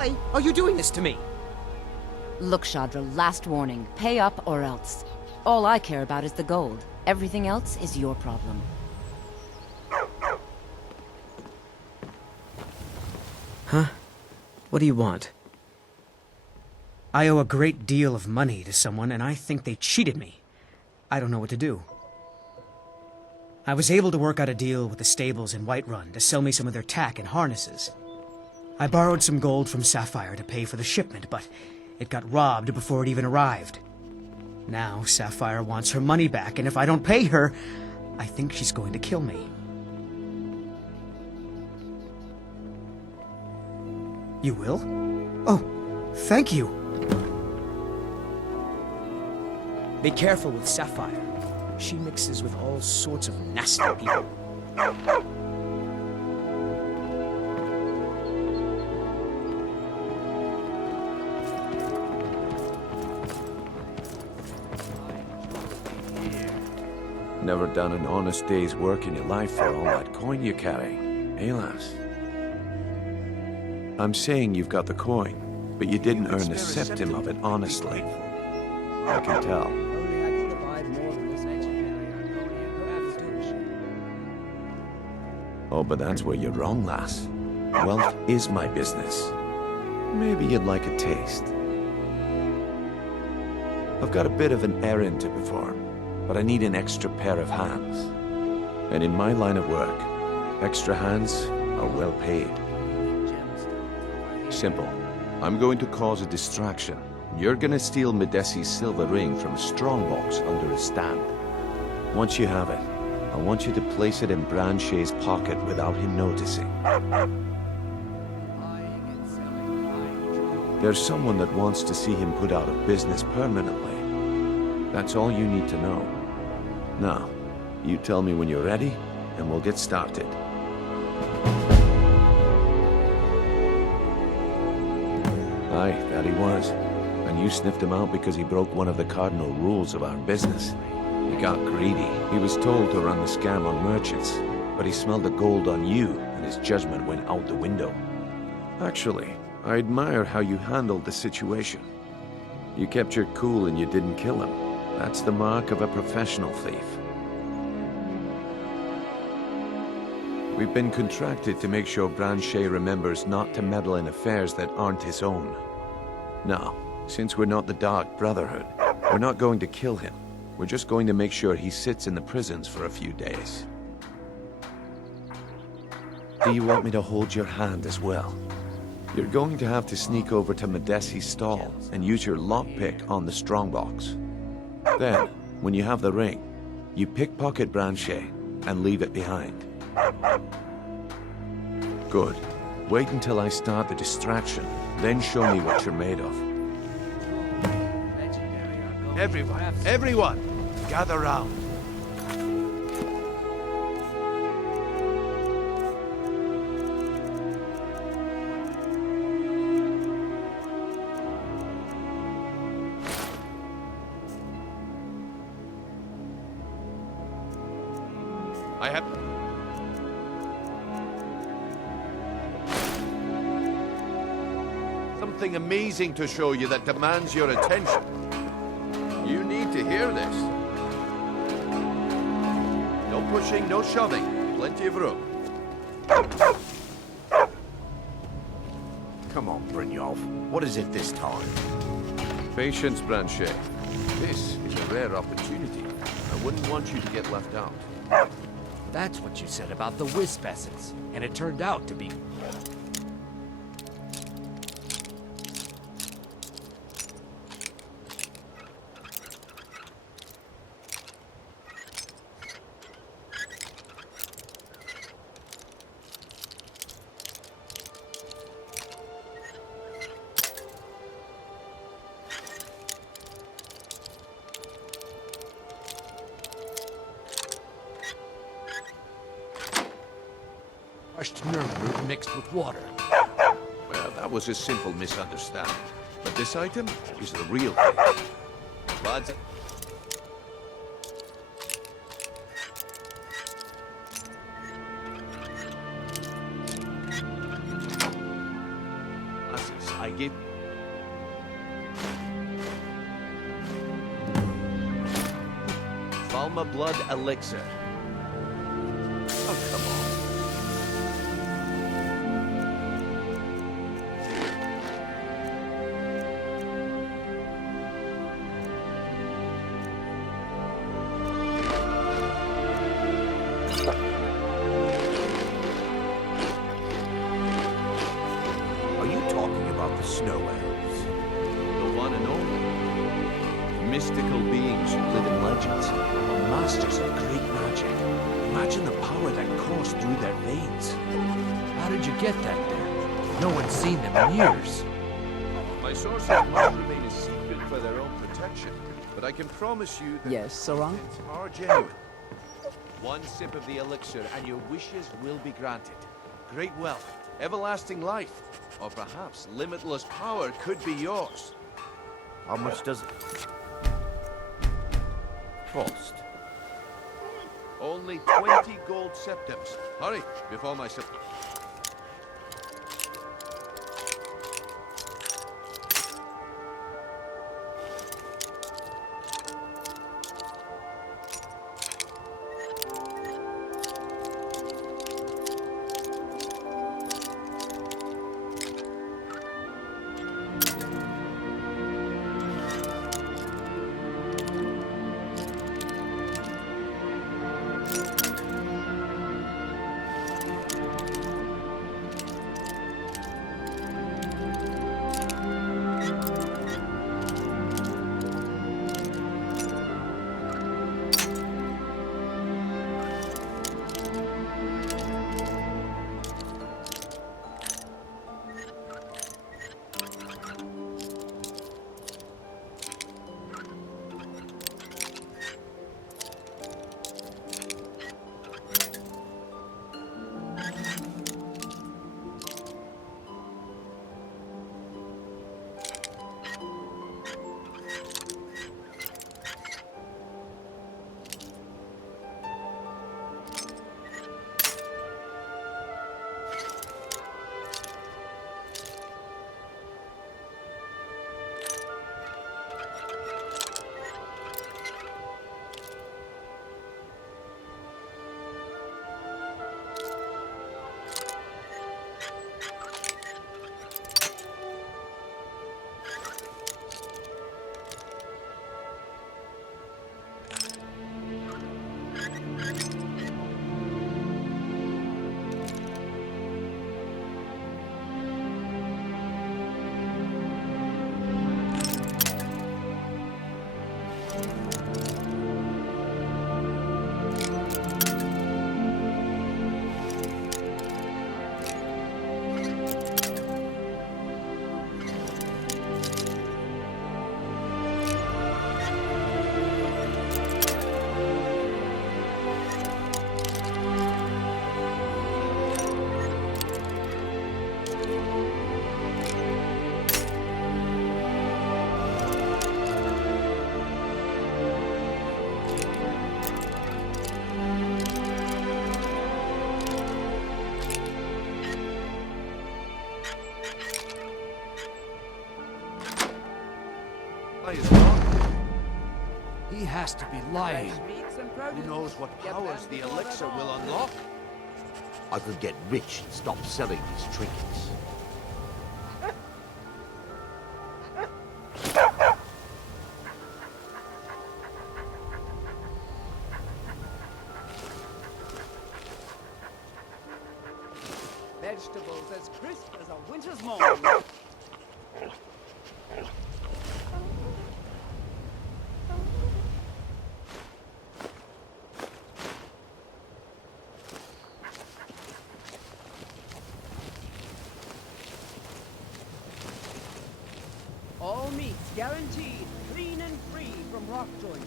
Why are you doing this to me? Look, Shadra, last warning. Pay up or else. All I care about is the gold. Everything else is your problem. Huh? What do you want? I owe a great deal of money to someone, and I think they cheated me. I don't know what to do. I was able to work out a deal with the stables in Whiterun to sell me some of their tack and harnesses. I borrowed some gold from Sapphire to pay for the shipment, but it got robbed before it even arrived. Now Sapphire wants her money back, and if I don't pay her, I think she's going to kill me. You will? Oh, thank you. Be careful with Sapphire. She mixes with all sorts of nasty people. Never done an honest day's work in your life for all that coin you carry, eh, lass? I'm saying you've got the coin, but you didn't earn a septim of it honestly. I can tell. Oh, but that's where you're wrong, lass. Wealth is my business. Maybe you'd like a taste. I've got a bit of an errand to perform, but I need an extra pair of hands. And in my line of work, extra hands are well paid. Simple. I'm going to cause a distraction. You're gonna steal Medesi's silver ring from a strongbox under his stand. Once you have it, I want you to place it in Branche's pocket without him noticing. There's someone that wants to see him put out of business permanently. That's all you need to know. Now, you tell me when you're ready, and we'll get started. Aye, that he was. And you sniffed him out because he broke one of the cardinal rules of our business. He got greedy. He was told to run the scam on merchants, but he smelled the gold on you, and his judgment went out the window. Actually, I admire how you handled the situation. You kept your cool and you didn't kill him. That's the mark of a professional thief. We've been contracted to make sure Branche remembers not to meddle in affairs that aren't his own. Now, since we're not the Dark Brotherhood, we're not going to kill him. We're just going to make sure he sits in the prisons for a few days. Do you want me to hold your hand as well? You're going to have to sneak over to Medesi's stall and use your lockpick on the strongbox. Then, when you have the ring, you pickpocket Branche and leave it behind. Good. Wait until I start the distraction, then show me what you're made of. Everyone, gather round. I have... something amazing to show you that demands your attention. You need to hear this. No pushing, no shoving. Plenty of room. Come on, Brynjolf. What is it this time? Patience, Branche. This is a rare opportunity. I wouldn't want you to get left out. That's what you said about the wisp essence, and it turned out to be... crushed nerve mixed with water. Well, that was a simple misunderstanding. But this item is the real thing. Lads... I give... Valma Blood Elixir. Oh, come on. Are you talking about the snow elves? The one and only. Mystical beings who live in legends. Masters of great magic. Imagine the power that coursed through their veins. How did you get that there? No one's seen them in years. My sources must remain a secret for their own protection, but I can promise you that Yes, Sarang? the contents are genuine. One sip of the elixir and your wishes will be granted. Great wealth, everlasting life, or perhaps limitless power could be yours. How much does it cost? Only 20 gold septims. Hurry, before my sip... He has to be lying. Who knows what powers the elixir will unlock? I could get rich and stop selling these trinkets. Vegetables as crisp as a winter's morning. All meats guaranteed clean and free from rock joint.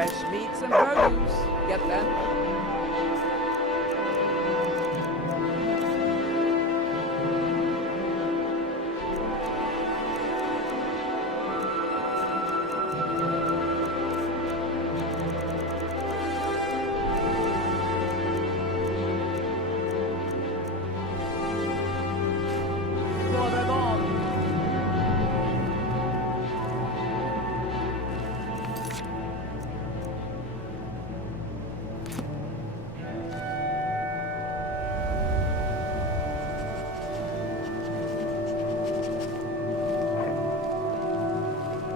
Fresh meats and produce. Get them? For them on.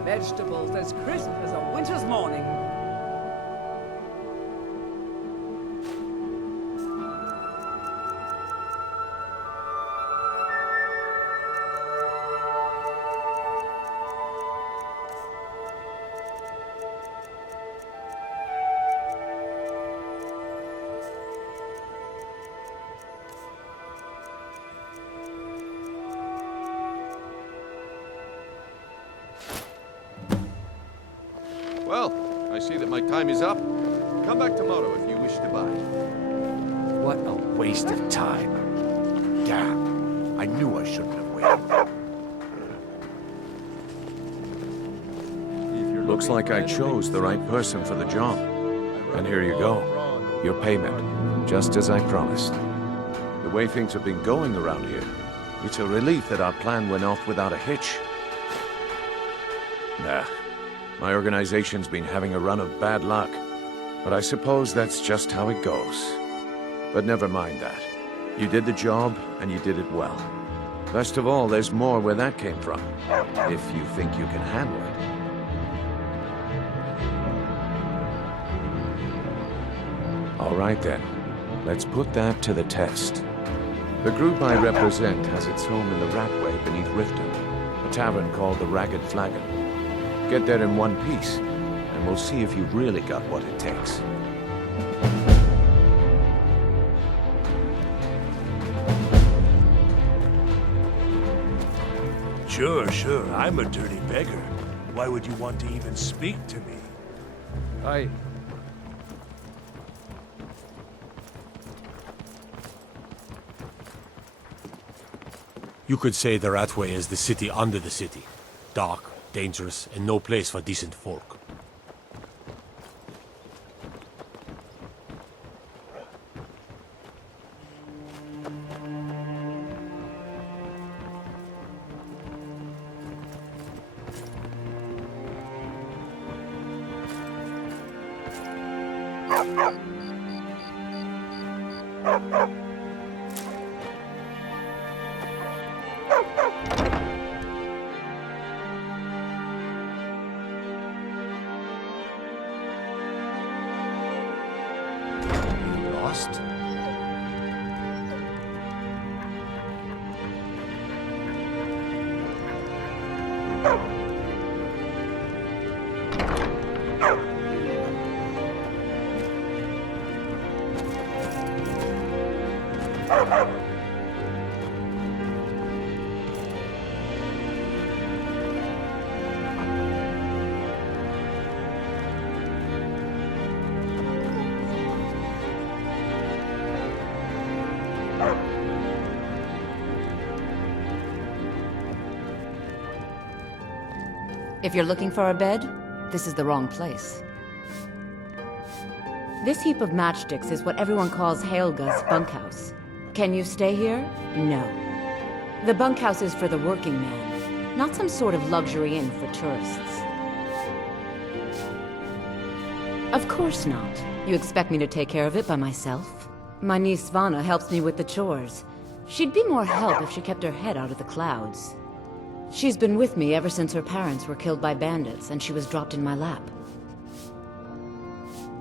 Vegetables as crisp as a winter's morning. Well, I see that my time is up. Come back tomorrow if you wish to buy. What a waste of time. Damn. I knew I shouldn't have waited. Looks like I chose the right person for the job. And here you go. Your payment, just as I promised. The way things have been going around here, it's a relief that our plan went off without a hitch. Nah, my organization's been having a run of bad luck. But I suppose that's just how it goes. But never mind that. You did the job, and you did it well. Best of all, there's more where that came from, if you think you can handle it. All right then, let's put that to the test. The group I represent has its home in the Ratway beneath Riften, a tavern called the Ragged Flagon. Get there in one piece, and we'll see if you've really got what it takes. Sure. I'm a dirty beggar. Why would you want to even speak to me? You could say the Ratway is the city under the city. Dark, dangerous, and no place for decent folk. Lost? If you're looking for a bed, this is the wrong place. This heap of matchsticks is what everyone calls Helga's bunkhouse. Can you stay here? No. The bunkhouse is for the working man, not some sort of luxury inn for tourists. Of course not. You expect me to take care of it by myself? My niece Svana helps me with the chores. She'd be more help if she kept her head out of the clouds. She's been with me ever since her parents were killed by bandits and she was dropped in my lap.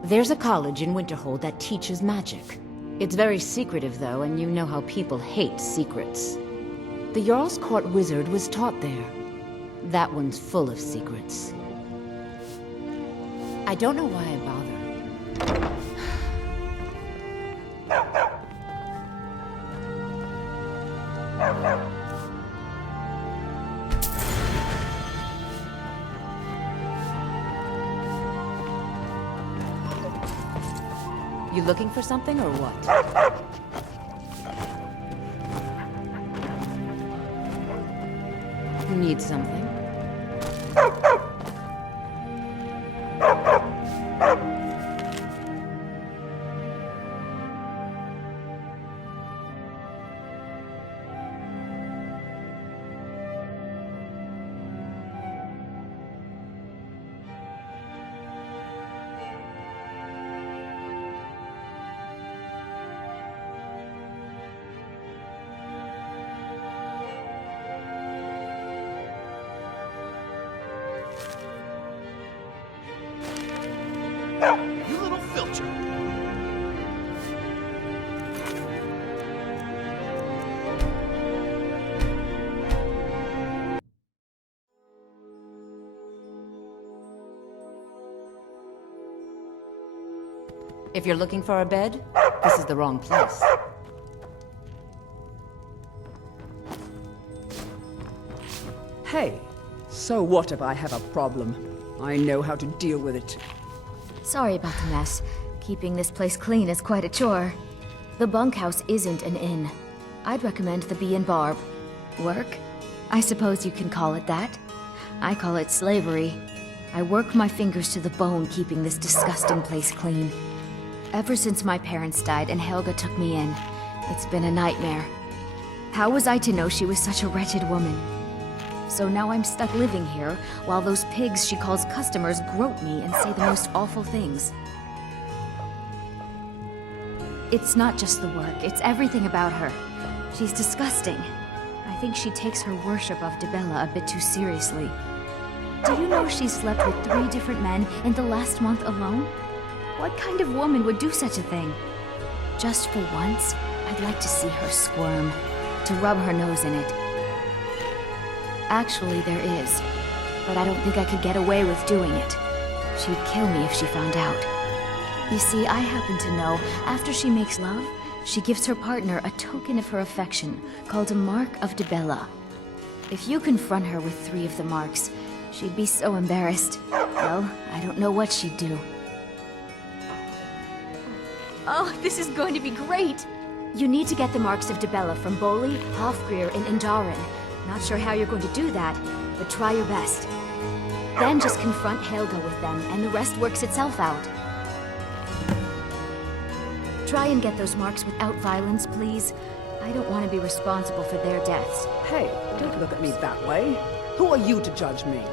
There's a college in Winterhold that teaches magic. It's very secretive though, and you know how people hate secrets. The Jarl's Court wizard was taught there. That one's full of secrets. I don't know why I bother. You looking for something or what? Need something? You little filcher! If you're looking for a bed, this is the wrong place. Hey, so what if I have a problem? I know how to deal with it. Sorry about the mess. Keeping this place clean is quite a chore. The bunkhouse isn't an inn. I'd recommend the Bee and Barb. Work? I suppose you can call it that. I call it slavery. I work my fingers to the bone keeping this disgusting place clean. Ever since my parents died and Helga took me in, it's been a nightmare. How was I to know she was such a wretched woman? So now I'm stuck living here, while those pigs she calls customers grope me and say the most awful things. It's not just the work, it's everything about her. She's disgusting. I think she takes her worship of Dibella a bit too seriously. Do you know she slept with 3 different men in the last month alone? What kind of woman would do such a thing? Just for once, I'd like to see her squirm, to rub her nose in it. Actually, there is, but I don't think I could get away with doing it. She'd kill me if she found out. You see, I happen to know, after she makes love, she gives her partner a token of her affection, called a Mark of Dibella. If you confront her with 3 of the marks, she'd be so embarrassed. Well, I don't know what she'd do. Oh, this is going to be great! You need to get the marks of Dibella from Boli, Hofgrir, and Indaren. Not sure how you're going to do that, but try your best. Then just confront Helga with them, and the rest works itself out. Try and get those marks without violence, please. I don't want to be responsible for their deaths. Hey, don't look at me that way. Who are you to judge me?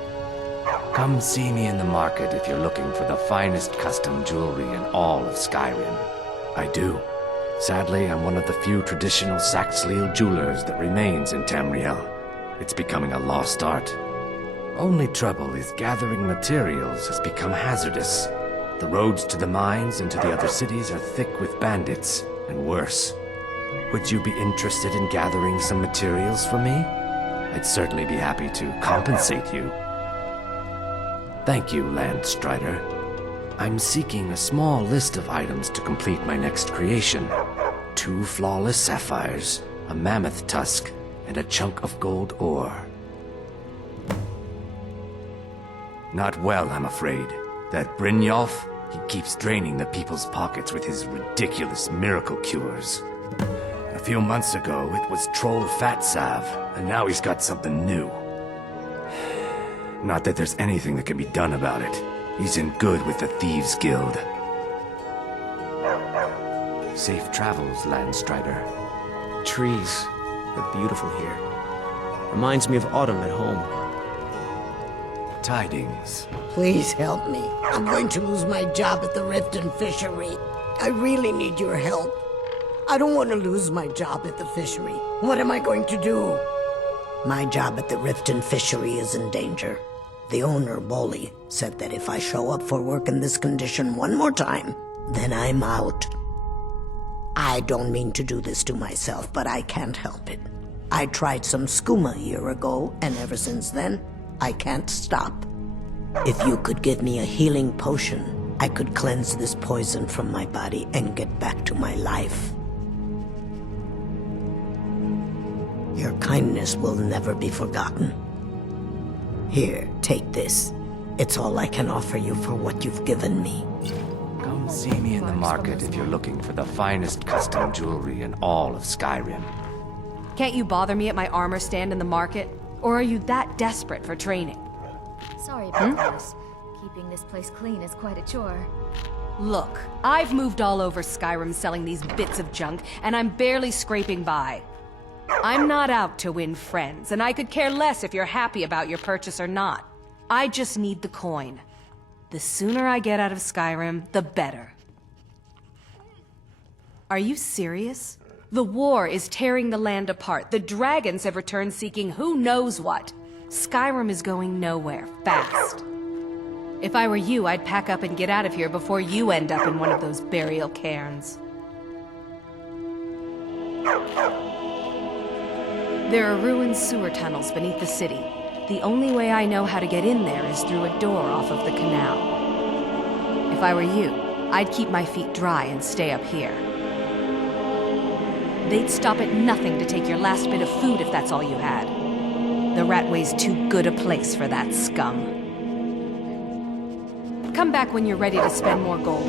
Come see me in the market if you're looking for the finest custom jewelry in all of Skyrim. I do. Sadly, I'm one of the few traditional Saxhleel jewelers that remains in Tamriel. It's becoming a lost art. Only trouble is gathering materials has become hazardous. The roads to the mines and to the other cities are thick with bandits, and worse. Would you be interested in gathering some materials for me? I'd certainly be happy to compensate you. Thank you, Landstrider. I'm seeking a small list of items to complete my next creation. 2 flawless sapphires, a mammoth tusk, and a chunk of gold ore. Not well, I'm afraid. That Brynjolf, he keeps draining the people's pockets with his ridiculous miracle cures. A few months ago, it was Troll Fatsav, and now he's got something new. Not that there's anything that can be done about it. He's in good with the Thieves' Guild. Safe travels, Landstrider. Trees. They're beautiful here. Reminds me of autumn at home. Tidings. Please help me. I'm going to lose my job at the Riften Fishery. I really need your help. I don't want to lose my job at the fishery. What am I going to do? My job at the Riften Fishery is in danger. The owner, Boli, said that if I show up for work in this condition one more time, then I'm out. I don't mean to do this to myself, but I can't help it. I tried some skooma a year ago, and ever since then, I can't stop. If you could give me a healing potion, I could cleanse this poison from my body and get back to my life. Your kindness will never be forgotten. Here, take this. It's all I can offer you for what you've given me. Come See me in the market if you're looking for the finest custom jewelry in all of Skyrim. Can't you bother me at my armor stand in the market? Or are you that desperate for training? Sorry about the mess. Keeping this place clean is quite a chore. Look, I've moved all over Skyrim selling these bits of junk, and I'm barely scraping by. I'm not out to win friends, and I could care less if you're happy about your purchase or not. I just need the coin. The sooner I get out of Skyrim, the better. Are you serious? The war is tearing the land apart. The dragons have returned seeking who knows what. Skyrim is going nowhere, fast. If I were you, I'd pack up and get out of here before you end up in one of those burial cairns. There are ruined sewer tunnels beneath the city. The only way I know how to get in there is through a door off of the canal. If I were you, I'd keep my feet dry and stay up here. They'd stop at nothing to take your last bit of food if that's all you had. The Ratway's too good a place for that scum. Come back when you're ready to spend more gold.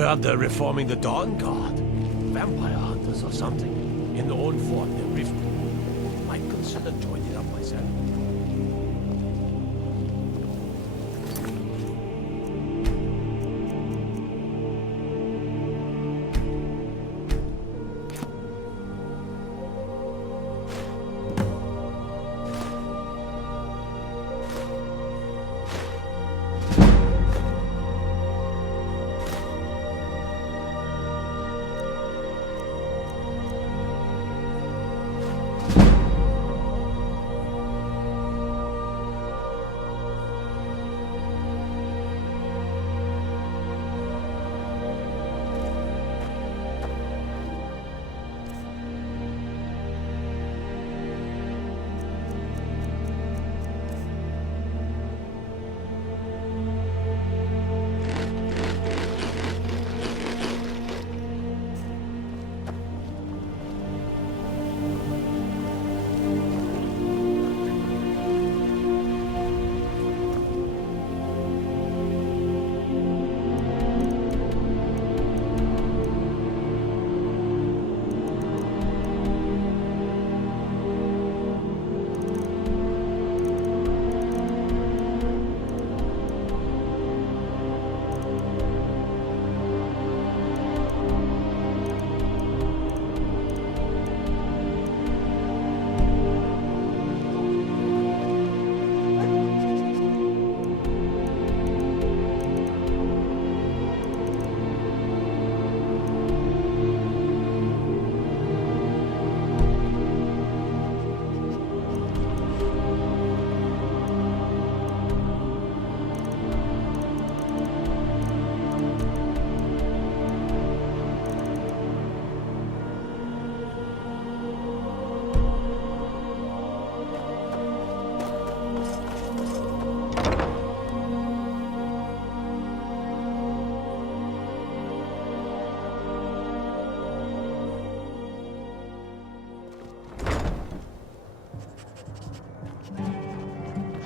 Heard they're reforming the Dawn Guard. Vampire hunters or something. In the old fort near Rift. Might consider joining up myself.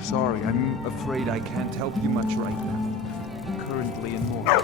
Sorry, I'm afraid I can't help you much right now. Currently in mourning.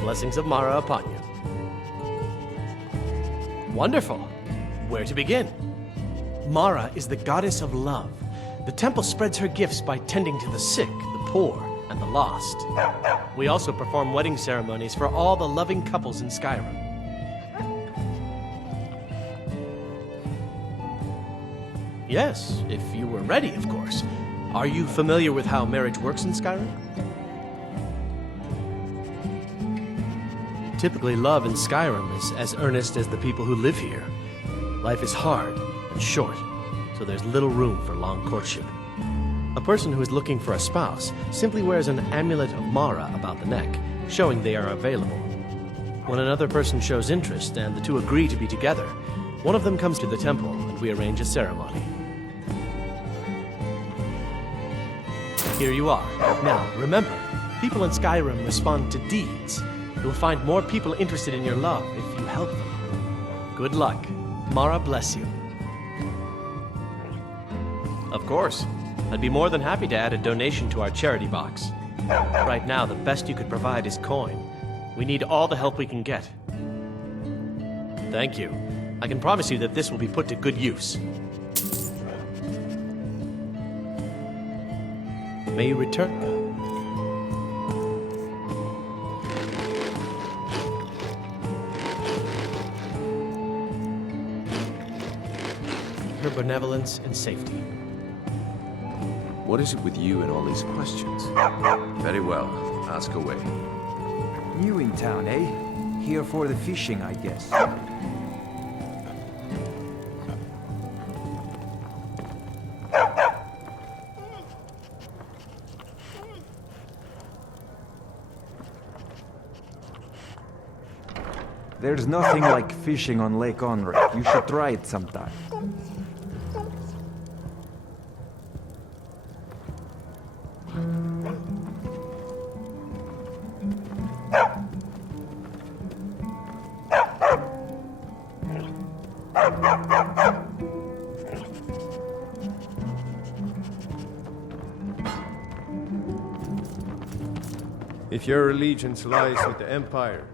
Blessings of Mara upon you. Wonderful. Where to begin? Mara is the goddess of love. The temple spreads her gifts by tending to the sick, the poor, and the lost. We also perform wedding ceremonies for all the loving couples in Skyrim. Yes, if you were ready, of course. Are you familiar with how marriage works in Skyrim? Typically, love in Skyrim is as earnest as the people who live here. Life is hard and short, so there's little room for long courtship. A person who is looking for a spouse simply wears an amulet of Mara about the neck, showing they are available. When another person shows interest and the two agree to be together, one of them comes to the temple and we arrange a ceremony. Here you are. Now, remember, people in Skyrim respond to deeds. You'll find more people interested in your love if you help them. Good luck. Mara bless you. Of course. I'd be more than happy to add a donation to our charity box. Right now, the best you could provide is coin. We need all the help we can get. Thank you. I can promise you that this will be put to good use. May you return. her benevolence and safety. What is it with you and all these questions? Very well. Ask away. New in town, eh? Here for the fishing, I guess. There's nothing like fishing on Lake Onric. You should try it sometime. If your allegiance lies with the Empire,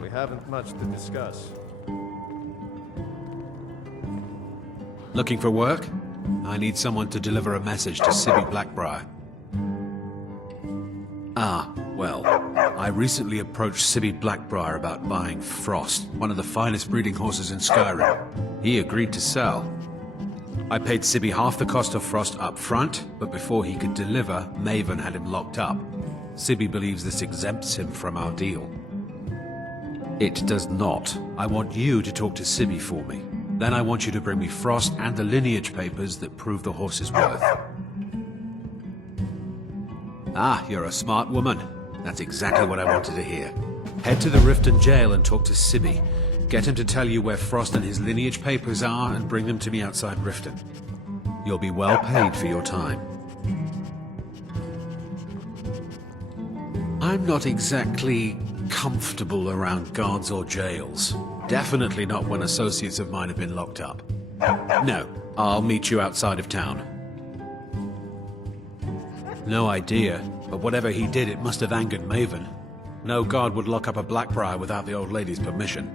we haven't much to discuss. Looking for work? I need someone to deliver a message to Sibby Blackbriar. Well, I recently approached Sibby Blackbriar about buying Frost, one of the finest breeding horses in Skyrim. He agreed to sell. I paid Sibby half the cost of Frost up front, but before he could deliver, Maven had him locked up. Sibby believes this exempts him from our deal. It does not. I want you to talk to Sibby for me. Then I want you to bring me Frost and the lineage papers that prove the horse's worth. You're a smart woman. That's exactly what I wanted to hear. Head to the Riften jail and talk to Sibby. Get him to tell you where Frost and his lineage papers are and bring them to me outside Riften. You'll be well paid for your time. I'm not exactly comfortable around guards or jails. Definitely not when associates of mine have been locked up. No, I'll meet you outside of town. No idea, but whatever he did, it must have angered Maven. No guard would lock up a Blackbriar without the old lady's permission.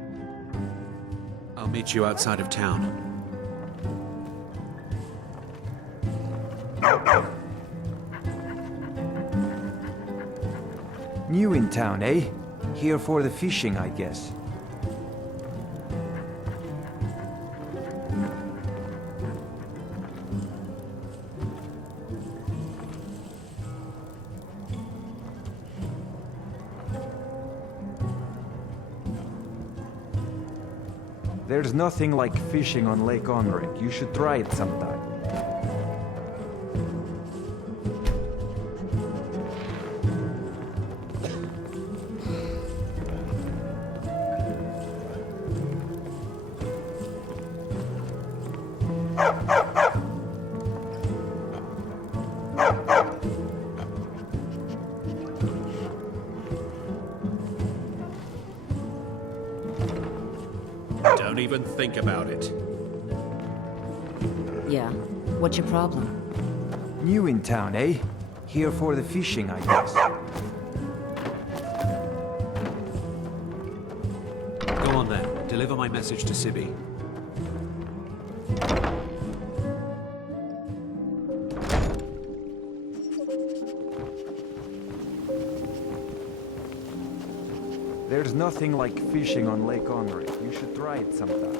I'll meet you outside of town. New in town, eh? Here for the fishing, I guess. There's nothing like fishing on Lake Onric. You should try it sometime. Don't even think about it. Yeah. What's your problem? New in town, eh? Here for the fishing, I guess. Go on then. Deliver my message to Sibby. There's nothing like fishing on Lake Onric. You should try it sometime.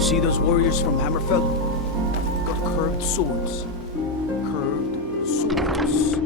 See those warriors from Hammerfell? Got curved swords. Curved swords.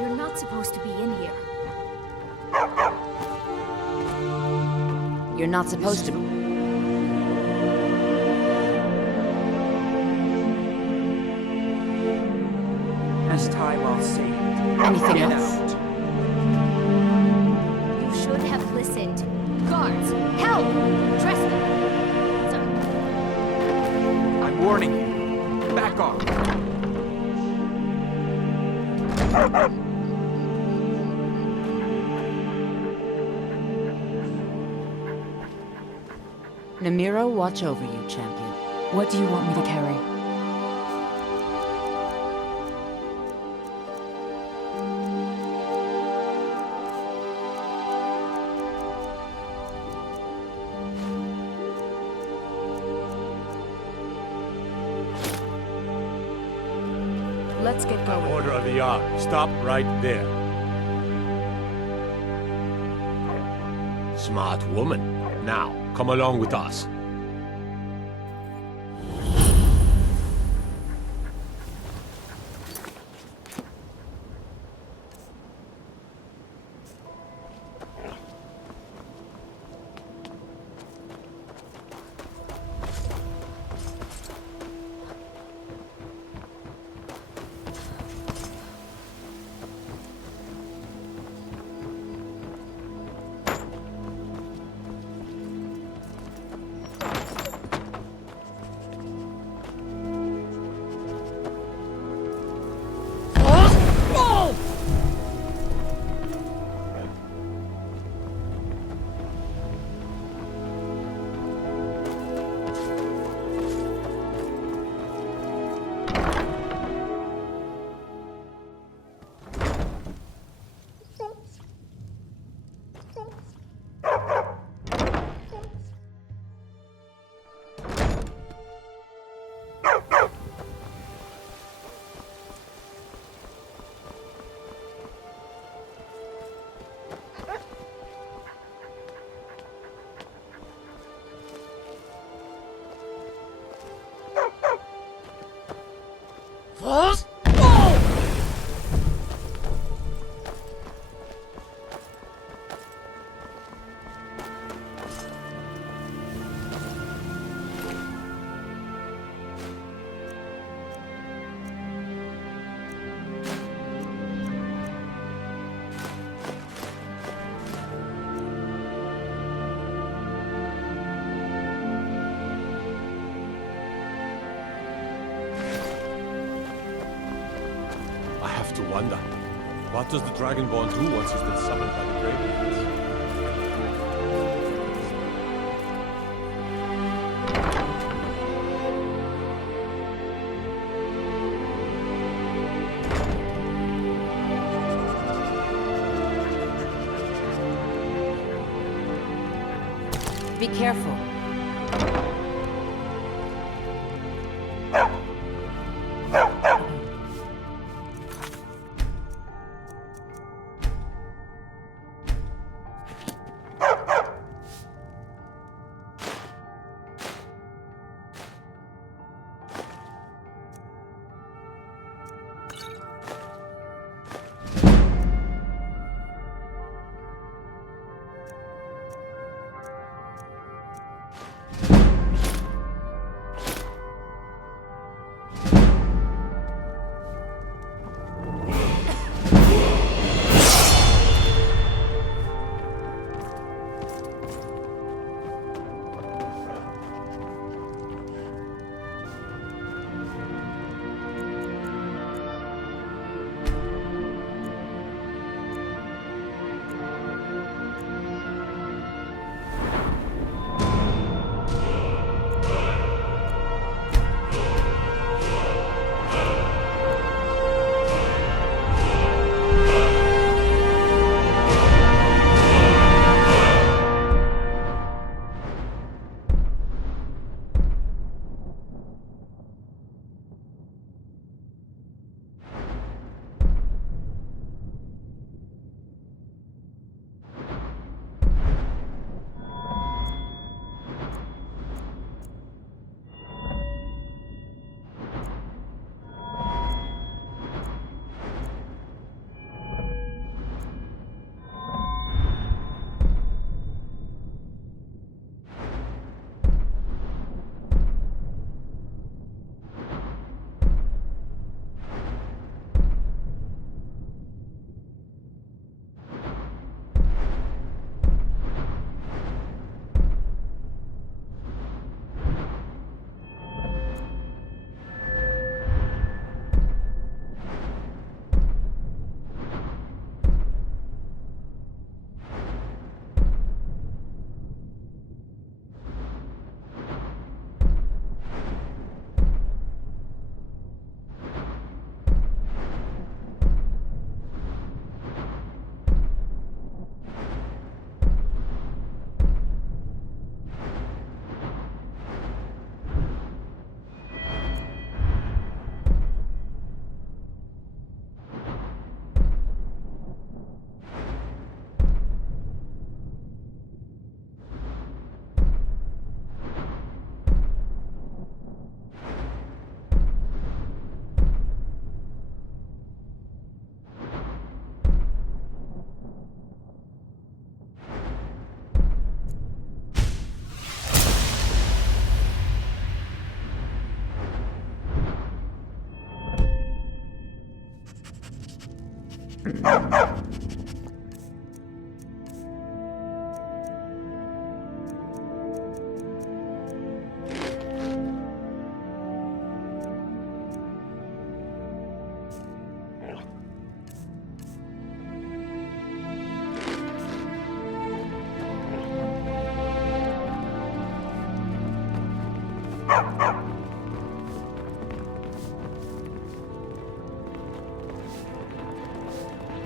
You're not supposed to be in here. You're not supposed to. As time well saved. Anything Get else? out. You should have listened. Guards, help! Treston! I'm warning you. Back off. Namiro, watch over you, champion. What do you want me to carry? Let's get going. Order of the yard. Stop right there. Smart woman. Now, come along with us. I have to wonder, what does the Dragonborn do once he's been summoned by the Graven? Be careful.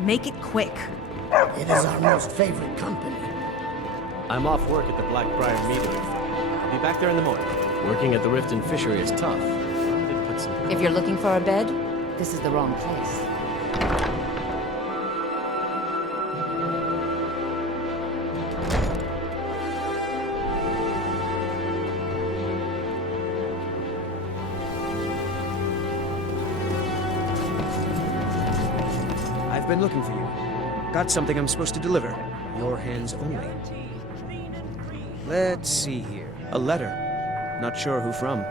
Make it quick. It is our most favorite company. I'm off work at the Blackbriar Meadery. I'll be back there in the morning. Working at the Rift and Fishery is tough. They've put some... If you're looking for a bed, this is the wrong place. I've been looking for you. Got something I'm supposed to deliver. Your hands only. Let's see here. A letter. Not sure who from.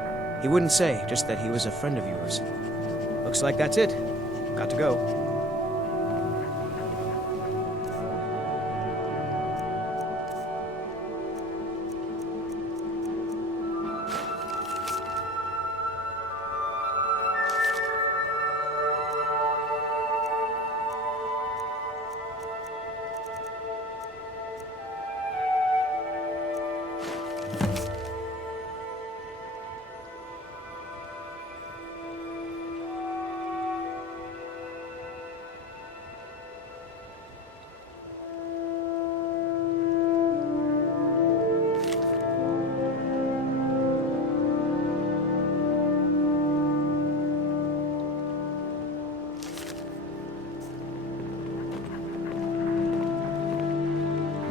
He wouldn't say, just that he was a friend of yours. Looks like that's it. Got to go.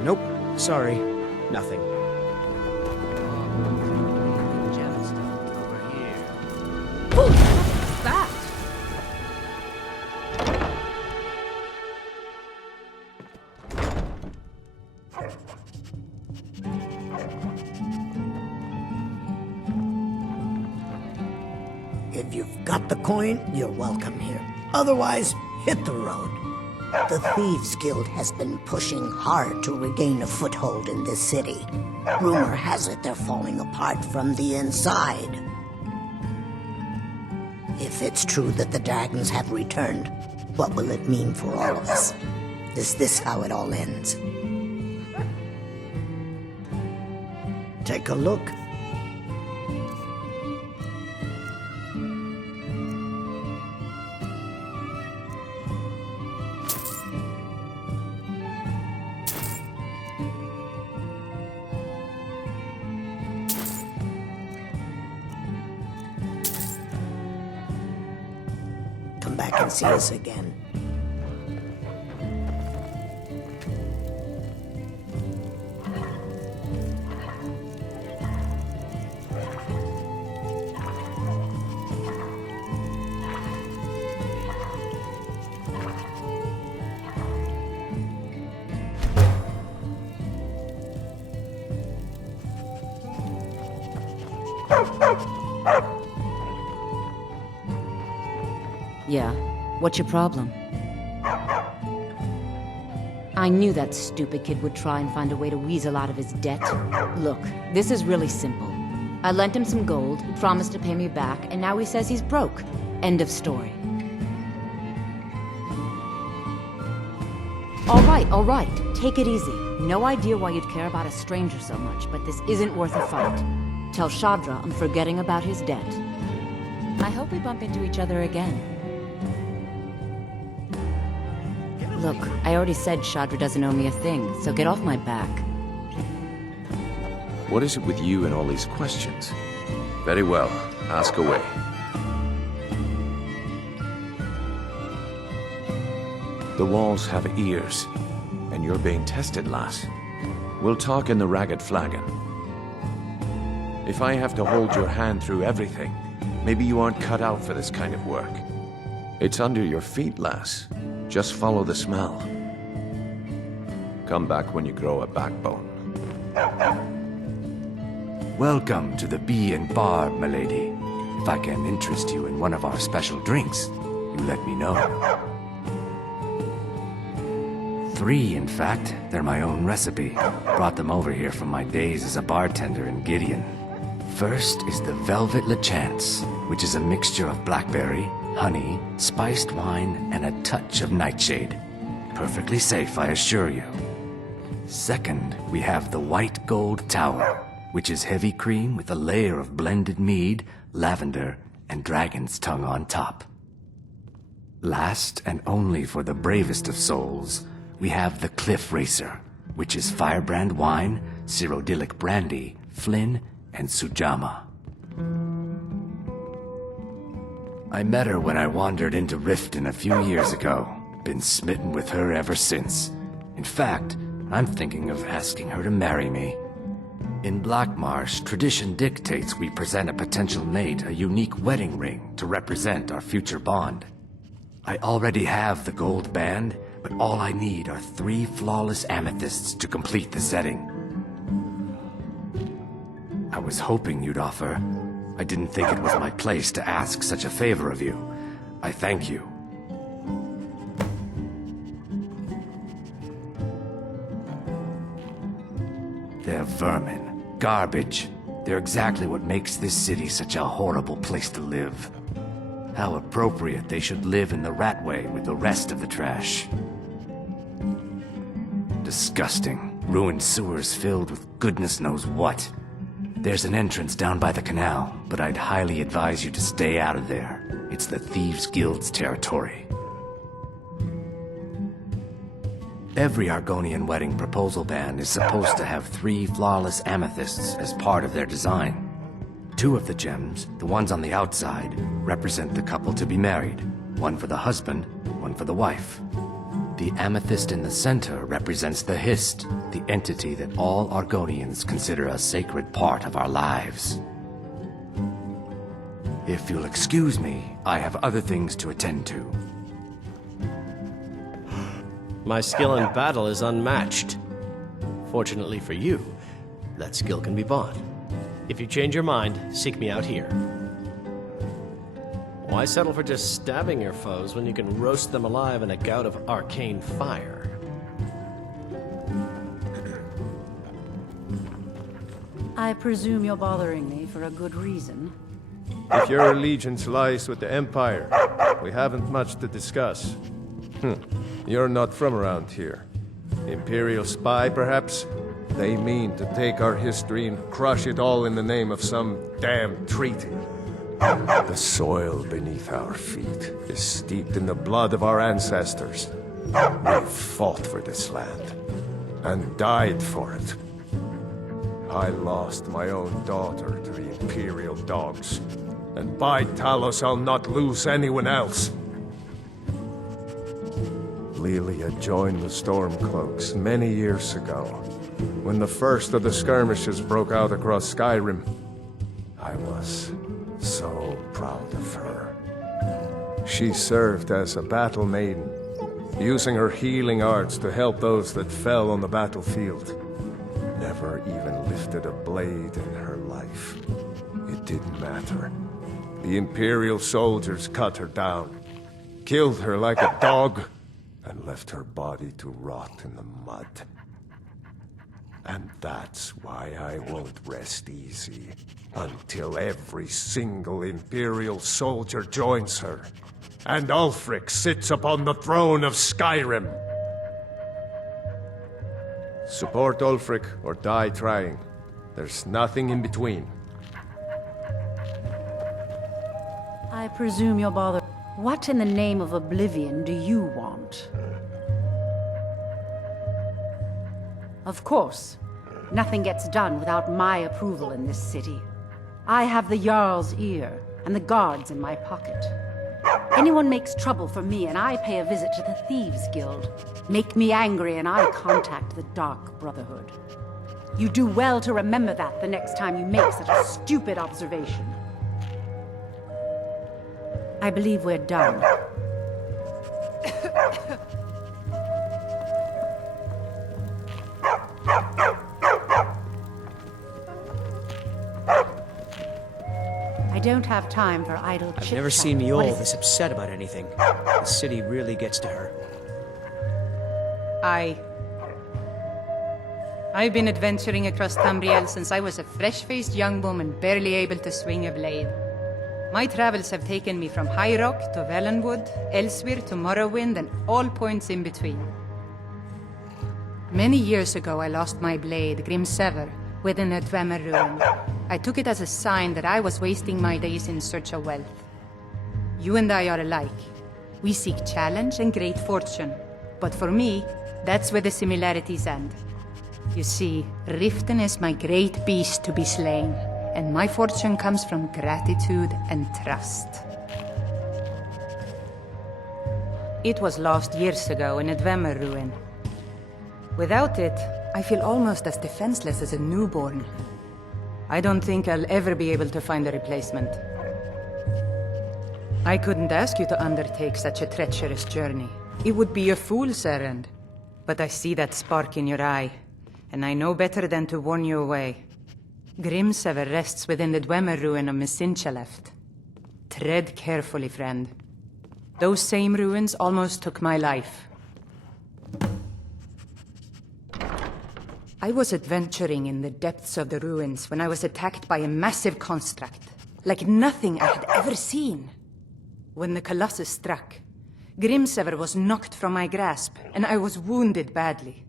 Nope. Sorry. Nothing. Gemstones over here. What's that? If you've got the coin, you're welcome here. Otherwise, hit the road. The Thieves' Guild has been pushing hard to regain a foothold in this city. Rumor has it they're falling apart from the inside. If it's true that the dragons have returned, what will it mean for all of us? Is this how it all ends? Take a look. Come back and see us again. Yeah? What's your problem? I knew that stupid kid would try and find a way to weasel out of his debt. Look, this is really simple. I lent him some gold, he promised to pay me back, and now he says he's broke. End of story. All right. Take it easy. No idea why you'd care about a stranger so much, but this isn't worth a fight. Tell Shadra I'm forgetting about his debt. I hope we bump into each other again. Look, I already said Shadra doesn't owe me a thing, so get off my back. What is it with you and all these questions? Very well, ask away. The walls have ears, and you're being tested, lass. We'll talk in the Ragged Flagon. If I have to hold your hand through everything, maybe you aren't cut out for this kind of work. It's under your feet, lass. Just follow the smell. Come back when you grow a backbone. Welcome to the Bee and Barb, milady. If I can interest you in one of our special drinks, you let me know. 3, in fact. They're my own recipe. Brought them over here from my days as a bartender in Gideon. First is the Velvet LeChance, which is a mixture of blackberry, honey, spiced wine, and a touch of nightshade. Perfectly safe, I assure you. Second, we have the White Gold Tower, which is heavy cream with a layer of blended mead, lavender, and dragon's tongue on top. Last, and only for the bravest of souls, we have the Cliff Racer, which is firebrand wine, Cyrodiilic brandy, Flynn, and Sujama. I met her when I wandered into Riften a few years ago. Been smitten with her ever since. In fact, I'm thinking of asking her to marry me. In Blackmarsh, tradition dictates we present a potential mate a unique wedding ring to represent our future bond. I already have the gold band, but all I need are 3 flawless amethysts to complete the setting. I was hoping you'd offer. I didn't think it was my place to ask such a favor of you. I thank you. They're vermin. Garbage. They're exactly what makes this city such a horrible place to live. How appropriate they should live in the Ratway with the rest of the trash. Disgusting. Ruined sewers filled with goodness knows what. There's an entrance down by the canal, but I'd highly advise you to stay out of there. It's the Thieves' Guild's territory. Every Argonian wedding proposal band is supposed to have 3 flawless amethysts as part of their design. 2 of the gems, the ones on the outside, represent the couple to be married. 1 for the husband, 1 for the wife. The amethyst in the center represents the Hist, the entity that all Argonians consider a sacred part of our lives. If you'll excuse me, I have other things to attend to. My skill in battle is unmatched. Fortunately for you, that skill can be bought. If you change your mind, seek me out here. Why settle for just stabbing your foes when you can roast them alive in a gout of arcane fire? I presume you're bothering me for a good reason. If your allegiance lies with the Empire, we haven't much to discuss. You're not from around here. Imperial spy, perhaps? They mean to take our history and crush it all in the name of some damn treaty. The soil beneath our feet is steeped in the blood of our ancestors. We've fought for this land, and died for it. I lost my own daughter to the Imperial dogs, and by Talos I'll not lose anyone else. Lilia joined the Stormcloaks many years ago, when the first of the skirmishes broke out across Skyrim. I was so proud of her. She served as a battle maiden, using her healing arts to help those that fell on the battlefield. Never even lifted a blade in her life. It didn't matter. The Imperial soldiers cut her down, killed her like a dog, and left her body to rot in the mud. And that's why I won't rest easy until every single Imperial soldier joins her, and Ulfric sits upon the throne of Skyrim. Support Ulfric or die trying. There's nothing in between. I presume you're bothered. What in the name of oblivion do you want? Of course. Nothing gets done without my approval in this city. I have the Jarl's ear, and the guards in my pocket. Anyone makes trouble for me, and I pay a visit to the Thieves' Guild. Make me angry, and I contact the Dark Brotherhood. You do well to remember that the next time you make such a stupid observation. I believe we're done. I don't have time for idle chit-chat. I've never seen Mjolnir this upset about anything. The city really gets to her. I've been adventuring across Tamriel since I was a fresh-faced young woman barely able to swing a blade. My travels have taken me from High Rock to Valenwood, Elsewhere to Morrowind, and all points in between. Many years ago, I lost my blade, Grimsever, within a Dwemer ruin. I took it as a sign that I was wasting my days in search of wealth. You and I are alike. We seek challenge and great fortune. But for me, that's where the similarities end. You see, Riften is my great beast to be slain, and my fortune comes from gratitude and trust. It was lost years ago in a Dwemer ruin. Without it, I feel almost as defenseless as a newborn. I don't think I'll ever be able to find a replacement. I couldn't ask you to undertake such a treacherous journey. It would be a fool's errand. But I see that spark in your eye, and I know better than to warn you away. Grimsever rests within the Dwemer ruin of Mesinchaleft. Tread carefully, friend. Those same ruins almost took my life. I was adventuring in the depths of the ruins when I was attacked by a massive construct, like nothing I had ever seen. When the Colossus struck, Grimsever was knocked from my grasp, and I was wounded badly.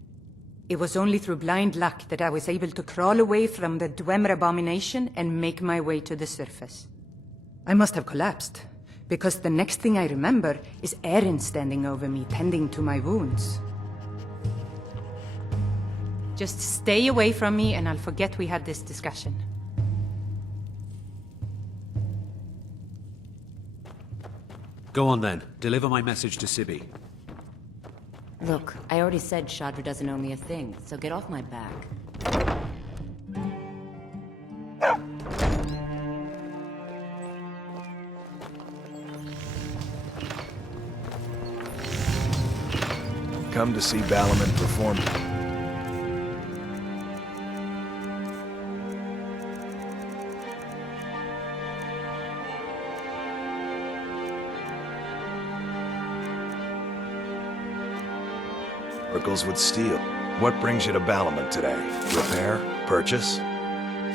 It was only through blind luck that I was able to crawl away from the Dwemer abomination and make my way to the surface. I must have collapsed, because the next thing I remember is Erin standing over me, tending to my wounds. Just stay away from me and I'll forget we had this discussion. Go on then. Deliver my message to Sibi. Look, I already said Shadra doesn't owe me a thing, so get off my back. Come to see Balaman perform. With steel. What brings you to Balaman today? Repair? Purchase?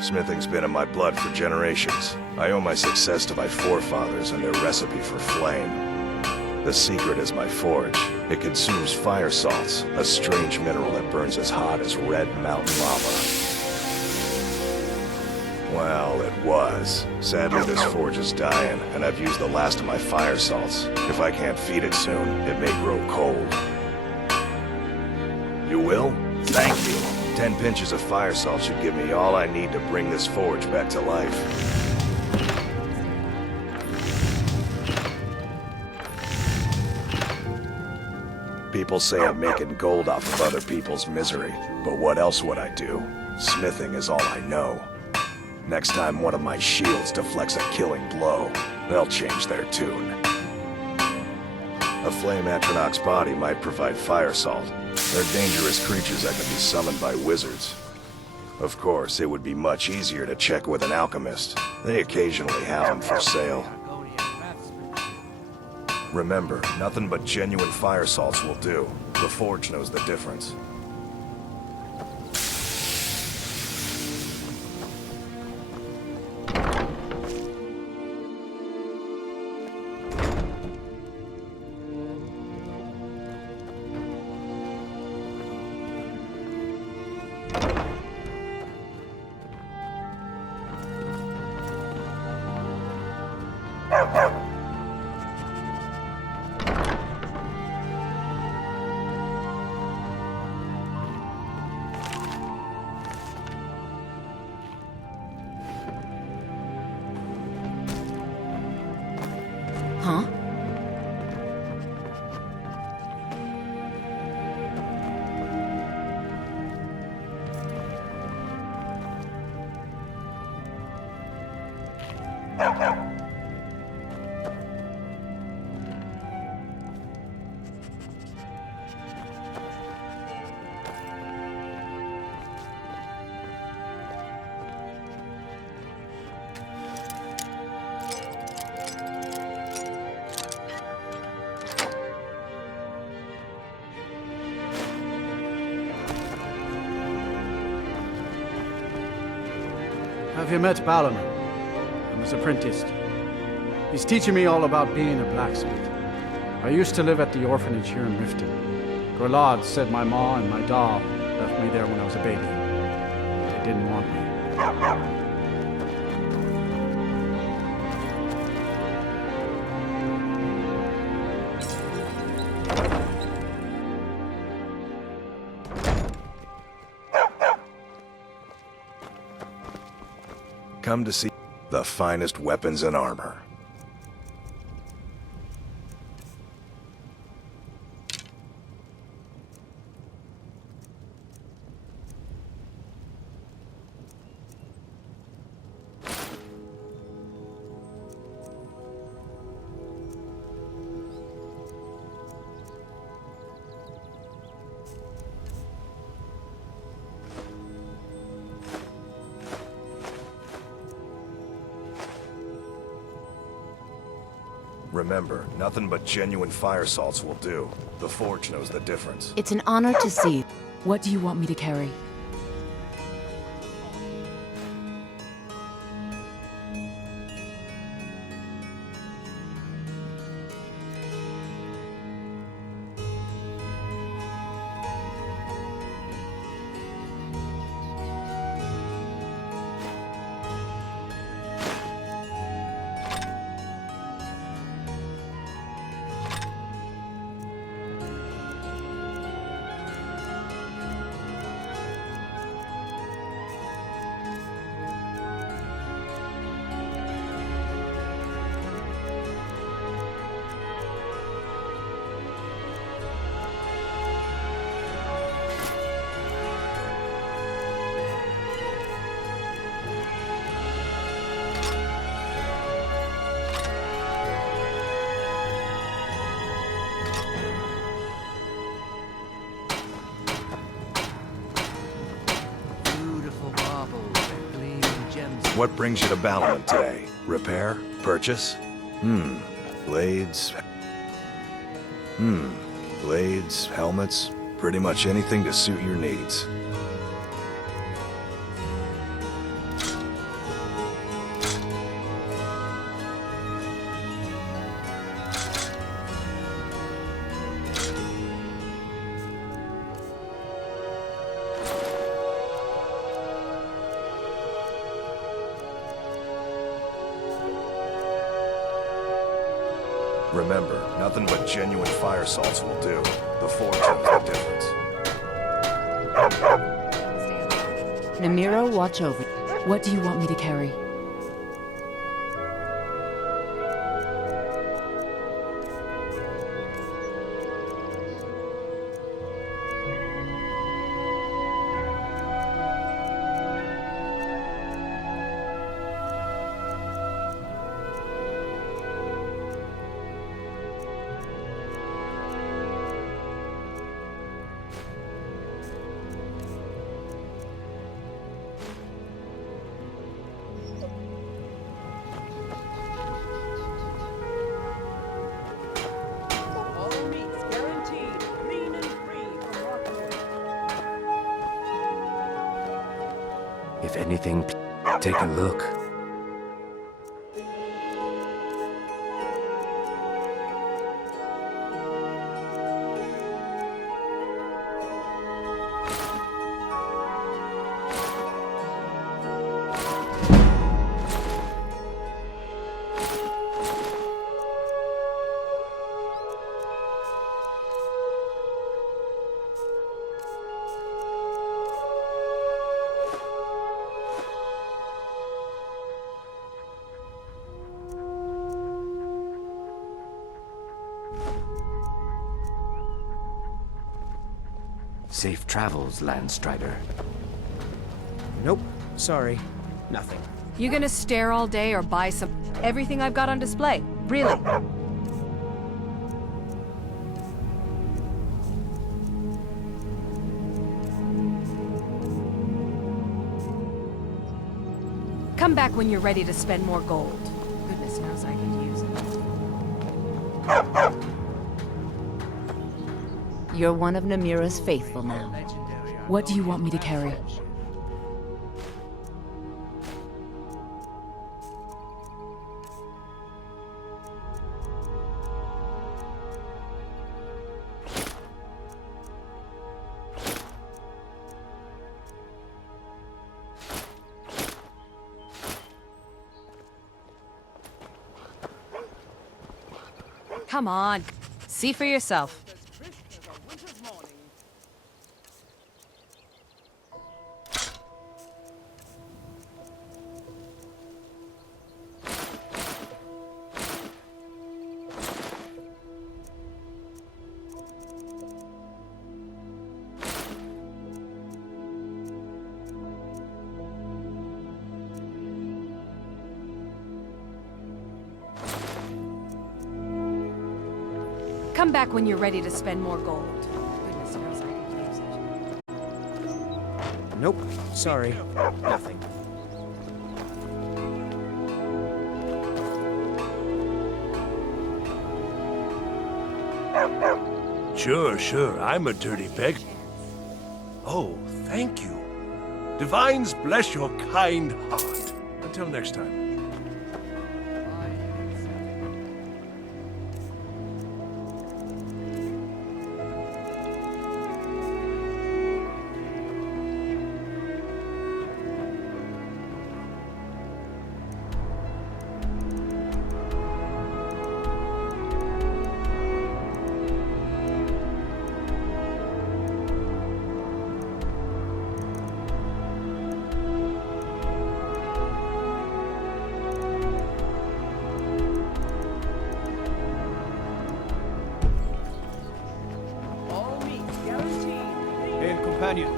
Smithing's been in my blood for generations. I owe my success to my forefathers and their recipe for flame. The secret is my forge. It consumes fire salts, a strange mineral that burns as hot as red mountain lava. Well, it was. Sadly, this forge is dying, and I've used the last of my fire salts. If I can't feed it soon, it may grow cold. You will? Thank you. 10 pinches of fire salt should give me all I need to bring this forge back to life. People say I'm making gold off of other people's misery, but what else would I do? Smithing is all I know. Next time one of my shields deflects a killing blow, they'll change their tune. A flame Atronach's body might provide fire salt. They're dangerous creatures that can be summoned by wizards. Of course, it would be much easier to check with an alchemist. They occasionally have them for sale. Remember, nothing but genuine fire salts will do. The forge knows the difference. Have you met Balaam? I'm his apprentice. He's teaching me all about being a blacksmith. I used to live at the orphanage here in Riften. Gorlad said my ma and my da left me there when I was a baby. They didn't want me. Come to see the finest weapons and armor. Remember, nothing but genuine fire salts will do. The Forge knows the difference. It's an honor to see. What do you want me to carry? What brings you to Balamon today? Repair? Purchase? Blades? Blades, helmets, pretty much anything to suit your needs. Remember, nothing but genuine fire salts will do. The Forge knows the difference. Namiro, watch over. What do you want me to carry? If anything, take a look. Safe travels, Landstrider. Nope. Sorry. Nothing. You gonna stare all day or buy some... everything I've got on display? Really? Come back when you're ready to spend more gold. Goodness knows I could use it. You're one of Namira's faithful now. What do you want me to carry? Come on. See for yourself. Come back when you're ready to spend more gold. Goodness knows I could use it. Nope. Sorry. Nothing. Sure, I'm a dirty peg. Oh, thank you. Divines bless your kind heart. Until next time. Hail, companion.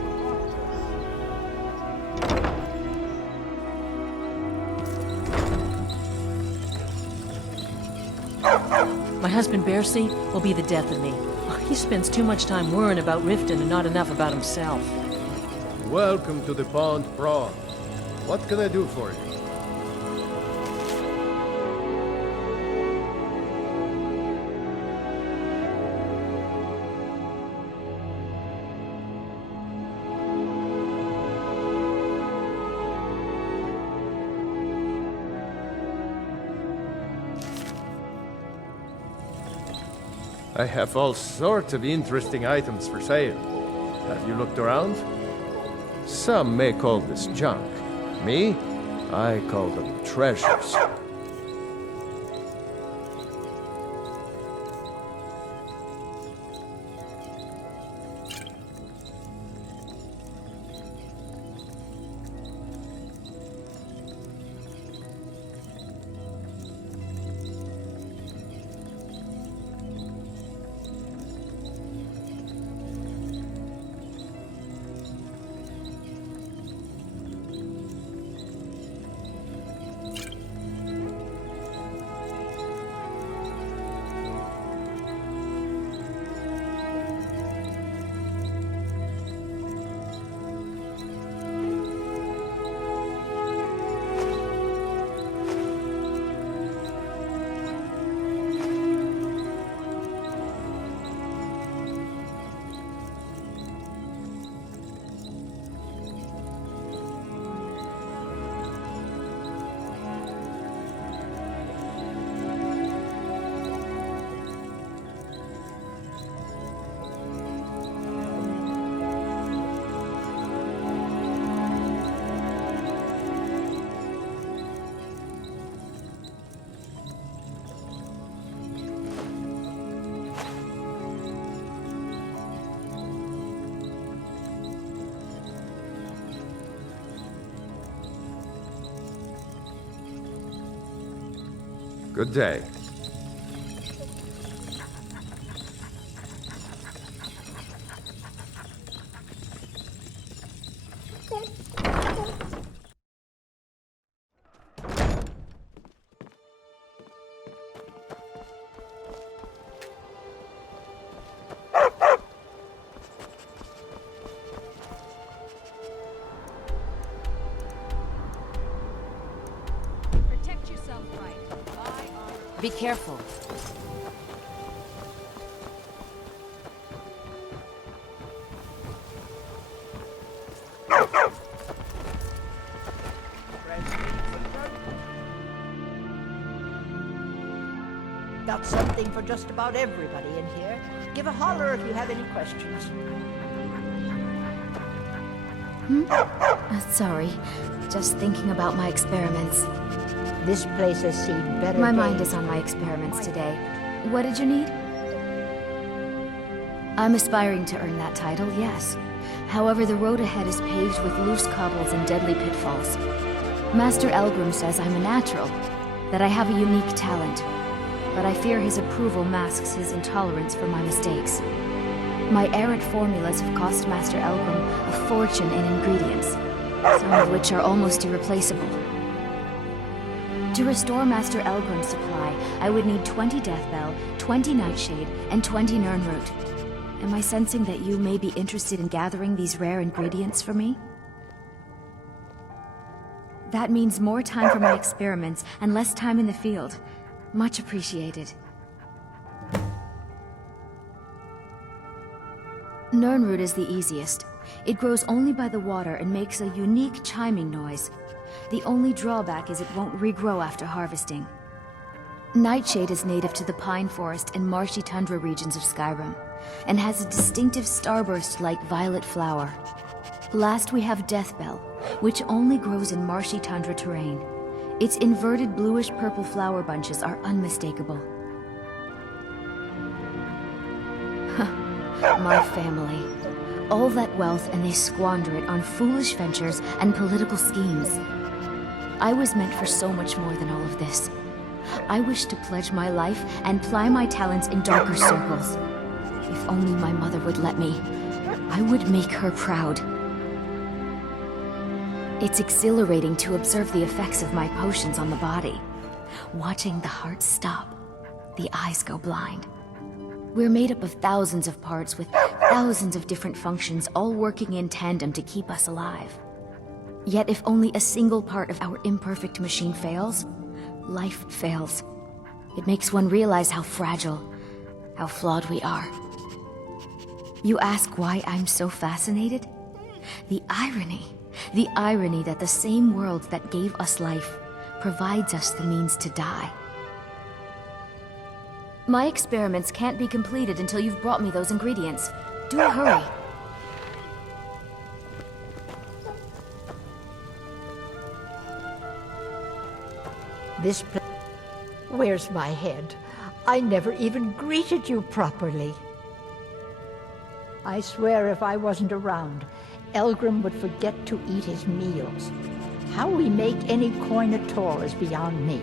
My husband Bercy will be the death of me. He spends too much time worrying about Riften and not enough about himself. Welcome to the Pond Prawn. What can I do for you? I have all sorts of interesting items for sale. Have you looked around? Some may call this junk. Me? I call them treasures. Good day. Protect yourself right. Be careful. Got something for just about everybody in here. Give a holler if you have any questions. Sorry. Just thinking about my experiments. This place has seen better My days. mind is on my experiments today. What did you need? I'm aspiring to earn that title, yes. However, the road ahead is paved with loose cobbles and deadly pitfalls. Master Elgrim says I'm a natural, that I have a unique talent, but I fear his approval masks his intolerance for my mistakes. My errant formulas have cost Master Elgrim a fortune in ingredients, some of which are almost irreplaceable. To restore Master Elgrim's supply, I would need 20 Deathbell, 20 Nightshade, and 20 Nirnroot. Am I sensing that you may be interested in gathering these rare ingredients for me? That means more time for my experiments and less time in the field. Much appreciated. Nirnroot is the easiest. It grows only by the water and makes a unique chiming noise. The only drawback is it won't regrow after harvesting. Nightshade is native to the pine forest and marshy tundra regions of Skyrim, and has a distinctive starburst-like violet flower. Last we have Deathbell, which only grows in marshy tundra terrain. Its inverted bluish-purple flower bunches are unmistakable. My family. All that wealth and they squander it on foolish ventures and political schemes. I was meant for so much more than all of this. I wish to pledge my life and ply my talents in darker circles. If only my mother would let me, I would make her proud. It's exhilarating to observe the effects of my potions on the body. Watching the heart stop, the eyes go blind. We're made up of thousands of parts with thousands of different functions, all working in tandem to keep us alive. Yet if only a single part of our imperfect machine fails, life fails. It makes one realize how fragile, how flawed we are. You ask why I'm so fascinated? The irony that the same world that gave us life provides us the means to die. My experiments can't be completed until you've brought me those ingredients. Do hurry. This place... Where's my head? I never even greeted you properly. I swear if I wasn't around, Elgrim would forget to eat his meals. How we make any coin at all is beyond me.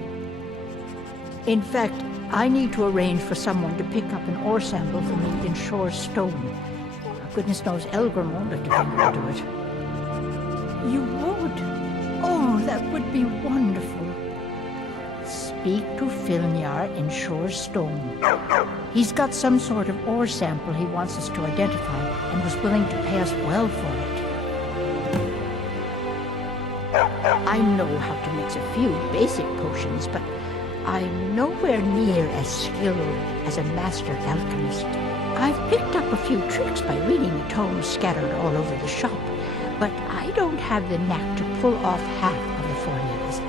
In fact, I need to arrange for someone to pick up an ore sample for me in Shore Stone. Goodness knows Elgrim won't let Devendra do it. You would? Oh, that would be wonderful. Speak to Filnyar in Shore Stone. He's got some sort of ore sample he wants us to identify and was willing to pay us well for it. I know how to mix a few basic potions, but I'm nowhere near as skilled as a master alchemist. I've picked up a few tricks by reading the tomes scattered all over the shop, but I don't have the knack to pull off half of the formulas.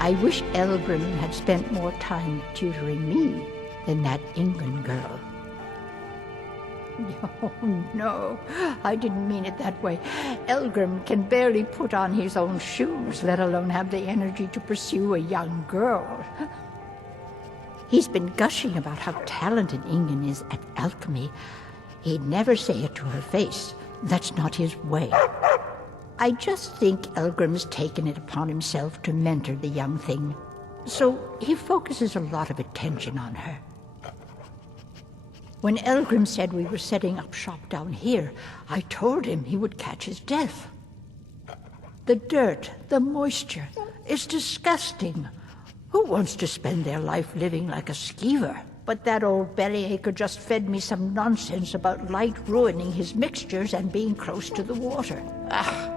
I wish Elgrim had spent more time tutoring me than that Ingun girl. Oh, no, I didn't mean it that way. Elgrim can barely put on his own shoes, let alone have the energy to pursue a young girl. He's been gushing about how talented Ingun is at alchemy. He'd never say it to her face. That's not his way. I just think Elgrim's taken it upon himself to mentor the young thing, so he focuses a lot of attention on her. When Elgrim said we were setting up shop down here, I told him he would catch his death. The dirt, the moisture, is disgusting. Who wants to spend their life living like a skeever? But that old bellyacre just fed me some nonsense about light ruining his mixtures and being close to the water. Ah!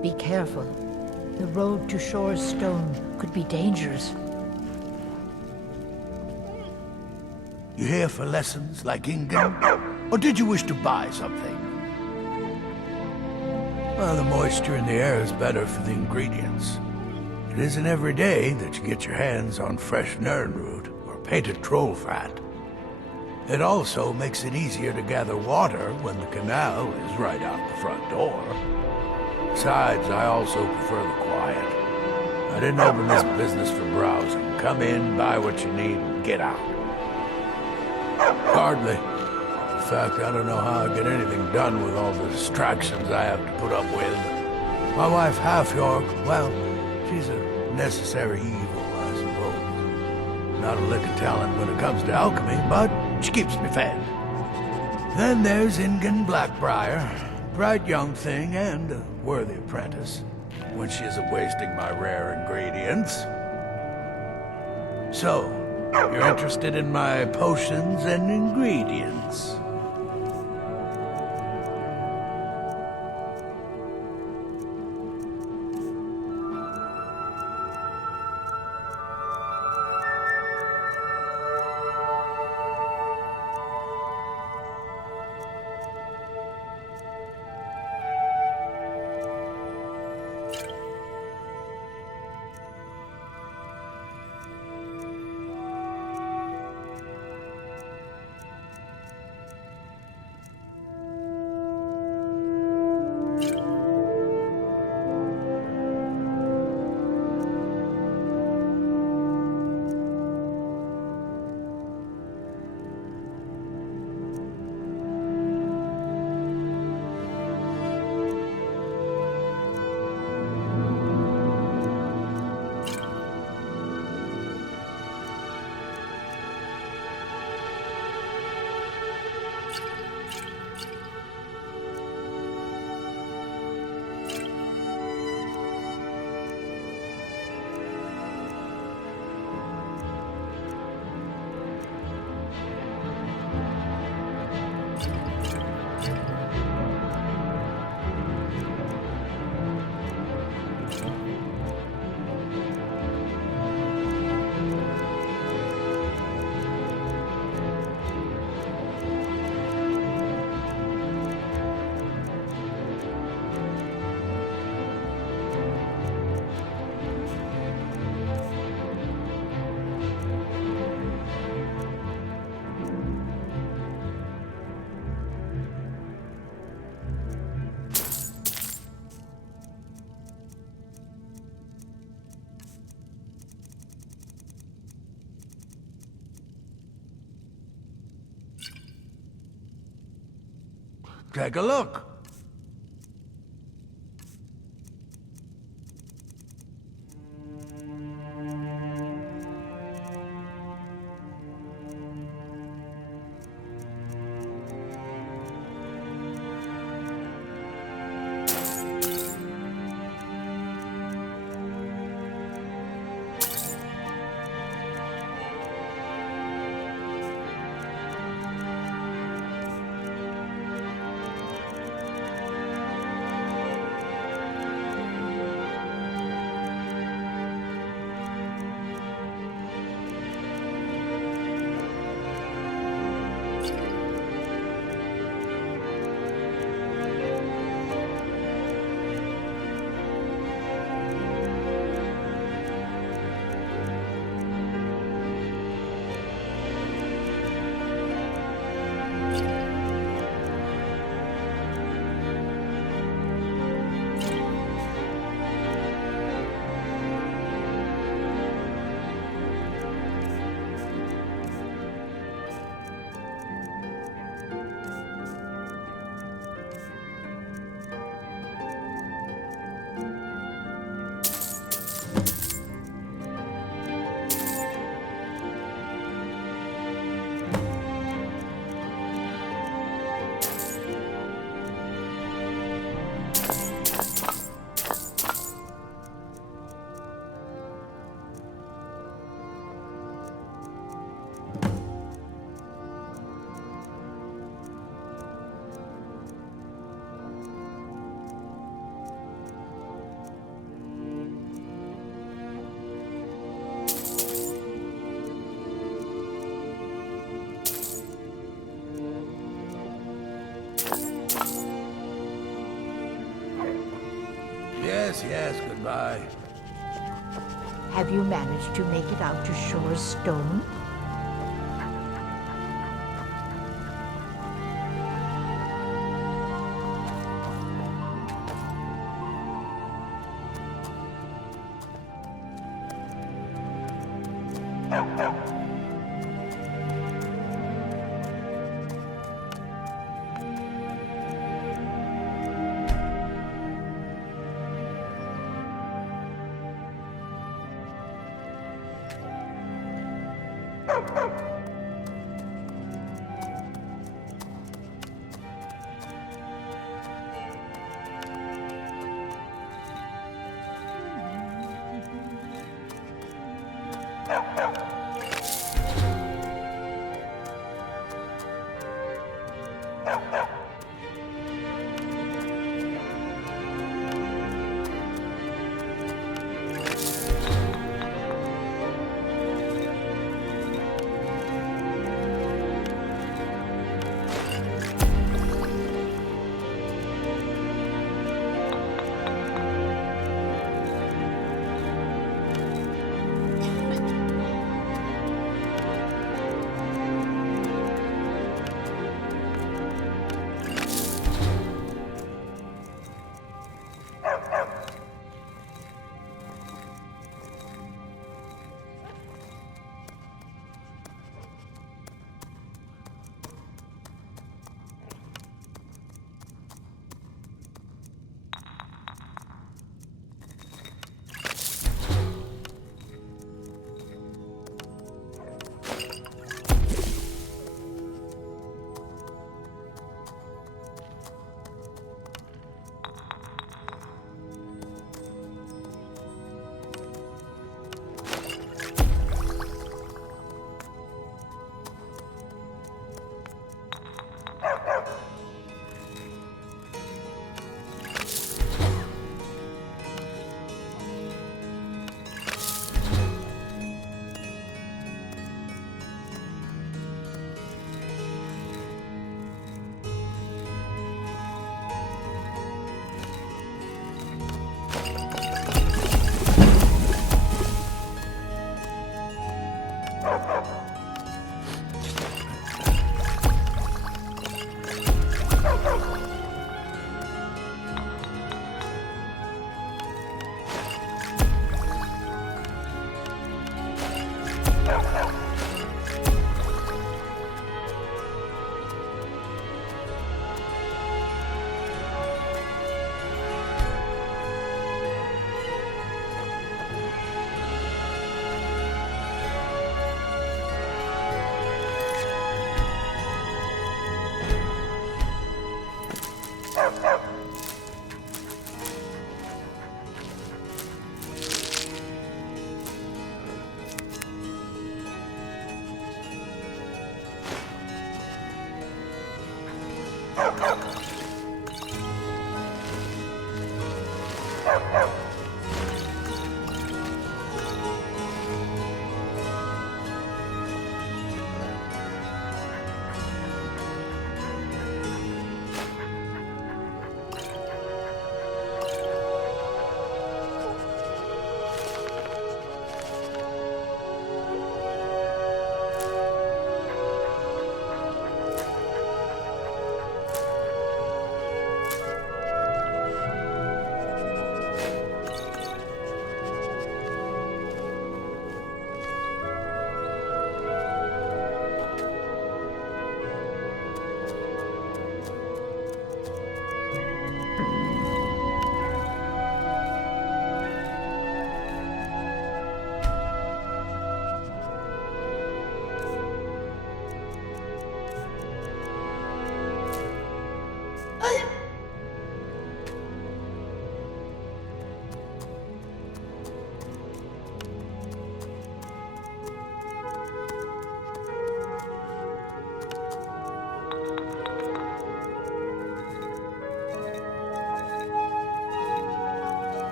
Be careful. The road to Shore Stone could be dangerous. You here for lessons like Ingun? Or did you wish to buy something? Well, the moisture in the air is better for the ingredients. It isn't every day that you get your hands on fresh Nirnroot or painted troll fat. It also makes it easier to gather water when the canal is right out the front door. Besides, I also prefer the quiet. I didn't open this business for browsing. Come in, buy what you need, and get out. Hardly. In fact, I don't know how I get anything done with all the distractions I have to put up with. My wife, Half-York, well, she's a necessary evil, I suppose. Not a lick of talent when it comes to alchemy, but she keeps me fed. Then there's Ingen Blackbriar, bright young thing and a worthy apprentice, when she isn't wasting my rare ingredients. So, you're interested in my potions and ingredients? Take a look. Yes, goodbye. Have you managed to make it out to Shore's Stone?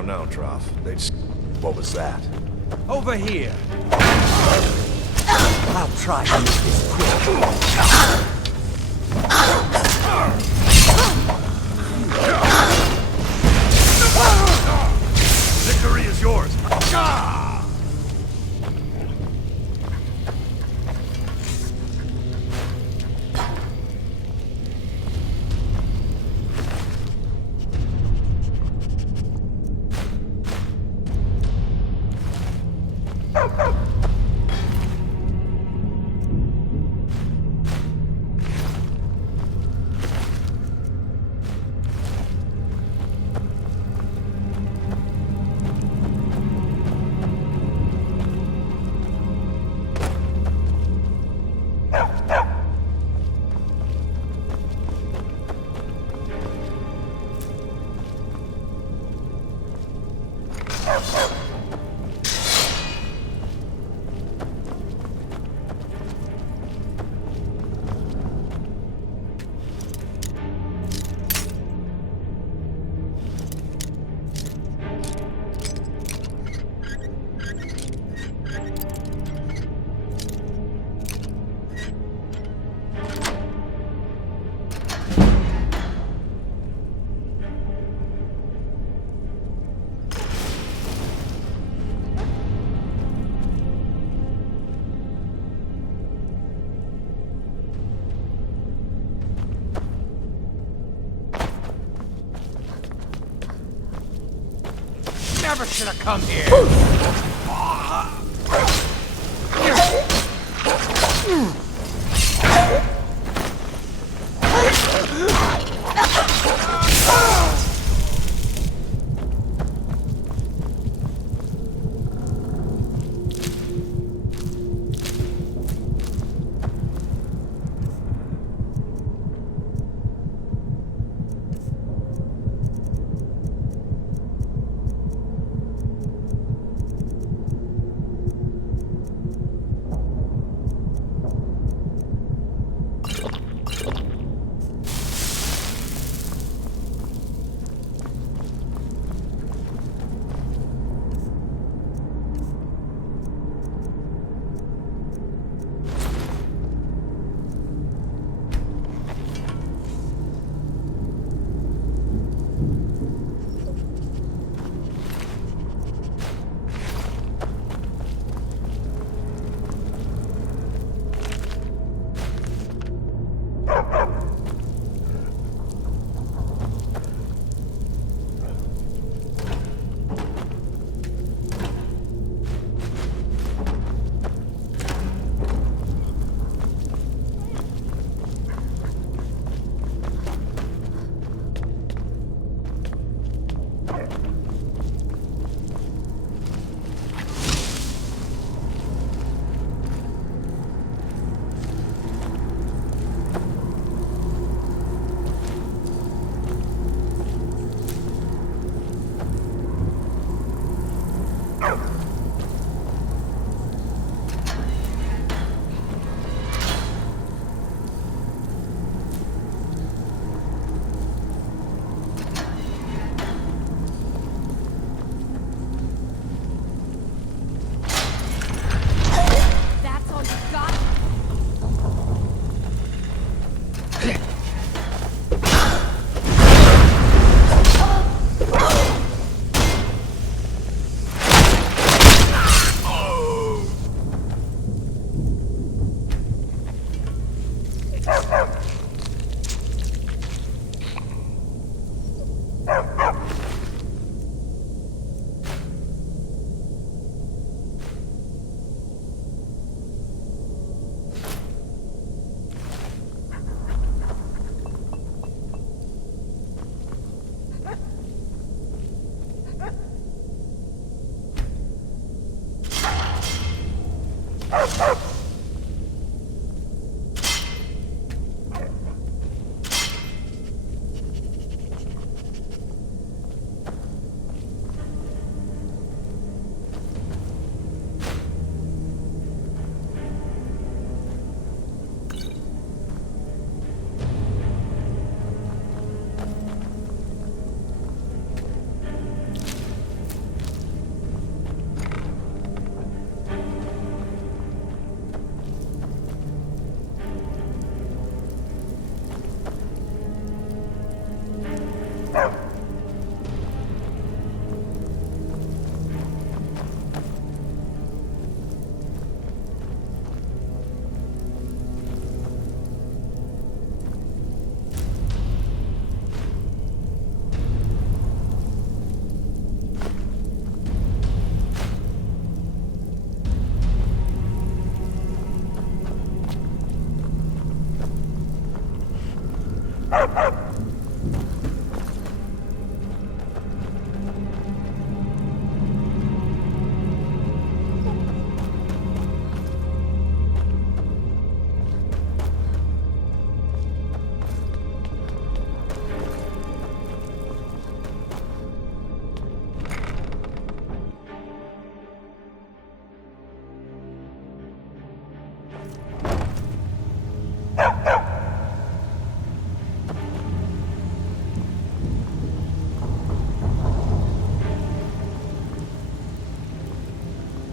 don't know, Trough. They just... What was that? Over here. I'll try to make this quick. Victory is yours! Never should have come here.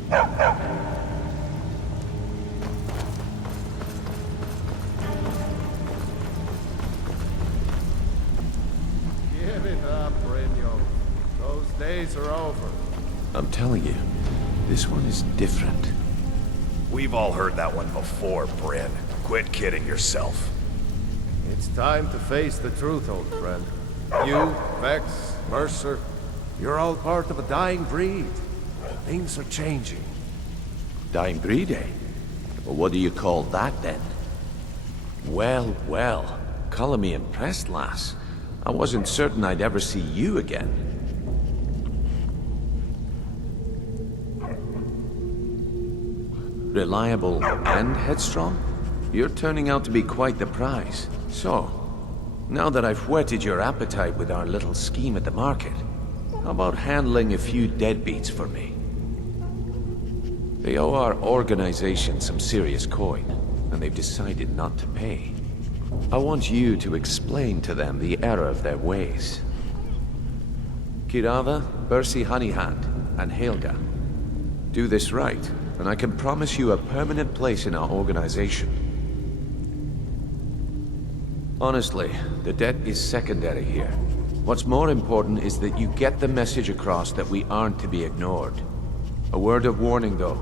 Give it up, Brynjolf. Those days are over. I'm telling you, this one is different. We've all heard that one before, Bryn. Quit kidding yourself. It's time to face the truth, old friend. You, Vex, Mercer, you're all part of a dying breed. Things are changing. Dying breed, eh? Well, what do you call that, then? Well, well. Calling me impressed, lass. I wasn't certain I'd ever see you again. Reliable and headstrong? You're turning out to be quite the prize. So, now that I've whetted your appetite with our little scheme at the market, how about handling a few deadbeats for me? They owe our organization some serious coin, and they've decided not to pay. I want you to explain to them the error of their ways. Kirava, Bersi Honeyhand, and Helga. Do this right, and I can promise you a permanent place in our organization. Honestly, the debt is secondary here. What's more important is that you get the message across that we aren't to be ignored. A word of warning, though.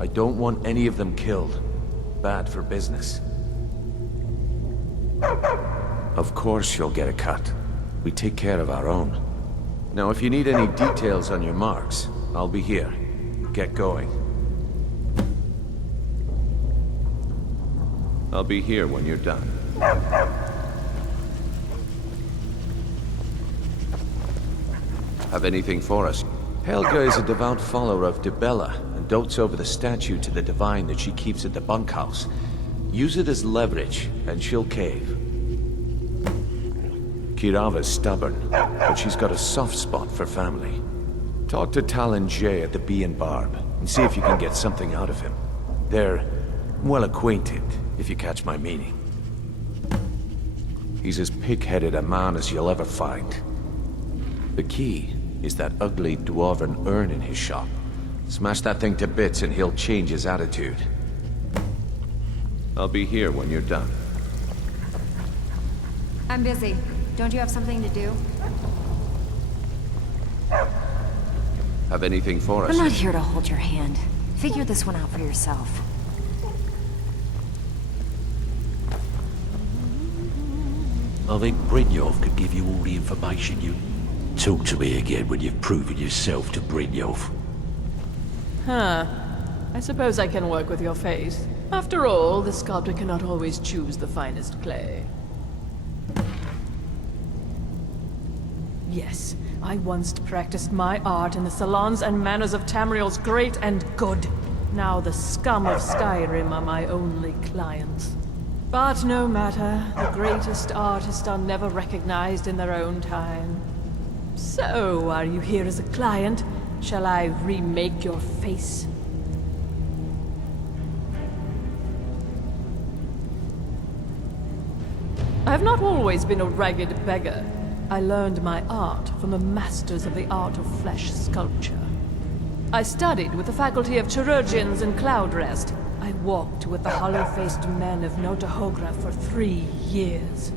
I don't want any of them killed. Bad for business. Of course you'll get a cut. We take care of our own. Now, if you need any details on your marks, I'll be here. Get going. I'll be here when you're done. Have anything for us? Helga is a devout follower of Dibella and dotes over the statue to the divine that she keeps at the bunkhouse. Use it as leverage, and she'll cave. Kirava's stubborn, but she's got a soft spot for family. Talk to Talon Jay at the Bee and Barb, and see if you can get something out of him. They're well acquainted, if you catch my meaning. He's as pig-headed a man as you'll ever find. The key is that ugly dwarven urn in his shop. Smash that thing to bits and he'll change his attitude. I'll be here when you're done. I'm busy. Don't you have something to do? Have anything for us? I'm not here to hold your hand. Figure this one out for yourself. I think Brynjolf could give you all the information you... Talk to me again when you've proven yourself to Brynjolf. Huh. I suppose I can work with your face. After all, the sculptor cannot always choose the finest clay. Yes, I once practiced my art in the salons and manners of Tamriel's great and good. Now the scum of Skyrim are my only clients. But no matter, the greatest artists are never recognized in their own time. So, are you here as a client? Shall I remake your face? I have not always been a ragged beggar. I learned my art from the masters of the art of flesh sculpture. I studied with the faculty of chirurgeons and Cloudrest. I walked with the hollow-faced men of Notahogra for 3 years.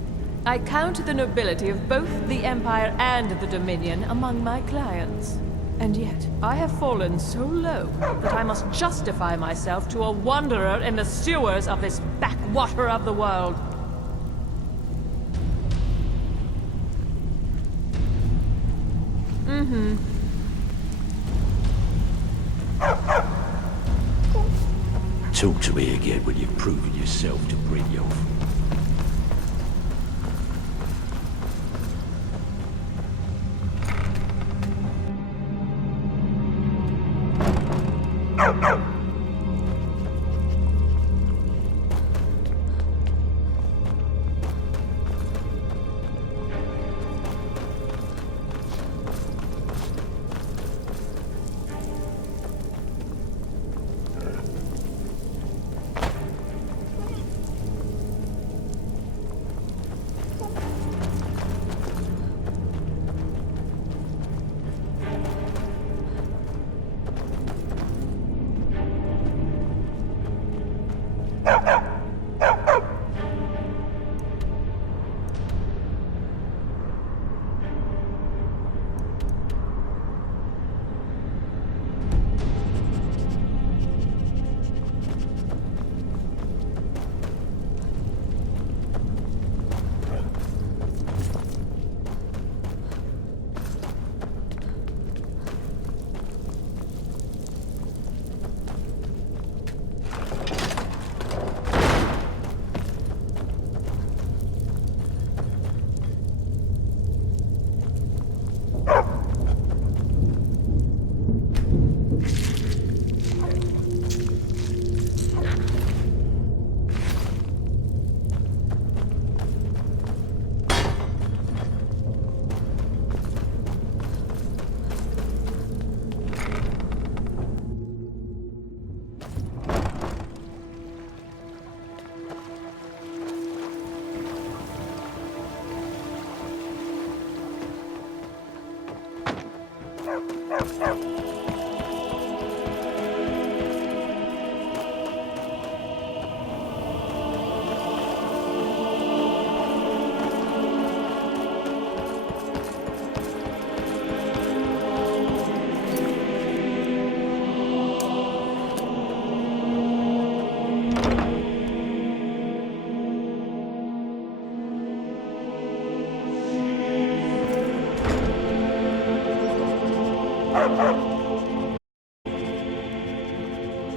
I count the nobility of both the Empire and the Dominion among my clients. And yet, I have fallen so low that I must justify myself to a wanderer in the sewers of this backwater of the world. Mm-hmm. Talk to me again when you've proven yourself to Brynjolf.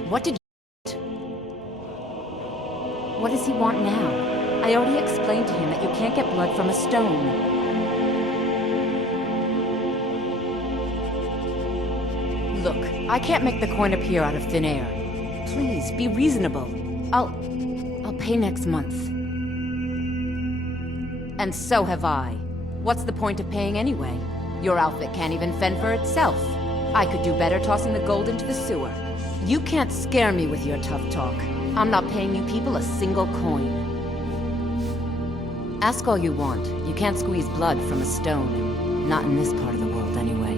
What did What does he want now? I already explained to him that you can't get blood from a stone. Look, I can't make the coin appear out of thin air. Please, be reasonable. I'll pay next month. And so have I. What's the point of paying anyway? Your outfit can't even fend for itself. I could do better tossing the gold into the sewer. You can't scare me with your tough talk. I'm not paying you people a single coin. Ask all you want. You can't squeeze blood from a stone. Not in this part of the world, anyway.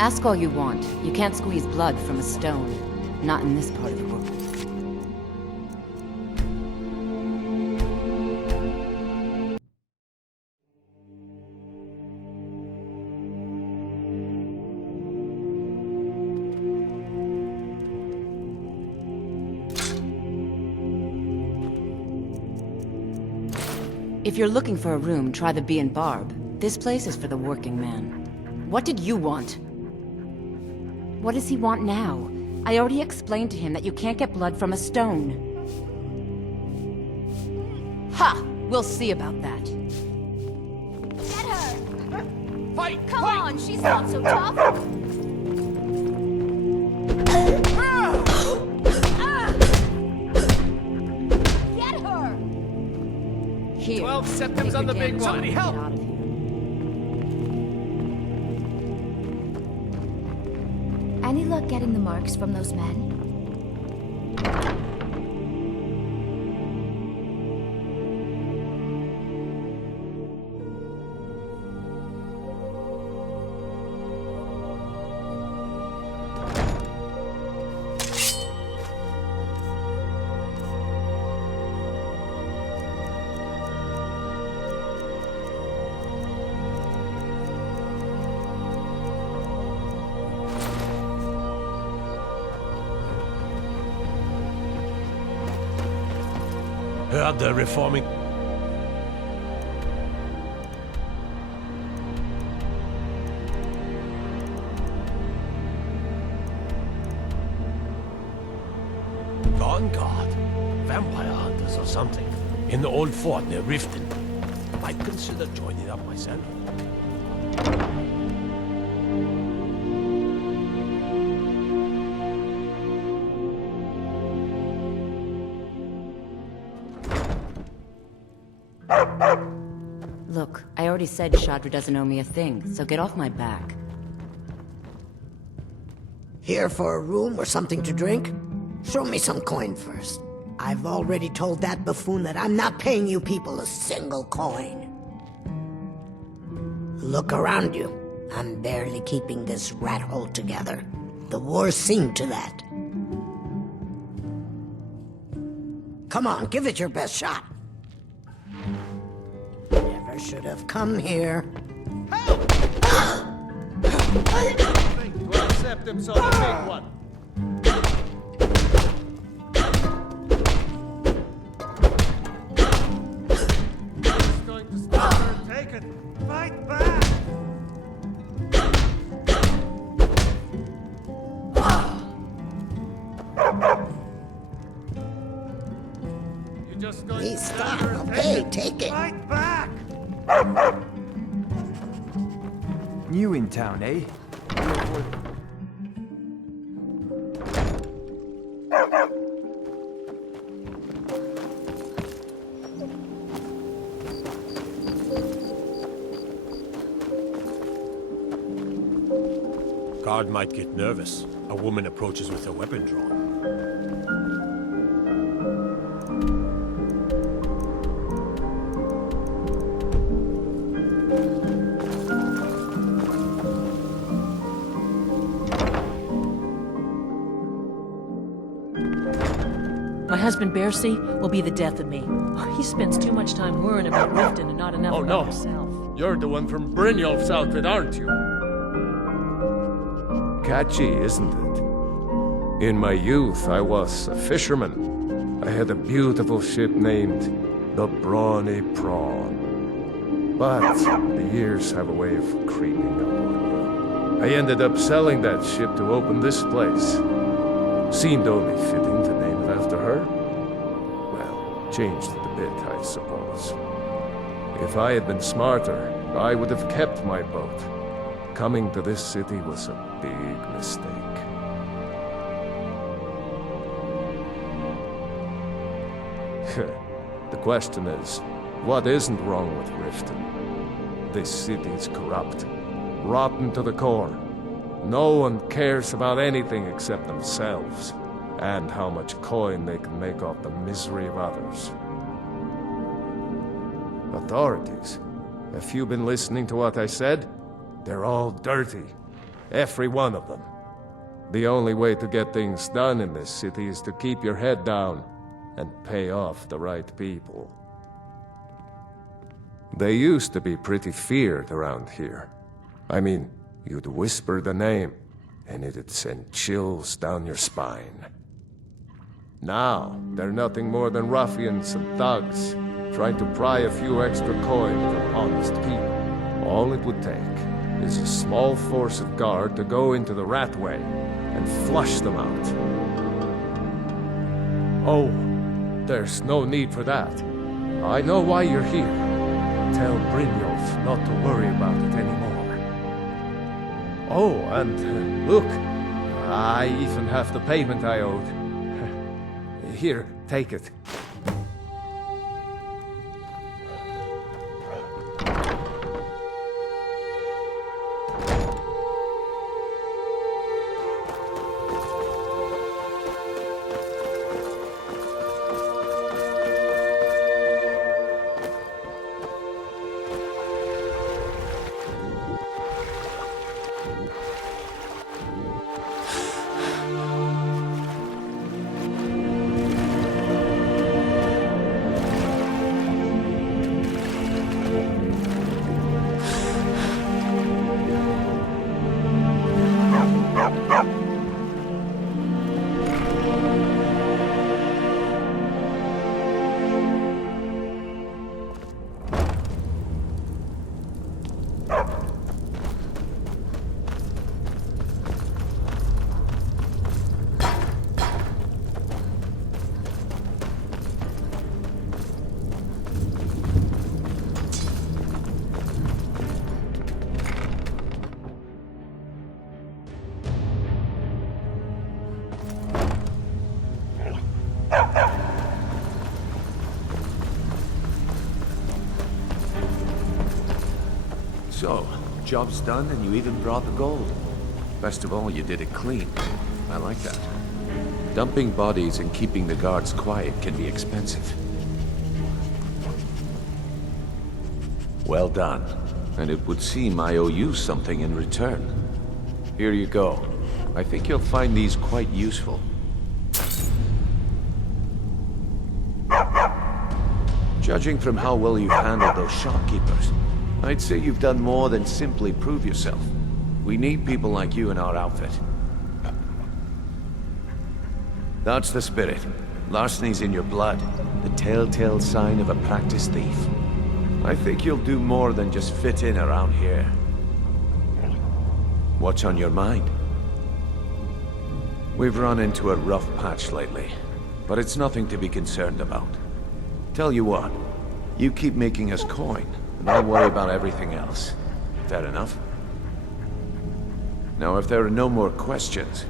Ask all you want. You can't squeeze blood from a stone. Not in this part of the world. If you're looking for a room, try the Bee and Barb. This place is for the working man. What did you want? What does he want now? I already explained to him that you can't get blood from a stone. Ha! We'll see about that. Get her! Fight! Come on, she's not so tough. Get her! Here. 12 septims on the big one. Somebody help! Any luck getting the marks from those men? Heard they're reforming. Vanguard? Vampire hunters or something. In the old fort near Riften. Might consider joining up myself. Look, I already said Shadra doesn't owe me a thing, so get off my back. Here for a room or something to drink? Show me some coin first. I've already told that buffoon that I'm not paying you people a single coin. Look around you. I'm barely keeping this rat hole together. The war's seen to that. Come on, give it your best shot. Never should have come here. 12 septims on the big one. It's going to stop her. Take it. Fight back. You just going Please to stop. her. Okay, take it. Fight back. New in town, eh? Guard might get nervous. A woman approaches with a weapon drawn. My husband Bercy will be the death of me. He spends too much time worrying about Riften and not enough Oh, about no. himself. You're the one from Brynjolf's outfit, aren't you? Catchy, isn't it? In my youth, I was a fisherman. I had a beautiful ship named the Brawny Prawn. But the years have a way of creeping up on you. I ended up selling that ship to open this place. Seemed only fitting to name it after her. Well, changed it a bit, I suppose. If I had been smarter, I would have kept my boat. Coming to this city was a big mistake. The question is, what isn't wrong with Riften? This city's corrupt, rotten to the core. No one cares about anything except themselves, and how much coin they can make off the misery of others. Authorities, have you been listening to what I said? They're all dirty. Every one of them. The only way to get things done in this city is to keep your head down and pay off the right people. They used to be pretty feared around here. I mean, you'd whisper the name, and it'd send chills down your spine. Now, they're nothing more than ruffians and thugs, trying to pry a few extra coin from honest people. All it would take is a small force of guard to go into the Ratway and flush them out. Oh, there's no need for that. I know why you're here. Tell Brynjolf not to worry about it anymore. Oh, and look, I even have the payment I owed. Here, take it. So, job's done and you even brought the gold. Best of all, you did it clean. I like that. Dumping bodies and keeping the guards quiet can be expensive. Well done. And it would seem I owe you something in return. Here you go. I think you'll find these quite useful. Judging from how well you've handled those shopkeepers, I'd say you've done more than simply prove yourself. We need people like you in our outfit. That's the spirit. Larceny's in your blood. The telltale sign of a practiced thief. I think you'll do more than just fit in around here. What's on your mind? We've run into a rough patch lately, but it's nothing to be concerned about. Tell you what, you keep making us coin, and I'll worry about everything else. Fair enough? Now, if there are no more questions,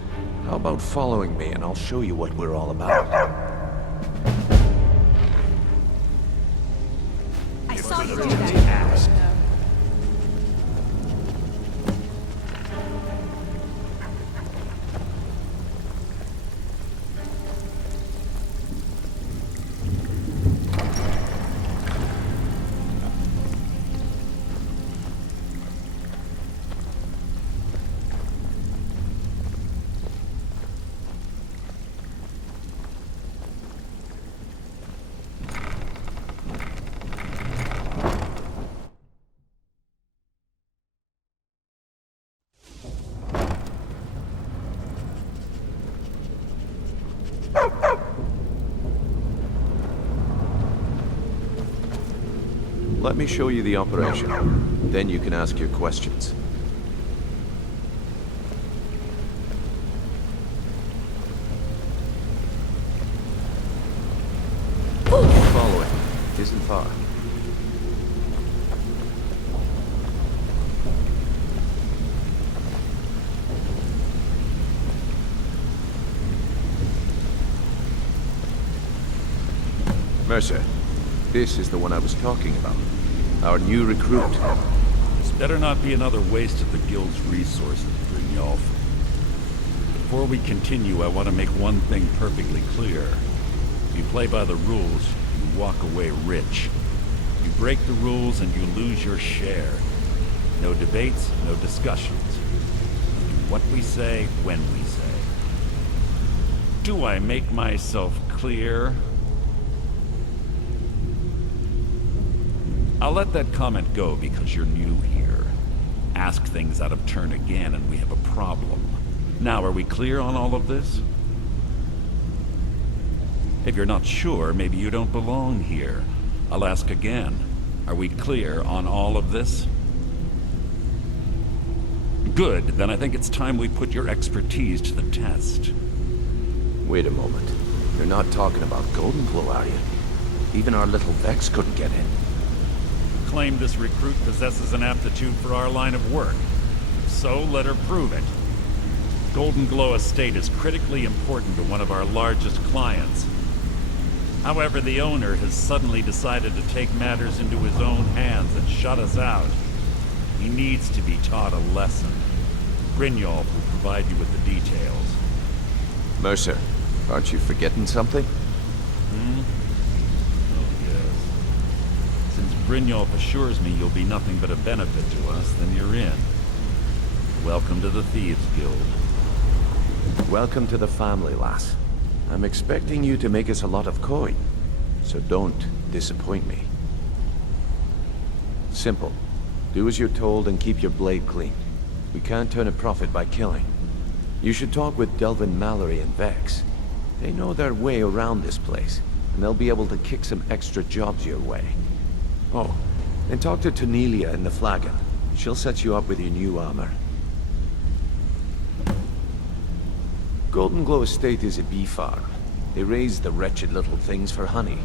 how about following me and I'll show you what we're all about? I saw you do that. Let me show you the operation. Then you can ask your questions. far. Mercer, this is the one I was talking about. Our new recruit. This better not be another waste of the Guild's resources, Brynjolf. Before we continue, I want to make one thing perfectly clear. If you play by the rules, you walk away rich. You break the rules and you lose your share. No debates, no discussions. Do what we say, when we say. Do I make myself clear? I'll let that comment go because you're new here. Ask things out of turn again and we have a problem. Now, are we clear on all of this? If you're not sure, maybe you don't belong here. I'll ask again. Are we clear on all of this? Good, then I think it's time we put your expertise to the test. Wait a moment. You're not talking about Goldenglow, are you? Even our little Vex couldn't get in. Claim this recruit possesses an aptitude for our line of work. If so, let her prove it. Goldenglow Estate is critically important to one of our largest clients. However, the owner has suddenly decided to take matters into his own hands and shut us out. He needs to be taught a lesson. Brynjolf will provide you with the details. Mercer, aren't you forgetting something? Since Brynjolf assures me you'll be nothing but a benefit to us, then you're in. Welcome to the Thieves Guild. Welcome to the family, lass. I'm expecting you to make us a lot of coin, so don't disappoint me. Simple. Do as you're told and keep your blade clean. We can't turn a profit by killing. You should talk with Delvin Mallory and Vex. They know their way around this place, and they'll be able to kick some extra jobs your way. Oh, and talk to Tonelia in the Flagon. She'll set you up with your new armor. Goldenglow Estate is a bee farm. They raise the wretched little things for honey.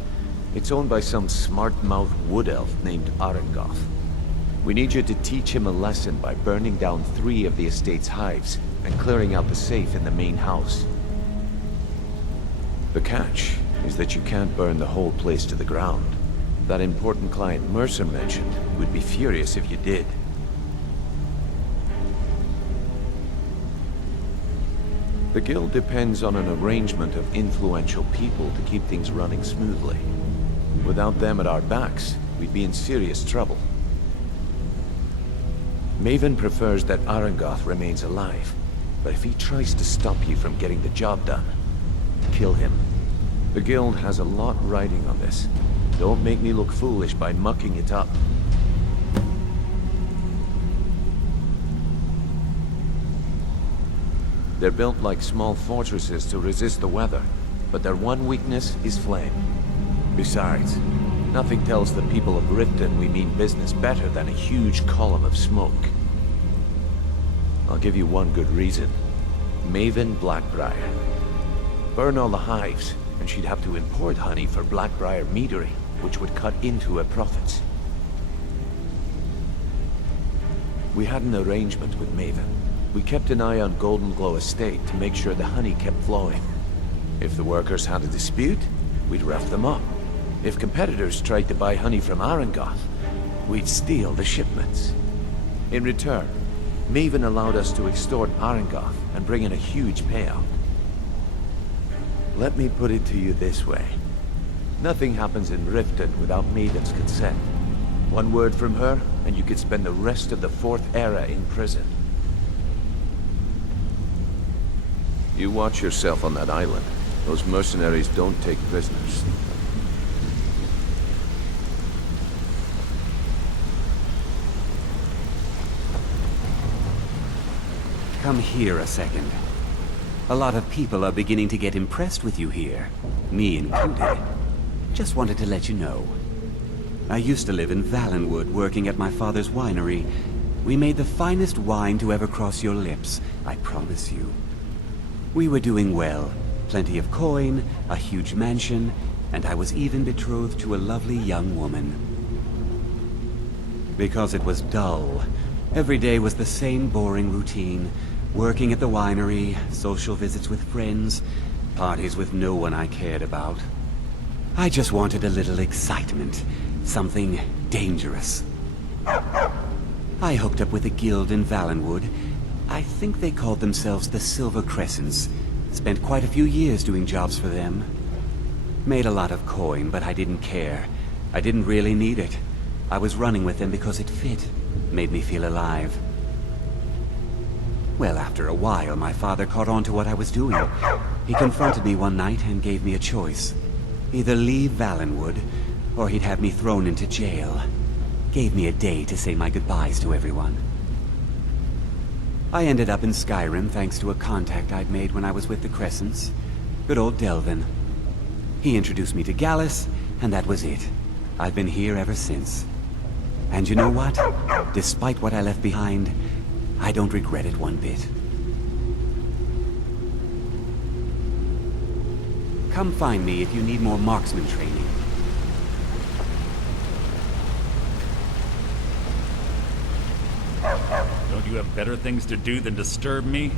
It's owned by some smart-mouthed wood elf named Arengoth. We need you to teach him a lesson by burning down 3 of the estate's hives and clearing out the safe in the main house. The catch is that you can't burn the whole place to the ground. That important client Mercer mentioned would be furious if you did. The guild depends on an arrangement of influential people to keep things running smoothly. Without them at our backs, we'd be in serious trouble. Maven prefers that Arengoth remains alive, but if he tries to stop you from getting the job done, kill him. The guild has a lot riding on this. Don't make me look foolish by mucking it up. They're built like small fortresses to resist the weather, but their one weakness is flame. Besides, nothing tells the people of Riften we mean business better than a huge column of smoke. I'll give you one good reason. Maven Blackbriar. Burn all the hives, and she'd have to import honey for Blackbriar meadery, which would cut into her profits. We had an arrangement with Maven. We kept an eye on Goldenglow Estate to make sure the honey kept flowing. If the workers had a dispute, we'd rough them up. If competitors tried to buy honey from Arengoth, we'd steal the shipments. In return, Maven allowed us to extort Arengoth and bring in a huge payout. Let me put it to you this way. Nothing happens in Riften without Maven's consent. One word from her, and you could spend the rest of the 4th era in prison. You watch yourself on that island. Those mercenaries don't take prisoners. Come here a second. A lot of people are beginning to get impressed with you here, me included. Just wanted to let you know. I used to live in Valenwood, working at my father's winery. We made the finest wine to ever cross your lips, I promise you. We were doing well. Plenty of coin, a huge mansion, and I was even betrothed to a lovely young woman. Because it was dull. Every day was the same boring routine. Working at the winery, social visits with friends, parties with no one I cared about. I just wanted a little excitement. Something dangerous. I hooked up with a guild in Valenwood. I think they called themselves the Silver Crescents. Spent quite a few years doing jobs for them. Made a lot of coin, but I didn't care. I didn't really need it. I was running with them because it fit. Made me feel alive. Well, after a while, my father caught on to what I was doing. He confronted me one night and gave me a choice. Either leave Valenwood, or he'd have me thrown into jail. Gave me a day to say my goodbyes to everyone. I ended up in Skyrim thanks to a contact I'd made when I was with the Crescents. Good old Delvin. He introduced me to Gallus, and that was it. I've been here ever since. And you know what? Despite what I left behind, I don't regret it one bit. Come find me if you need more marksman training. Don't you have better things to do than disturb me?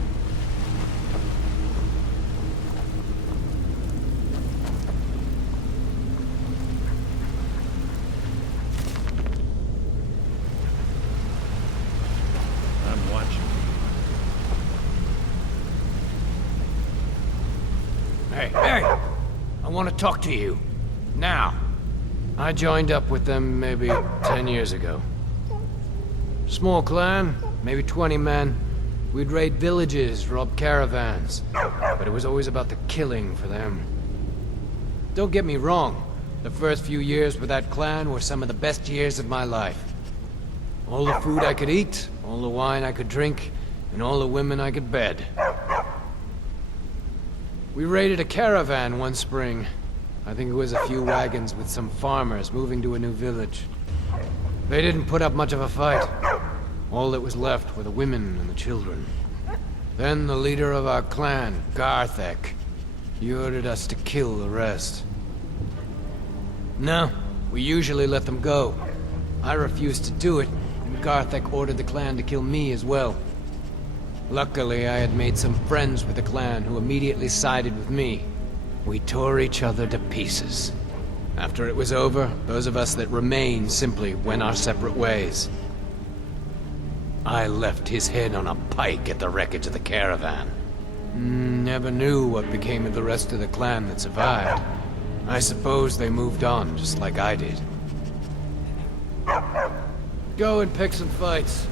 I'm watching. Hey, I want to talk to you. Now. I joined up with them maybe 10 years ago. Small clan, maybe 20 men. We'd raid villages, rob caravans. But it was always about the killing for them. Don't get me wrong. The first few years with that clan were some of the best years of my life. All the food I could eat, all the wine I could drink, and all the women I could bed. We raided a caravan one spring. I think it was a few wagons with some farmers moving to a new village. They didn't put up much of a fight. All that was left were the women and the children. Then the leader of our clan, Garthek, he ordered us to kill the rest. No, we usually let them go. I refused to do it, and Garthek ordered the clan to kill me as well. Luckily, I had made some friends with the clan who immediately sided with me. We tore each other to pieces. After it was over, those of us that remained simply went our separate ways. I left his head on a pike at the wreckage of the caravan. Never knew what became of the rest of the clan that survived. I suppose they moved on, just like I did. Go and pick some fights.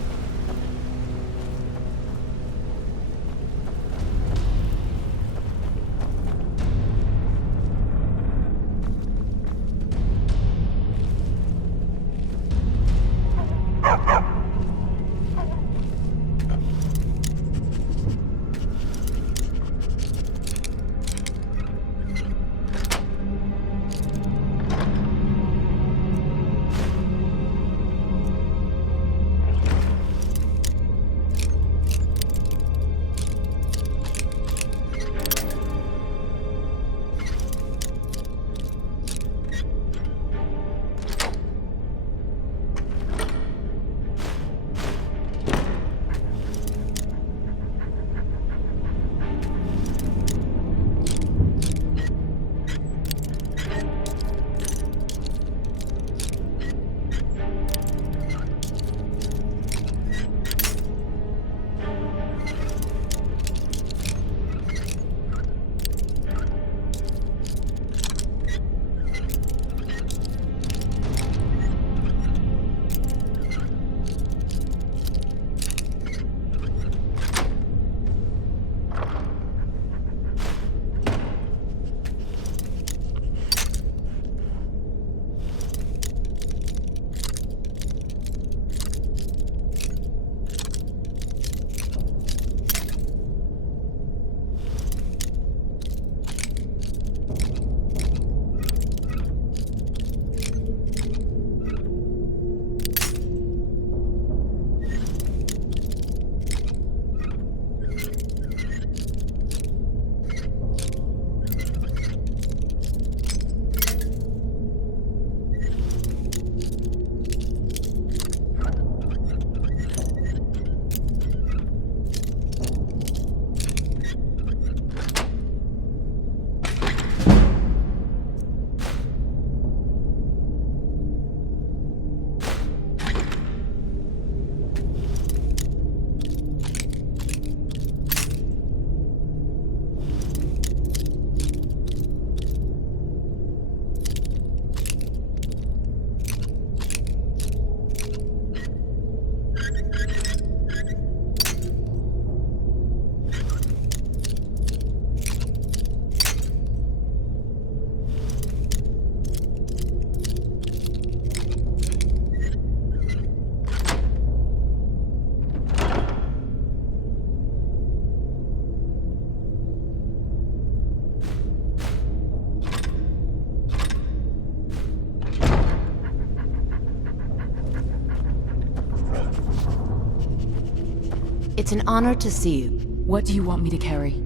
It's an honor to see you. What do you want me to carry?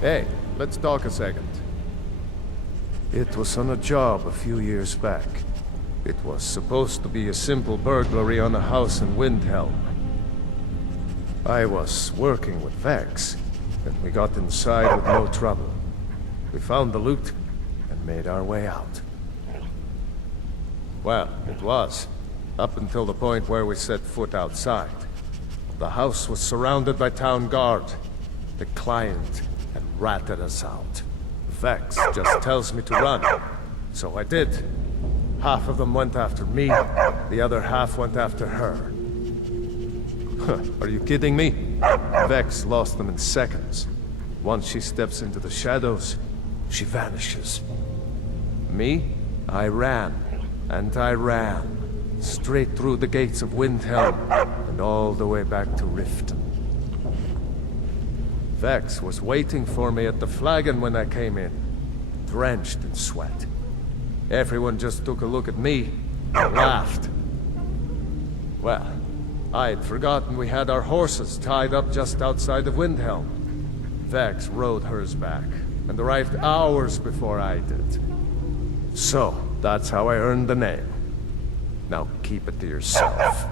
Hey, let's talk a second. It was on a job a few years back. It was supposed to be a simple burglary on a house in Windhelm. I was working with Vex, and we got inside with no trouble. We found the loot, and made our way out. Well, it was, up until the point where we set foot outside. The house was surrounded by town guard. The client had ratted us out. Vex just tells me to run, so I did. Half of them went after me, the other half went after her. Are you kidding me? Vex lost them in seconds. Once she steps into the shadows, she vanishes. Me? I ran, and I ran, straight through the gates of Windhelm, and all the way back to Riften. Vex was waiting for me at the flagon when I came in, drenched in sweat. Everyone just took a look at me and laughed. Well, I'd forgotten we had our horses tied up just outside of Windhelm. Vex rode hers back, and arrived hours before I did. So, that's how I earned the name. Now keep it to yourself.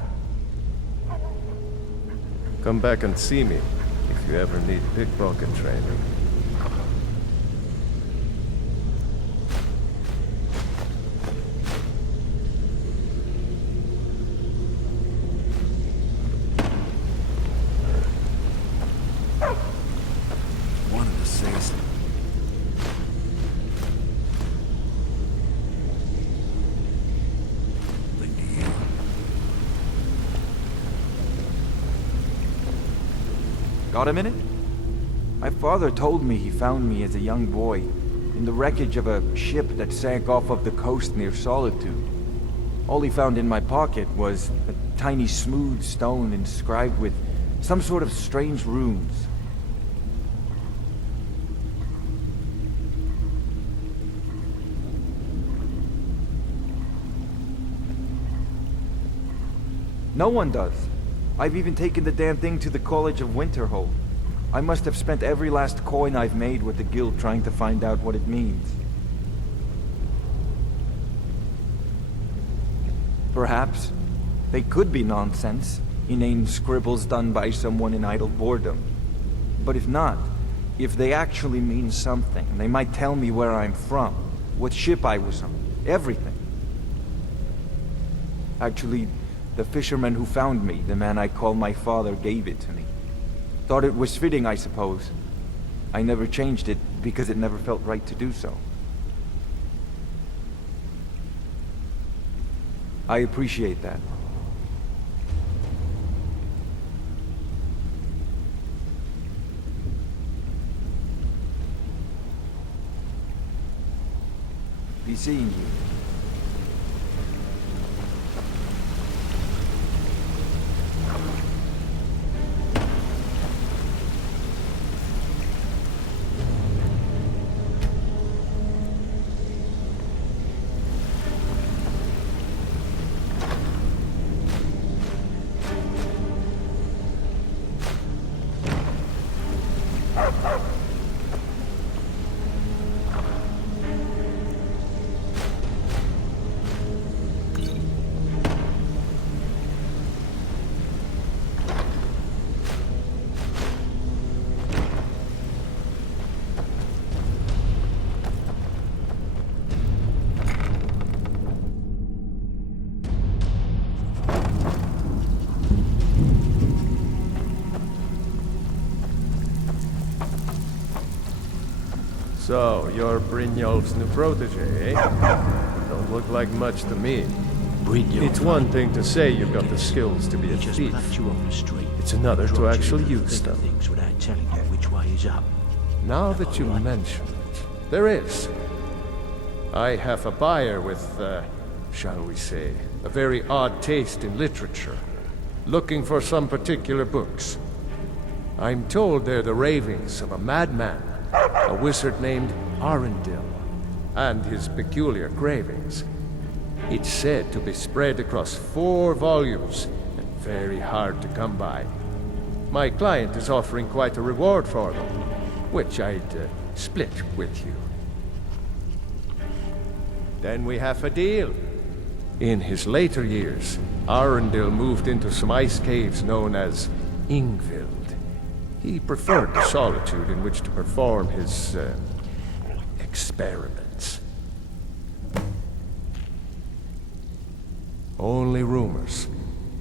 Come back and see me if you ever need pickpocket training. Wanted to say something. Got a minute? My father told me he found me as a young boy in the wreckage of a ship that sank off of the coast near Solitude. All he found in my pocket was a tiny smooth stone inscribed with some sort of strange runes. No one does. I've even taken the damn thing to the College of Winterhold. I must have spent every last coin I've made with the guild trying to find out what it means. Perhaps they could be nonsense, inane scribbles done by someone in idle boredom. But if not, if they actually mean something, they might tell me where I'm from, what ship I was on, everything. Actually, the fisherman who found me, the man I call my father, gave it to me. Thought it was fitting, I suppose. I never changed it because it never felt right to do so. I appreciate that. Be seeing you. So, you're Brynjolf's new protege, eh? Don't look like much to me. It's one thing to say you've got the skills to be a thief. It's another to actually use them. Without telling you which way is up. Now that you mention it, there is. I have a buyer with, shall we say, a very odd taste in literature, looking for some particular books. I'm told they're the ravings of a madman, a wizard named Arundel, and his peculiar cravings. It's said to be spread across 4 volumes, and very hard to come by. My client is offering quite a reward for them, which I'd split with you. Then we have a deal. In his later years, Arundel moved into some ice caves known as Ingvild. He preferred the solitude in which to perform his, experiments. Only rumors.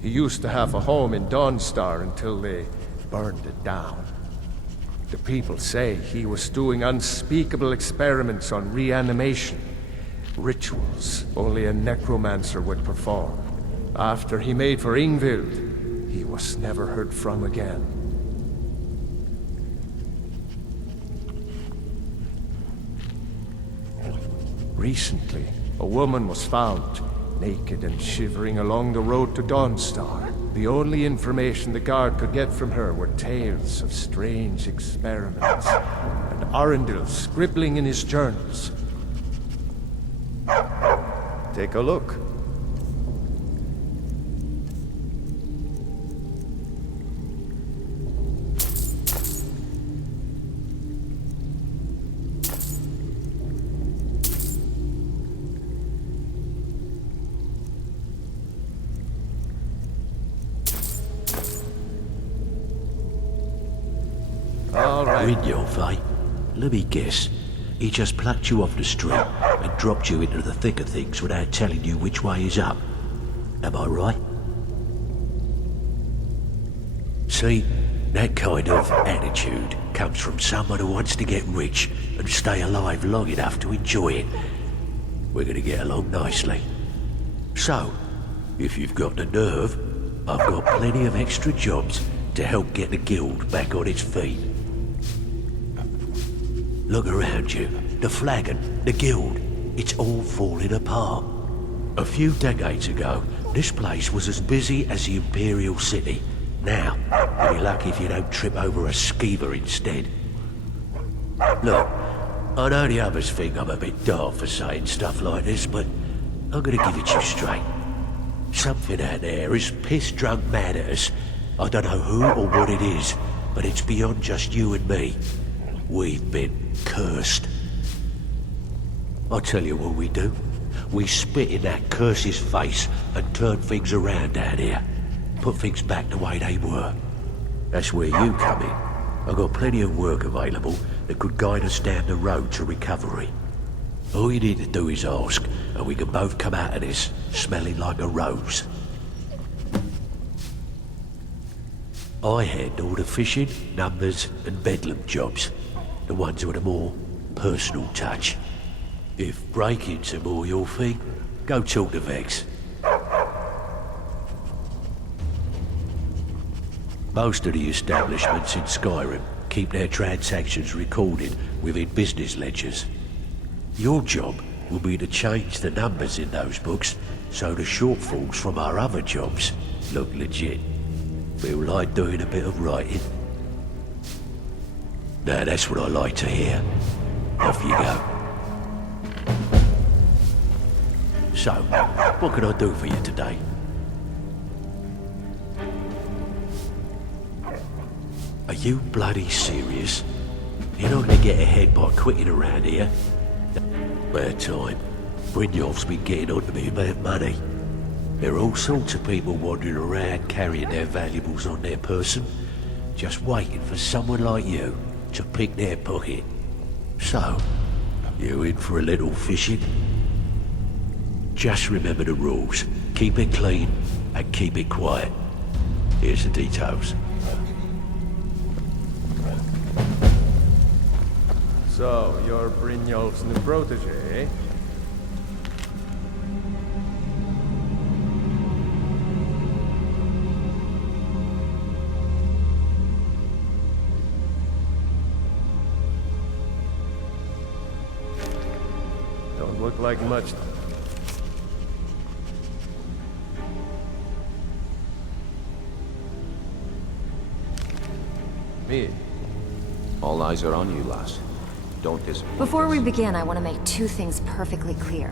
He used to have a home in Dawnstar until they burned it down. The people say he was doing unspeakable experiments on reanimation, rituals only a necromancer would perform. After he made for Ingvild, he was never heard from again. Recently, a woman was found, naked and shivering along the road to Dawnstar. The only information the guard could get from her were tales of strange experiments, and Arundel scribbling in his journals. Take a look. Brynjolf, eh? Let me guess. He just plucked you off the street and dropped you into the thick of things without telling you which way is up. Am I right? See, that kind of attitude comes from someone who wants to get rich and stay alive long enough to enjoy it. We're gonna get along nicely. So, if you've got the nerve, I've got plenty of extra jobs to help get the guild back on its feet. Look around you. The flagon, the guild, it's all falling apart. A few decades ago, this place was as busy as the Imperial City. Now, you'll be lucky if you don't trip over a skeever instead. Look, I know the others think I'm a bit daft for saying stuff like this, but I'm gonna give it to you straight. Something out there is piss-drunk mad at us. I don't know who or what it is, but it's beyond just you and me. We've been cursed. I'll tell you what we do. We spit in that curse's face and turn things around down here. Put things back the way they were. That's where you come in. I've got plenty of work available that could guide us down the road to recovery. All you need to do is ask, and we can both come out of this smelling like a rose. I handle the fishing, numbers, and bedlam jobs. The ones with a more personal touch. If breaking's a more your thing, go talk to Vex. Most of the establishments in Skyrim keep their transactions recorded within business ledgers. Your job will be to change the numbers in those books so the shortfalls from our other jobs look legit. Feel like doing a bit of writing? Now that's what I like to hear. Off you go. So, what can I do for you today? Are you bloody serious? You're not gonna get ahead by quitting around here? Bad time. Brynjolf's been getting on to me about money. There are all sorts of people wandering around carrying their valuables on their person, just waiting for someone like you to pick their pocket. So, you in for a little fishing? Just remember the rules. Keep it clean and keep it quiet. Here's the details. So, you're Brynjolf's new protege, eh? Don't look like much. Me. All eyes are on you, lass. Don't disappoint. Before we begin, I want to make two things perfectly clear.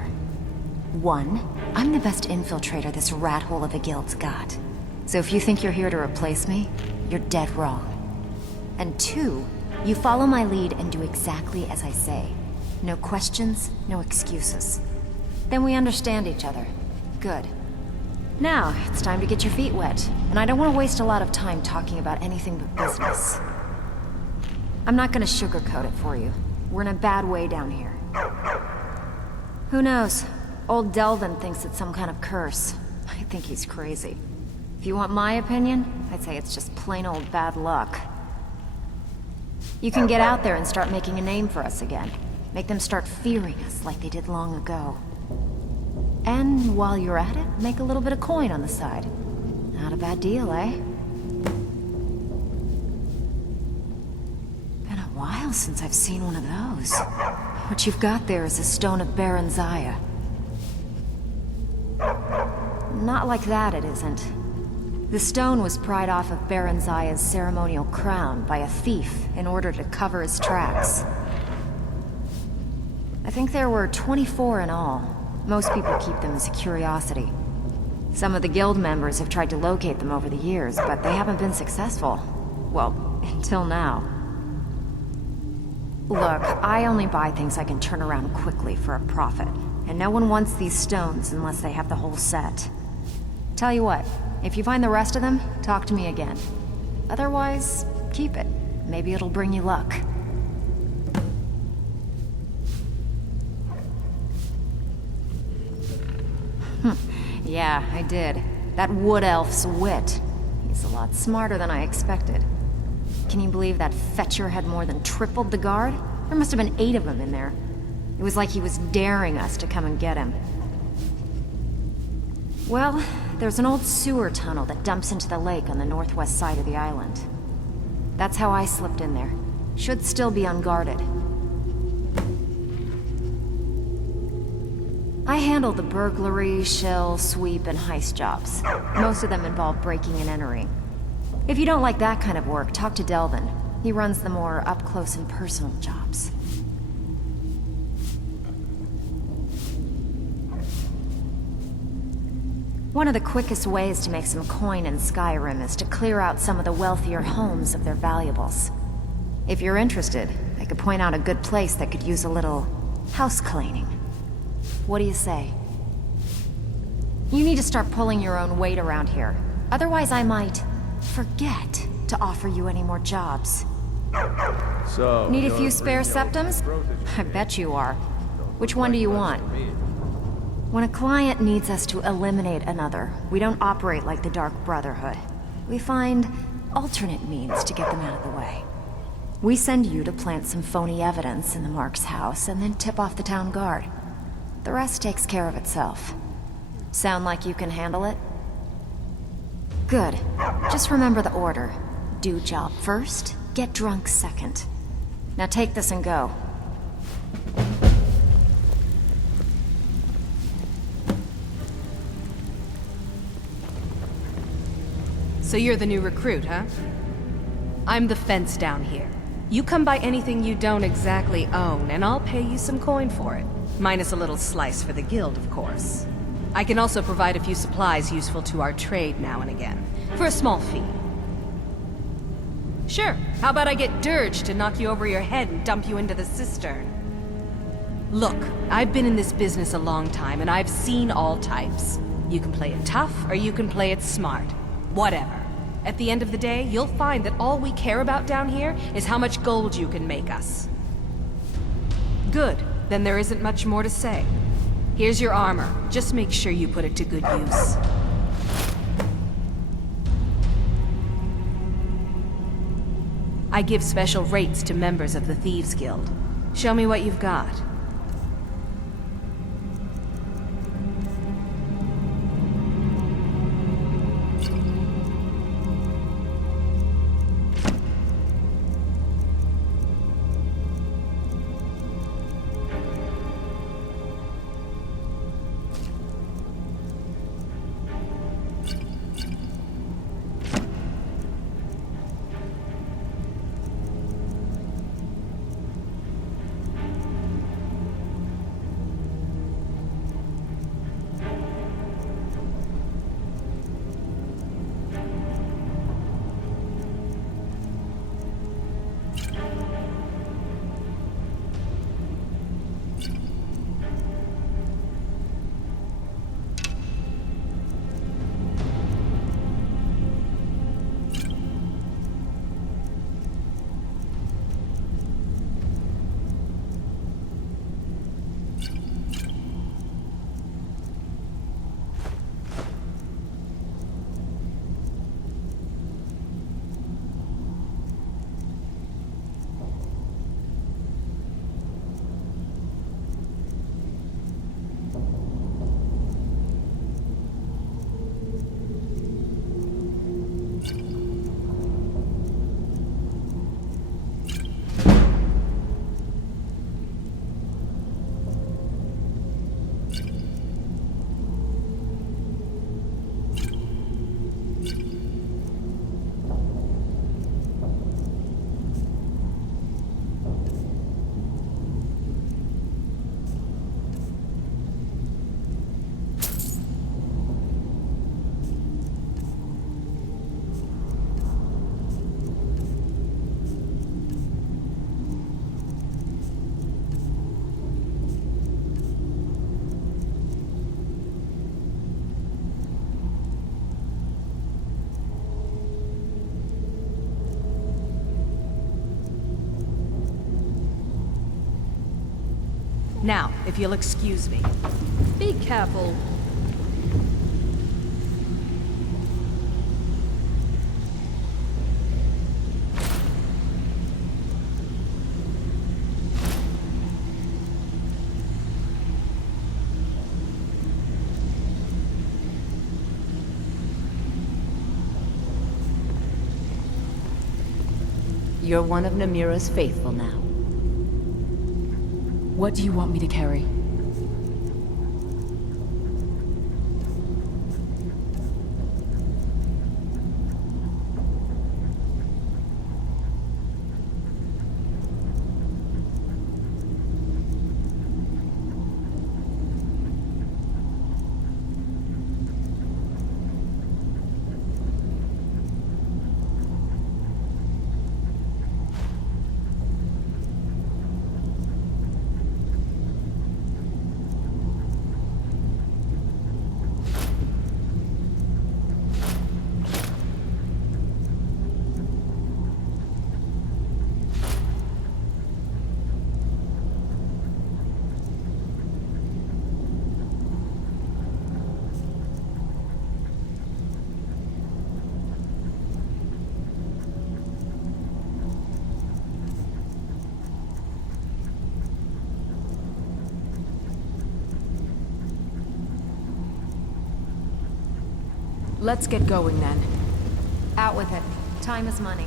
One, I'm the best infiltrator this rat hole of a guild's got. So if you think you're here to replace me, you're dead wrong. And two, you follow my lead and do exactly as I say. No questions, no excuses. Then we understand each other. Good. Now, it's time to get your feet wet, and I don't want to waste a lot of time talking about anything but business. I'm not gonna sugarcoat it for you. We're in a bad way down here. Who knows? Old Delvin thinks it's some kind of curse. I think he's crazy. If you want my opinion, I'd say it's just plain old bad luck. You can get out there and start making a name for us again. Make them start fearing us like they did long ago. And while you're at it, make a little bit of coin on the side. Not a bad deal, eh? Been a while since I've seen one of those. What you've got there is a stone of Baron Zaya. Not like that, it isn't. The stone was pried off of Baron Zaya's ceremonial crown by a thief in order to cover his tracks. I think there were 24 in all. Most people keep them as a curiosity. Some of the guild members have tried to locate them over the years, but they haven't been successful. Well, until now. Look, I only buy things I can turn around quickly for a profit, and no one wants these stones unless they have the whole set. Tell you what, if you find the rest of them, talk to me again. Otherwise, keep it. Maybe it'll bring you luck. Yeah, I did. That wood elf's wit. He's a lot smarter than I expected. Can you believe that fetcher had more than tripled the guard? There must have been 8 of them in there. It was like he was daring us to come and get him. Well, there's an old sewer tunnel that dumps into the lake on the northwest side of the island. That's how I slipped in there. Should still be unguarded. I handle the burglary, shell, sweep, and heist jobs. Most of them involve breaking and entering. If you don't like that kind of work, talk to Delvin. He runs the more up-close and personal jobs. One of the quickest ways to make some coin in Skyrim is to clear out some of the wealthier homes of their valuables. If you're interested, I could point out a good place that could use a little house cleaning. What do you say? You need to start pulling your own weight around here. Otherwise, I might forget to offer you any more jobs. So, Need a few spare septums? I bet you are. Which one do you want? When a client needs us to eliminate another, we don't operate like the Dark Brotherhood. We find alternate means to get them out of the way. We send you to plant some phony evidence in the Mark's house and then tip off the town guard. The rest takes care of itself. Sound like you can handle it? Good. Just remember the order. Do job first, get drunk second. Now take this and go. So you're the new recruit, huh? I'm the fence down here. You come by anything you don't exactly own, and I'll pay you some coin for it. Minus a little slice for the guild, of course. I can also provide a few supplies useful to our trade now and again, for a small fee. Sure, how about I get Dirge to knock you over your head and dump you into the cistern? Look, I've been in this business a long time, and I've seen all types. You can play it tough, or you can play it smart. Whatever. At the end of the day, you'll find that all we care about down here is how much gold you can make us. Good. Then there isn't much more to say. Here's your armor. Just make sure you put it to good use. I give special rates to members of the Thieves Guild. Show me what you've got. Now, if you'll excuse me. Be careful. You're one of Namira's faithful now. What do you want me to carry? Let's get going then. Out with it. Time is money.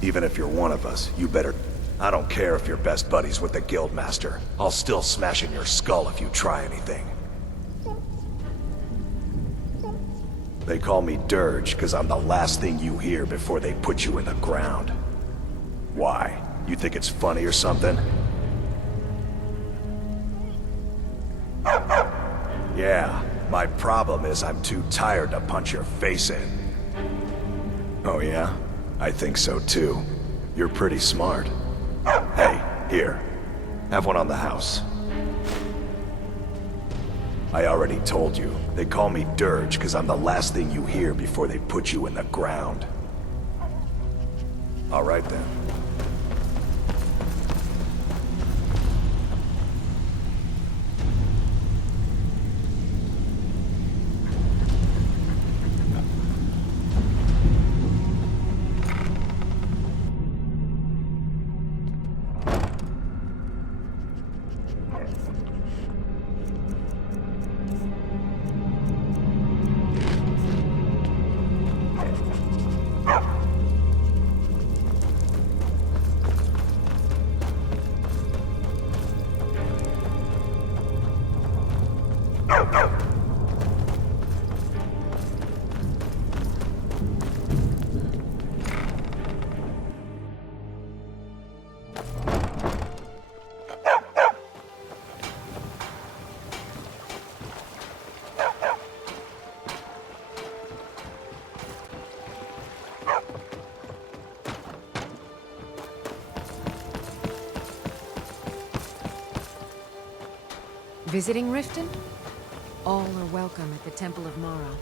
Even if you're one of us, you better... I don't care if you're best buddies with the Guildmaster. I'll still smash in your skull if you try anything. They call me Dirge because I'm the last thing you hear before they put you in the ground. Why? You think it's funny or something? Yeah, my problem is I'm too tired to punch your face in. Oh yeah? I think so too. You're pretty smart. Hey, here. Have one on the house. I already told you. They call me Dirge because I'm the last thing you hear before they put you in the ground. All right then. Visiting Riften? All are welcome at the Temple of Mara.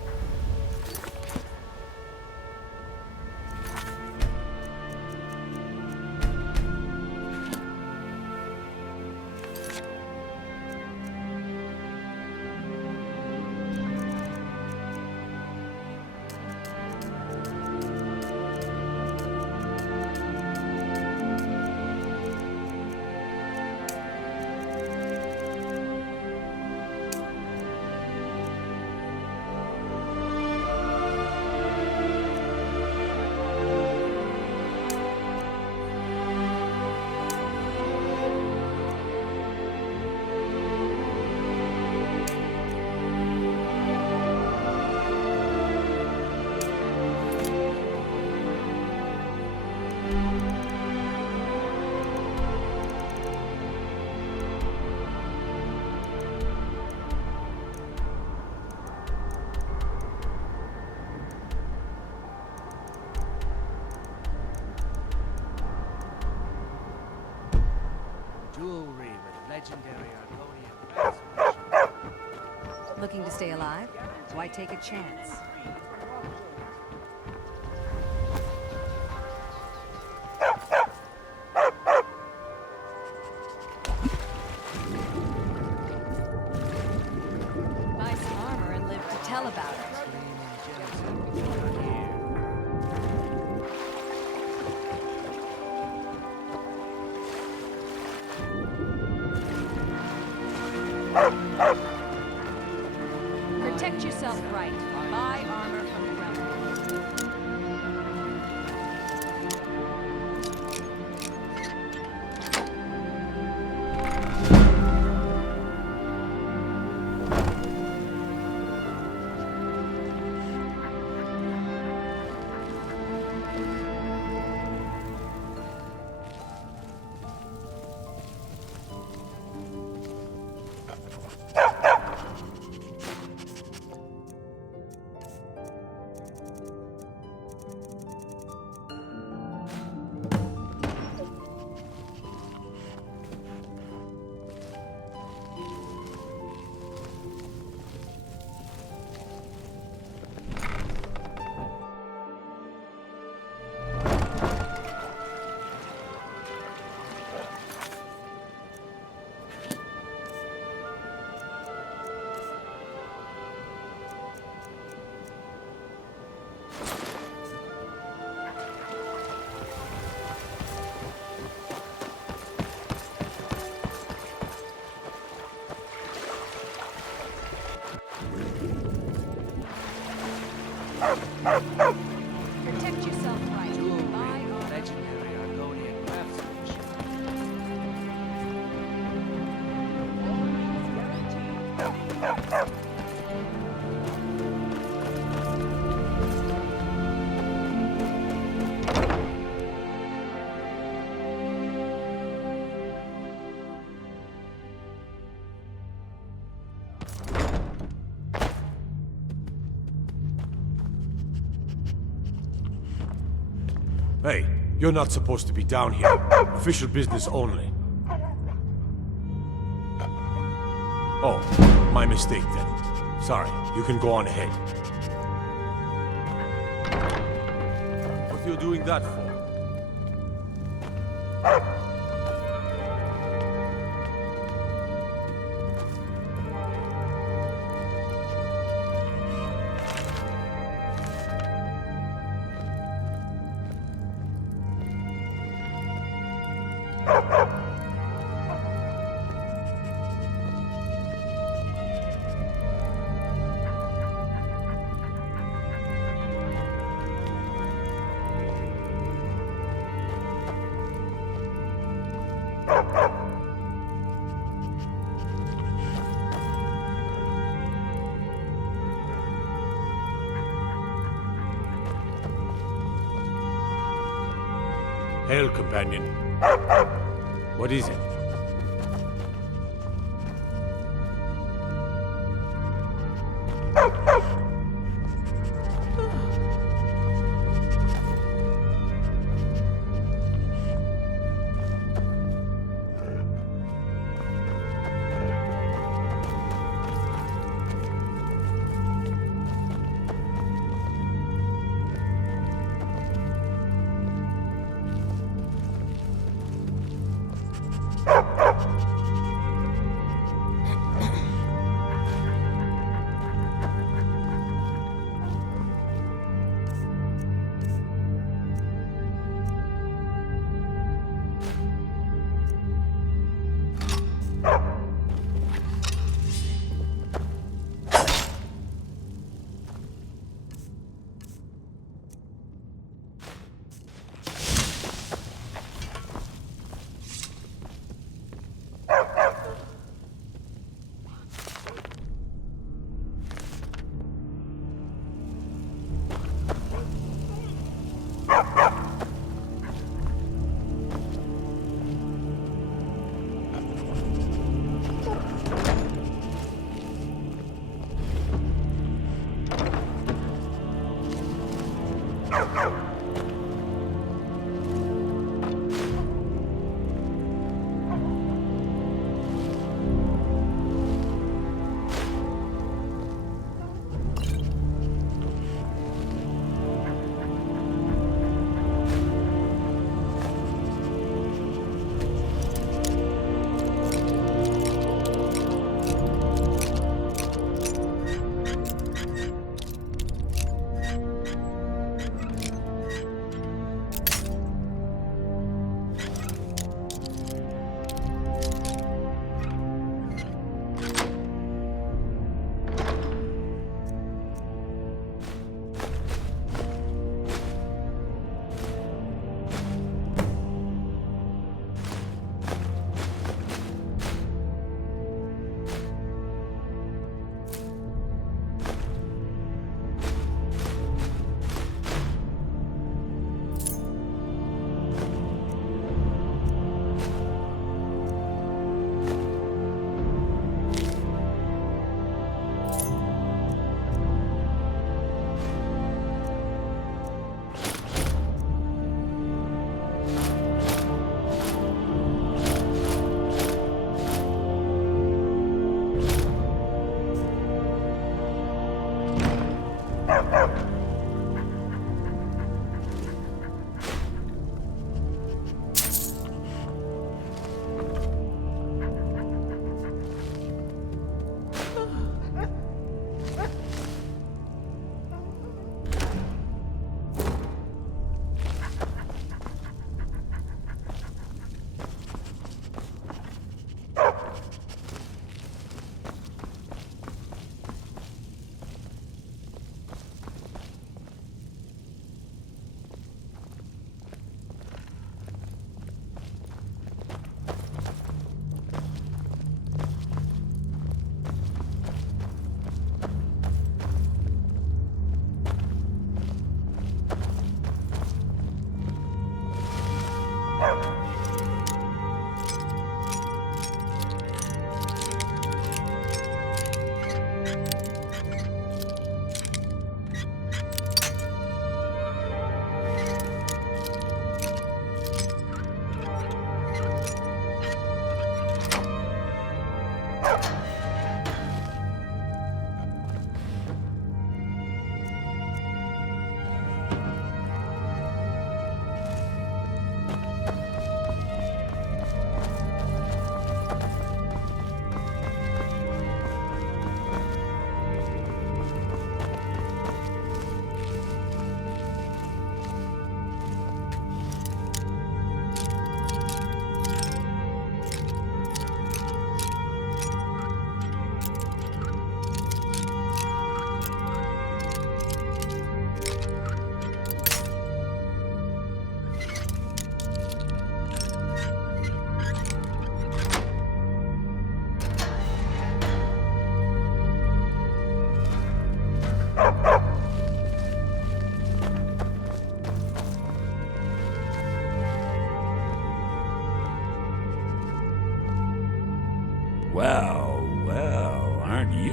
Jewelry with legendary Argonian craftsmanship. Looking to stay alive? Why take a chance? Buy some armor and live to tell about it. Protect yourself right. Buy armor Protect yourself right. Jewelry, legendary Argonian craftsmanship. Hey, you're not supposed to be down here. Official business only. Oh, my mistake then. Sorry, you can go on ahead. What are you doing that for? Hail, companion. What is it?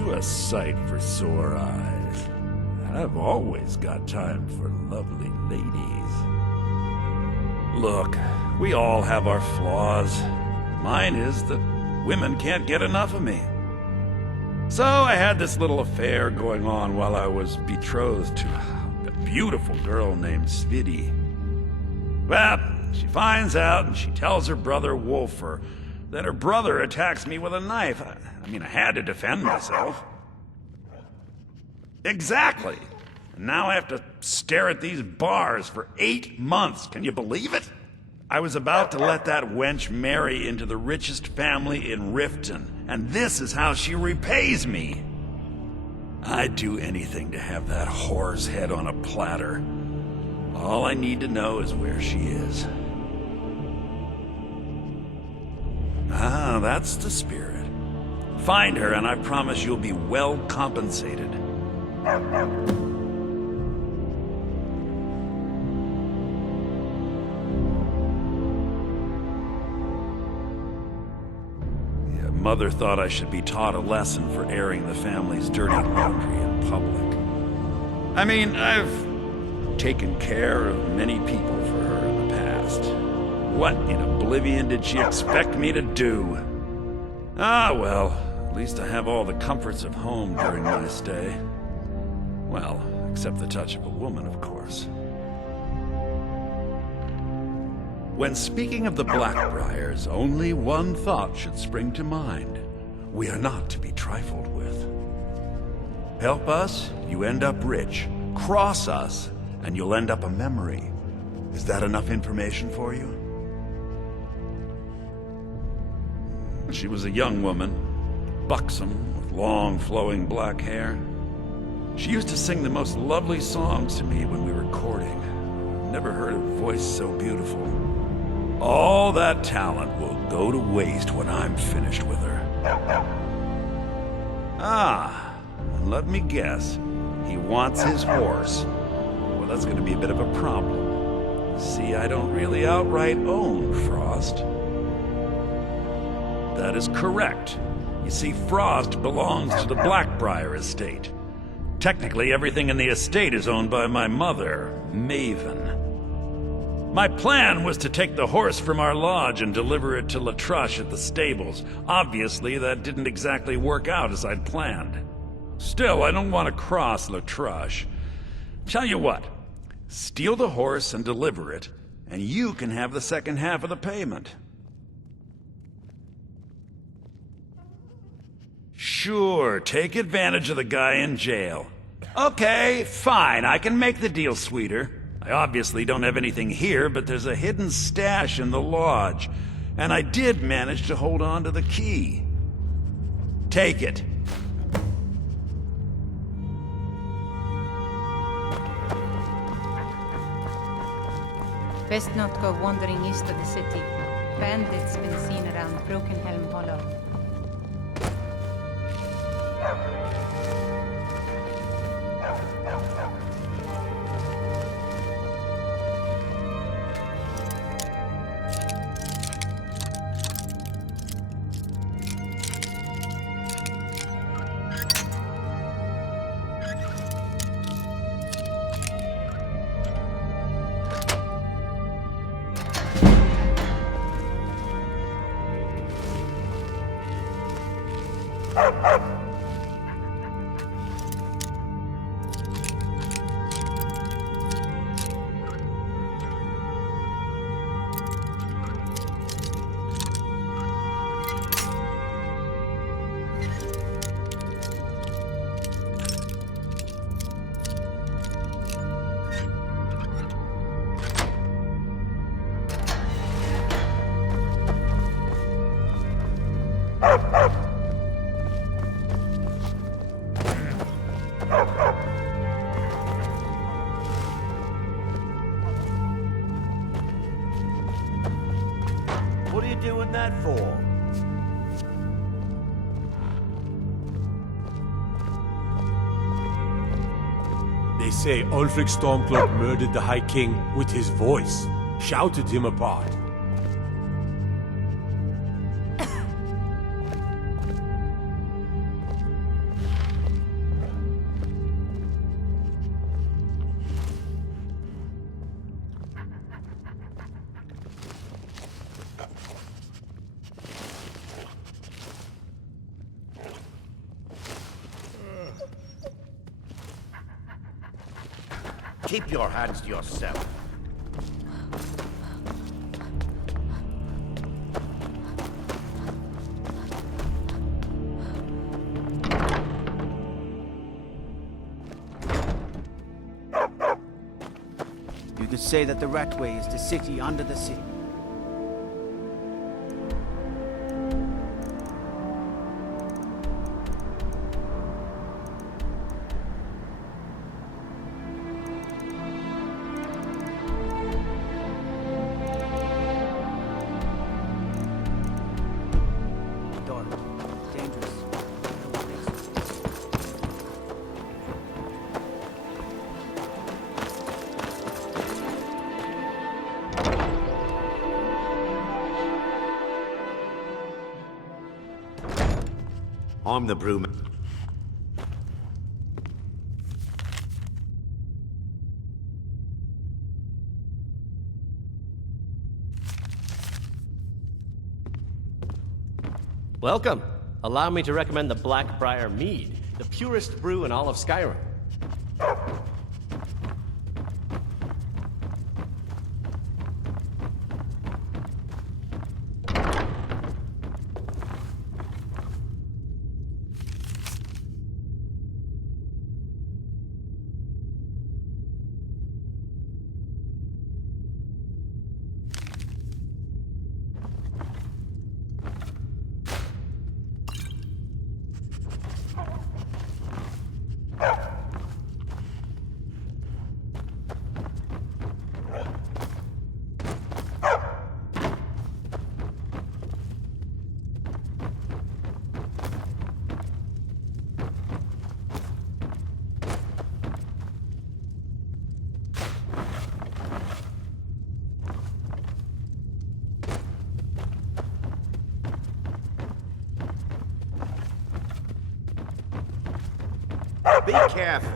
you a sight for sore eyes. I've always got time for lovely ladies. Look, we all have our flaws. Mine is that women can't get enough of me. So I had this little affair going on while I was betrothed to a beautiful girl named Svidi. Well, she finds out and she tells her brother Wolfer that her brother attacks me with a knife. I mean, I had to defend myself. Exactly. And now I have to stare at these bars for 8 months. Can you believe it? I was about to let that wench marry into the richest family in Riften, and this is how she repays me. I'd do anything to have that whore's head on a platter. All I need to know is where she is. Ah, that's the spirit. Find her, and I promise you'll be well compensated. Mother thought I should be taught a lesson for airing the family's dirty laundry in public. I mean, I've taken care of many people for her in the past. What in oblivion did she expect me to do? Ah, well, at least I have all the comforts of home during my stay. Well, except the touch of a woman, of course. When speaking of the Blackbriars, only one thought should spring to mind. We are not to be trifled with. Help us, you end up rich. Cross us, and you'll end up a memory. Is that enough information for you? She was a young woman, buxom, with long, flowing black hair. She used to sing the most lovely songs to me when we were courting. Never heard a voice so beautiful. All that talent will go to waste when I'm finished with her. Ah, and let me guess. He wants his horse. Well, that's going to be a bit of a problem. See, I don't really outright own Frost. That is correct. You see, Frost belongs to the Blackbriar estate. Technically, everything in the estate is owned by my mother, Maven. My plan was to take the horse from our lodge and deliver it to Latrush at the stables. Obviously, that didn't exactly work out as I'd planned. Still, I don't want to cross Latrush. Tell you what, steal the horse and deliver it, and you can have the second half of the payment. Sure, take advantage of the guy in jail. Okay, fine, I can make the deal sweeter. I obviously don't have anything here, but there's a hidden stash in the lodge, and I did manage to hold on to the key. Take it. Best not go wandering east of the city. Bandits been seen around Broken Helm Hollow. What are you doing that for? They say Ulfric Stormcloak murdered the High King with his voice, shouted him apart. Keep your hands to yourself. You could say that the Ratway is the city under the city. I'm the brewman. Welcome. Allow me to recommend the Blackbriar Mead, the purest brew in all of Skyrim. Be careful.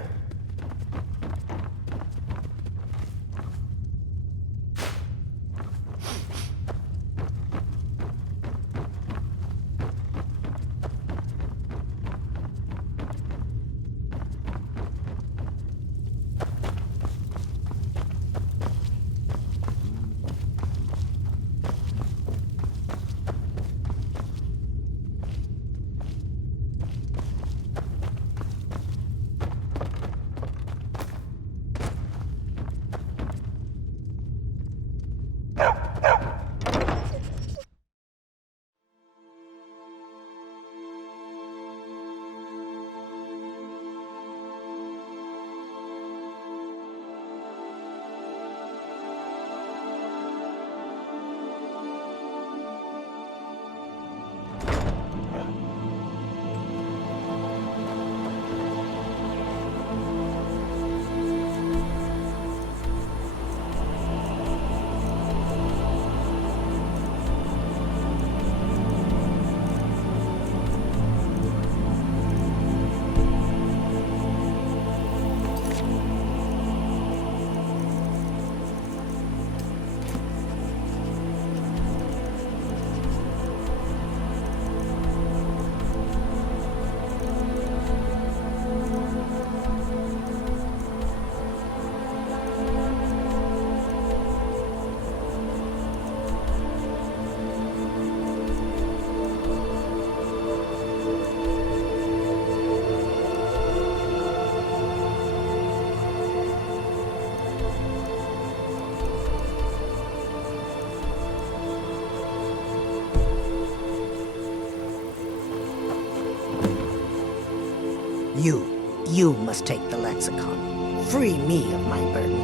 You must take the lexicon. Free me of my burden.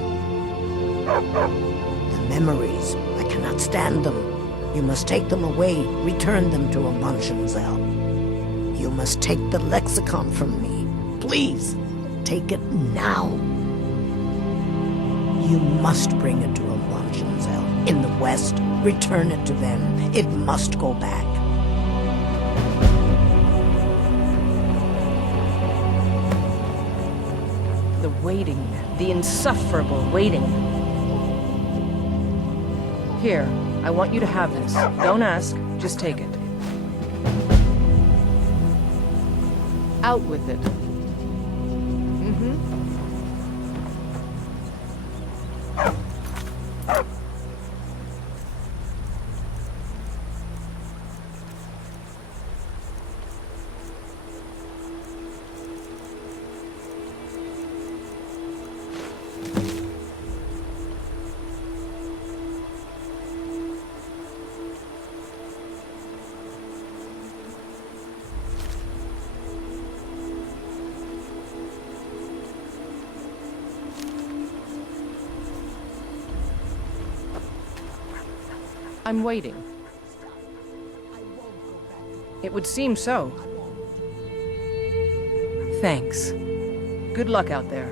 The memories, I cannot stand them. You must take them away, return them to a Munchausen. You must take the lexicon from me. Please, take it now. You must bring it to a Munchausen. In the West, return it to them. It must go back. The waiting, the insufferable waiting. Here, I want you to have this. Don't ask, just take it. Out with it. I'm waiting. It would seem so. Thanks. Good luck out there.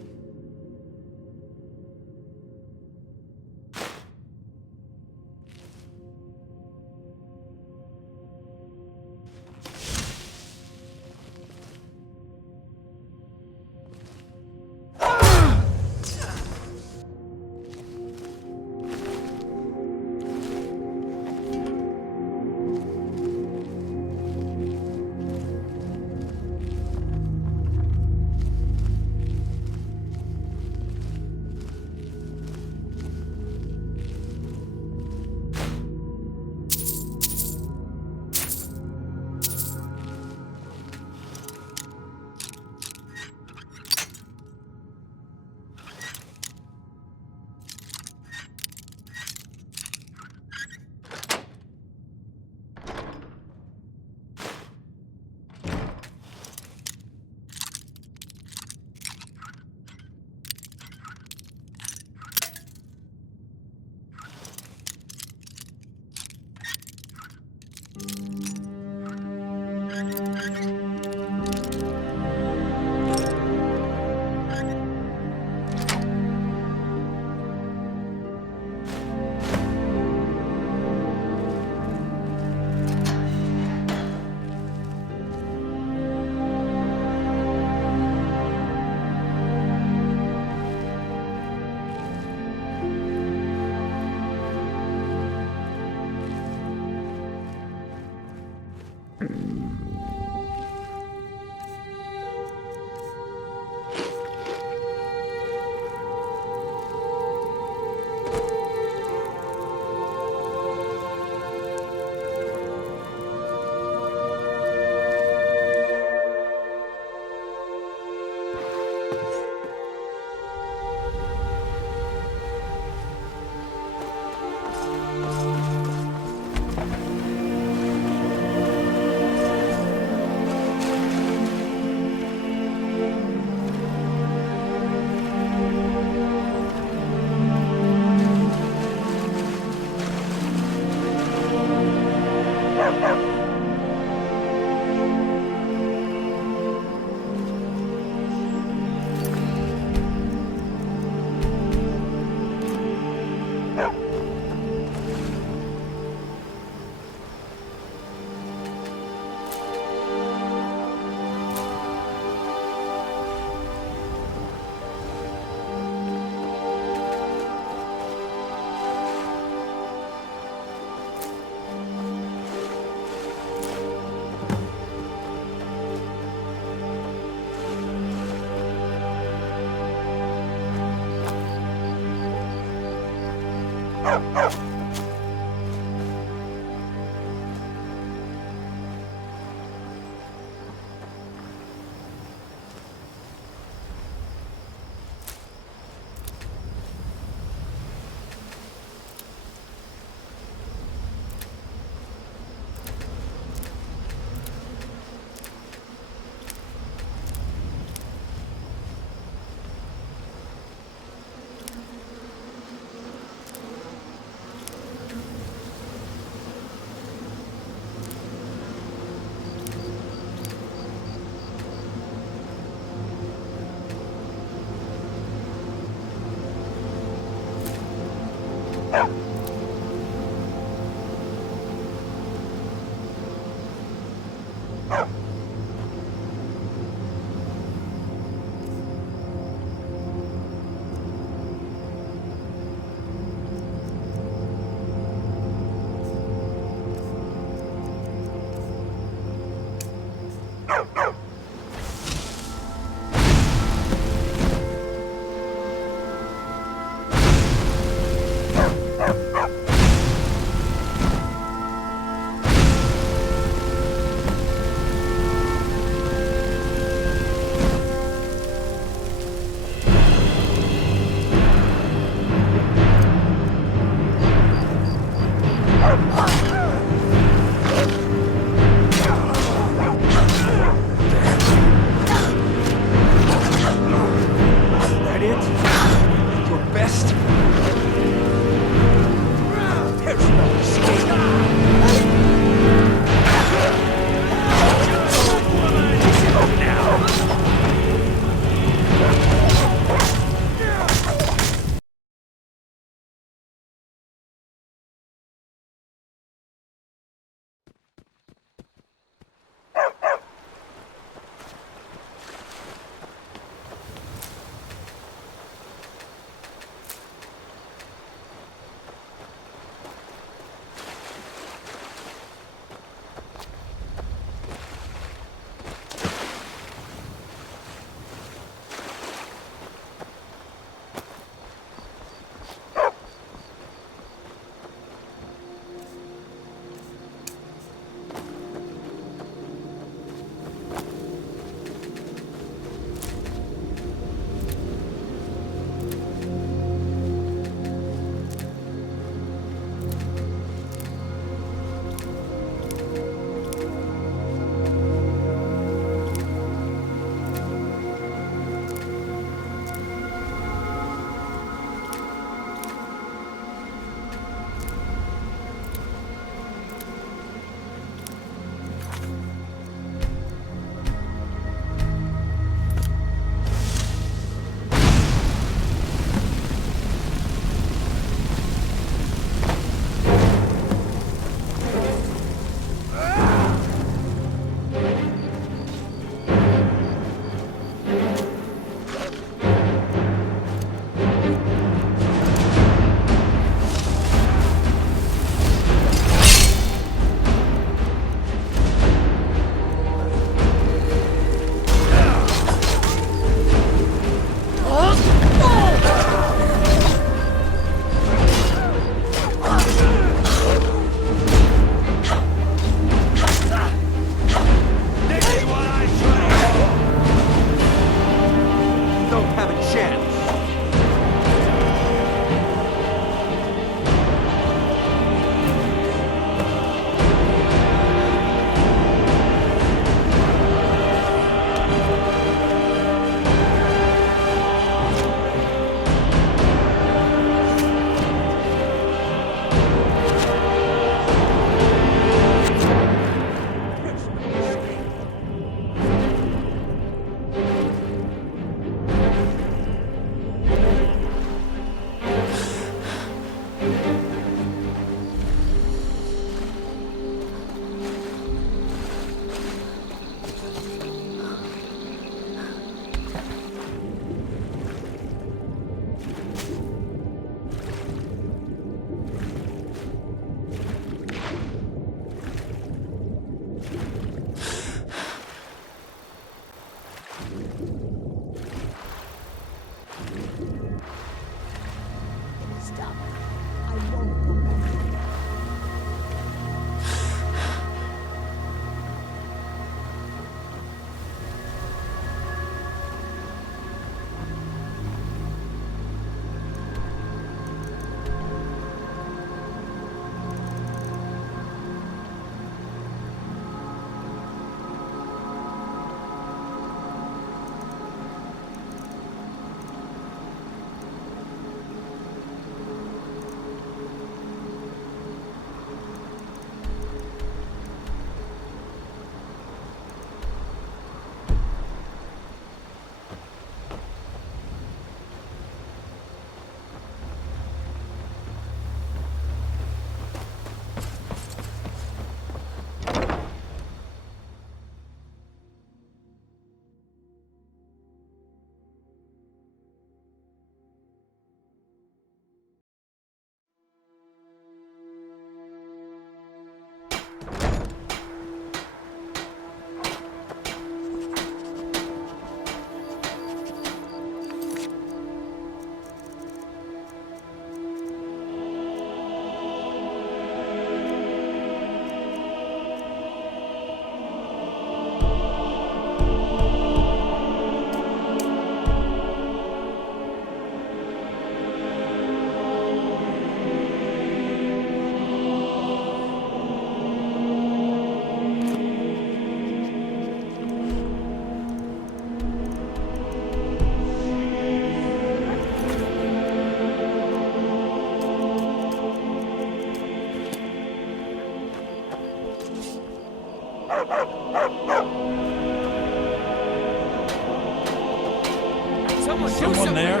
Someone there?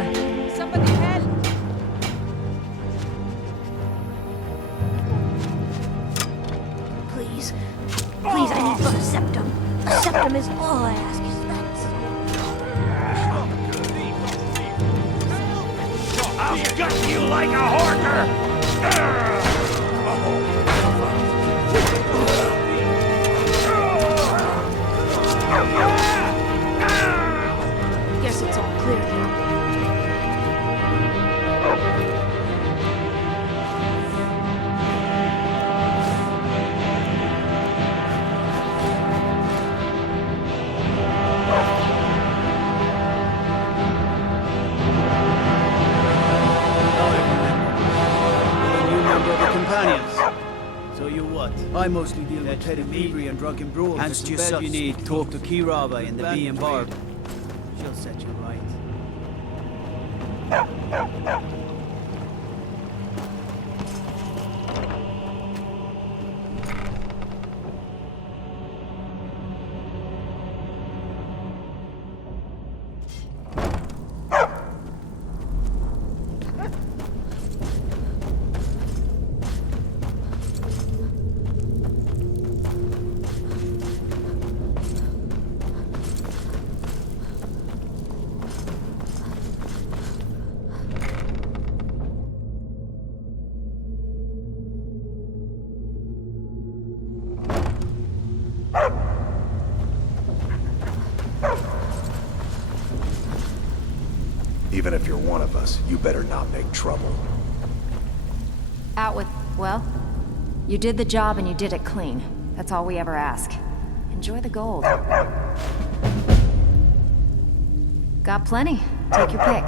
Somebody help! Please. Please, I need but a septum. A septum is all I ask. I'll gut you like a horker! Guess it's all clear now. So you what? I mostly deal with petty thievery and drunken brawls. And just what you need. Talk to Kirava in the Bee and Barb. She'll set you right. Even if you're one of us, you better not make trouble. Out with... well, you did the job and you did it clean. That's all we ever ask. Enjoy the gold. Got plenty. Take your pick.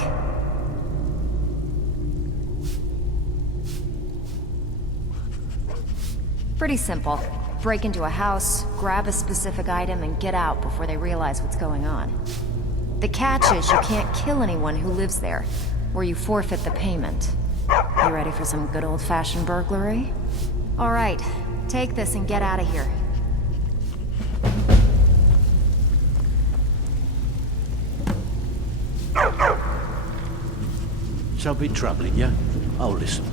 Pretty simple. Break into a house, grab a specific item, and get out before they realize what's going on. The catch is you can't kill anyone who lives there, or you forfeit the payment. You ready for some good old-fashioned burglary? All right, take this and get out of here. Something troubling you? I'll listen.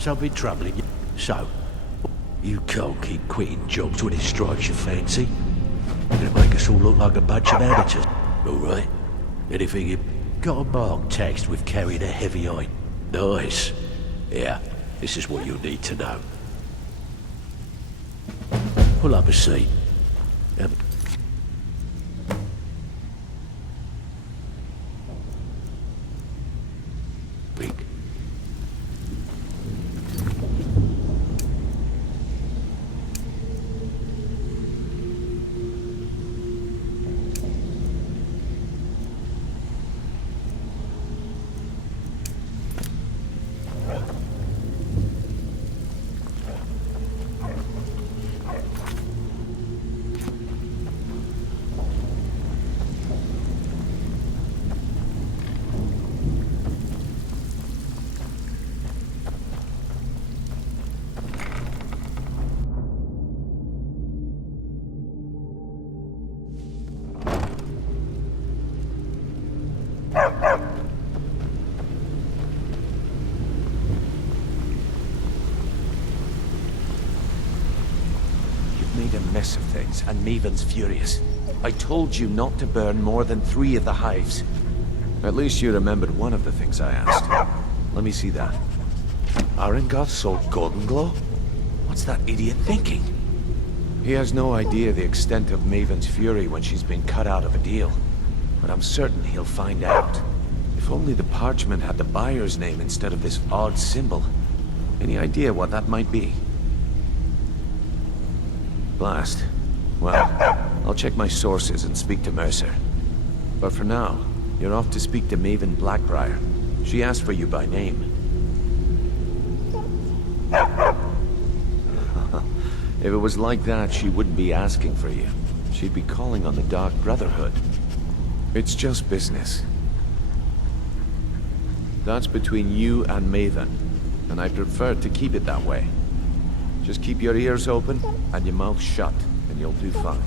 Something troubling you? So, you can't keep quitting jobs when it strikes your fancy. You're gonna make us all look like a bunch of amateurs. Alright? Anything you got a mark text with carrying a heavy eye? Nice. Yeah, this is what you'll need to know. Pull up a seat. Rick. Made a mess of things, and Maven's furious. I told you not to burn more than 3 of the hives. At least you remembered one of the things I asked. Let me see that. Arengoth sold Golden Glow? What's that idiot thinking? He has no idea the extent of Maven's fury when she's been cut out of a deal. But I'm certain he'll find out. If only the parchment had the buyer's name instead of this odd symbol. Any idea what that might be? Blast. Well, I'll check my sources and speak to Mercer. But for now, you're off to speak to Maven Blackbriar. She asked for you by name. If it was like that, she wouldn't be asking for you. She'd be calling on the Dark Brotherhood. It's just business. That's between you and Maven, and I prefer to keep it that way. Just keep your ears open and your mouth shut, and you'll do fine.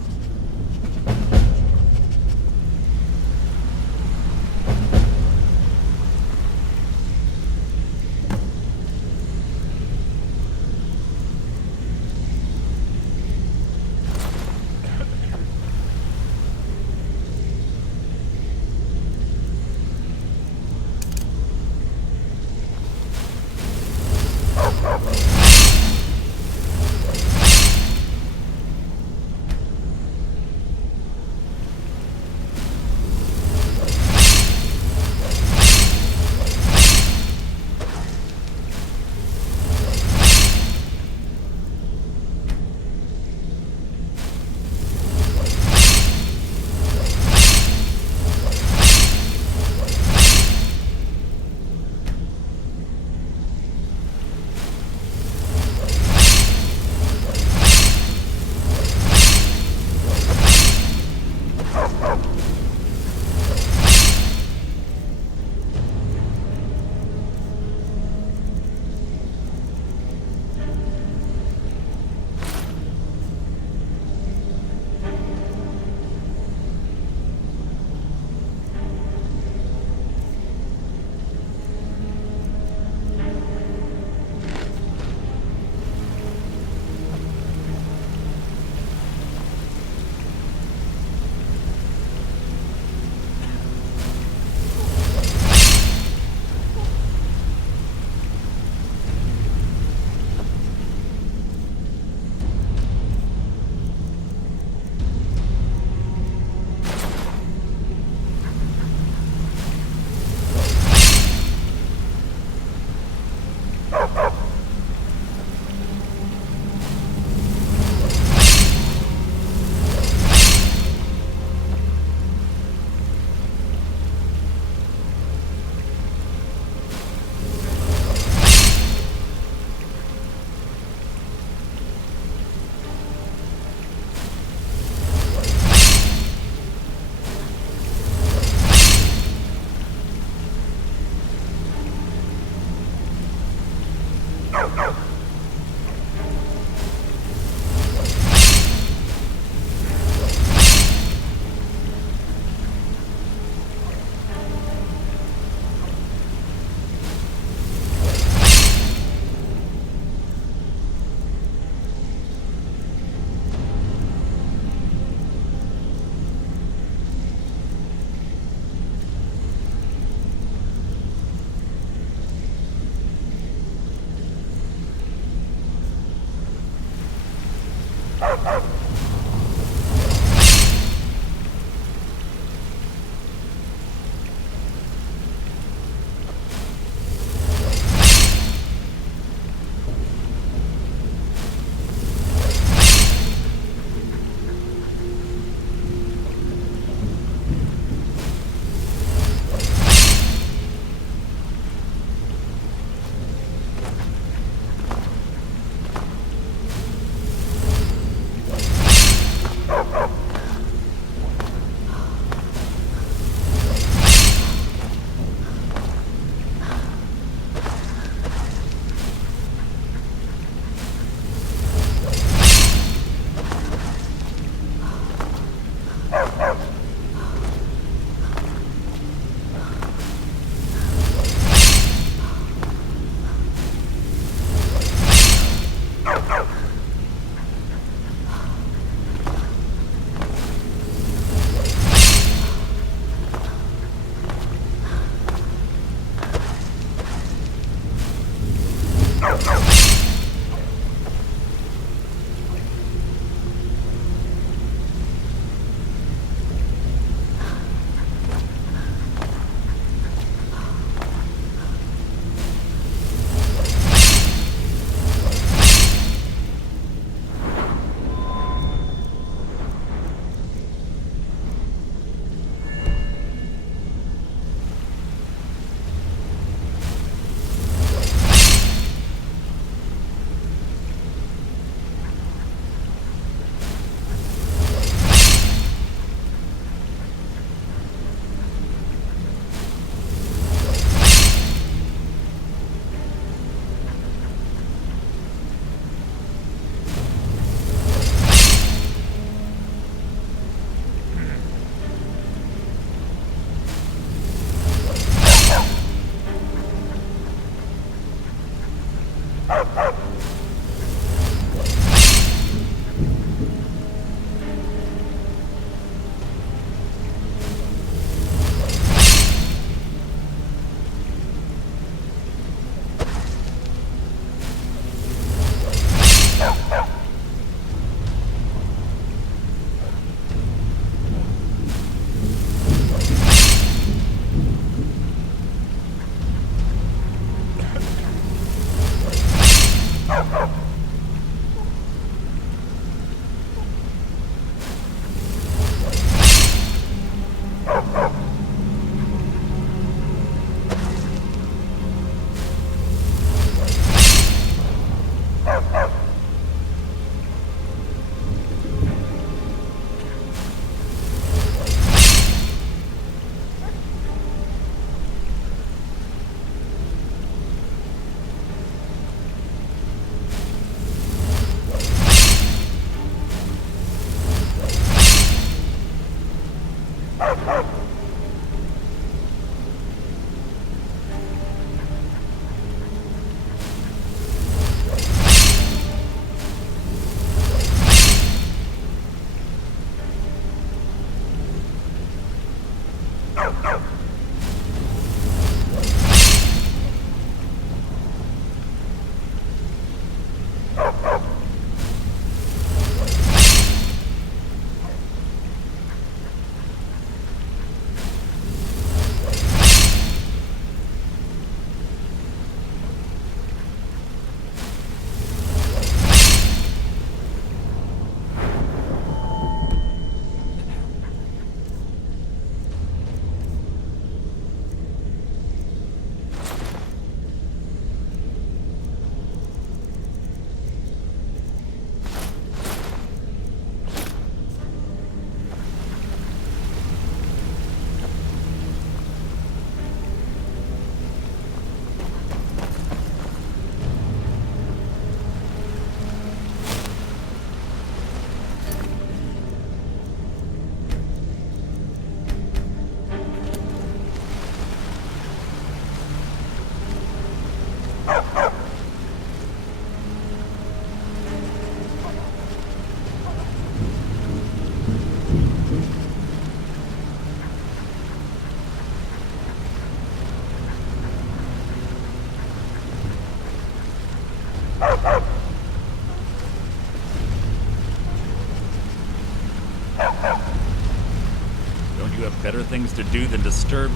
You have better things to do than disturb...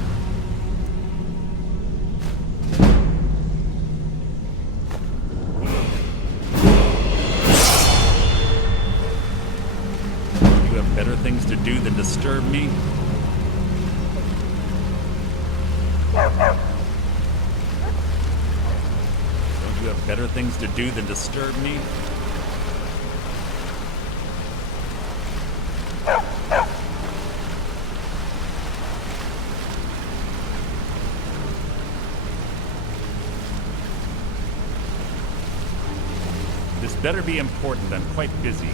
You have better things to do than disturb me? Don't you have better things to do than disturb me? This better be important. I'm quite busy.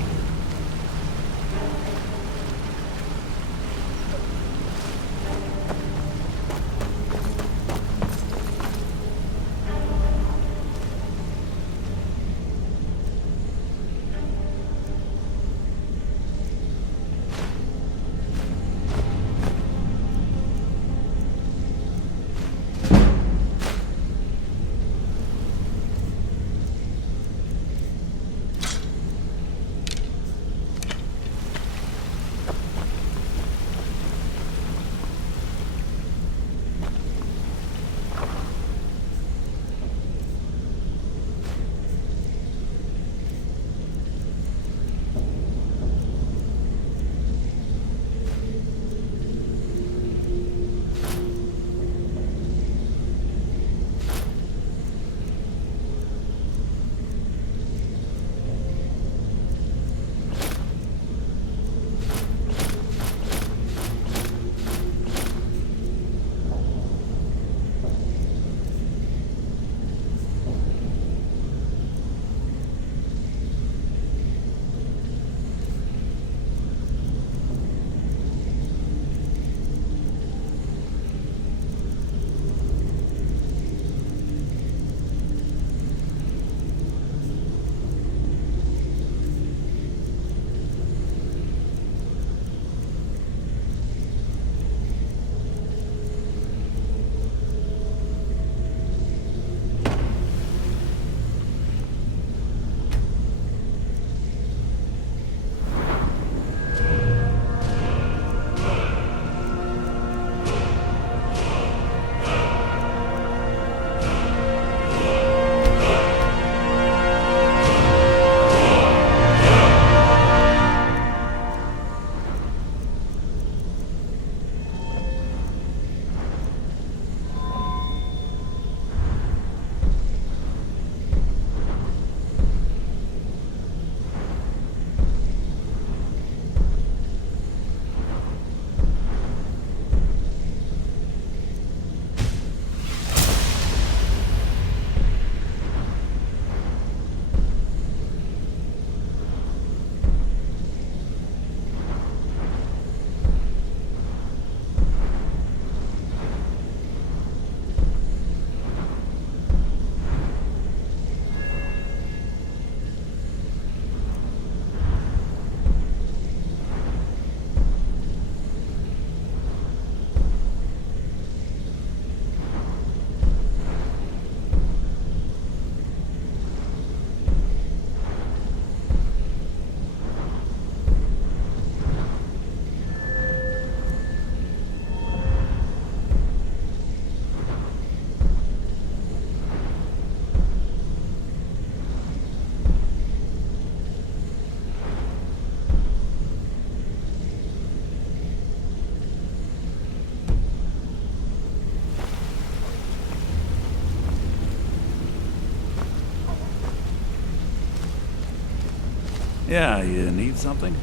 Yeah, you need something?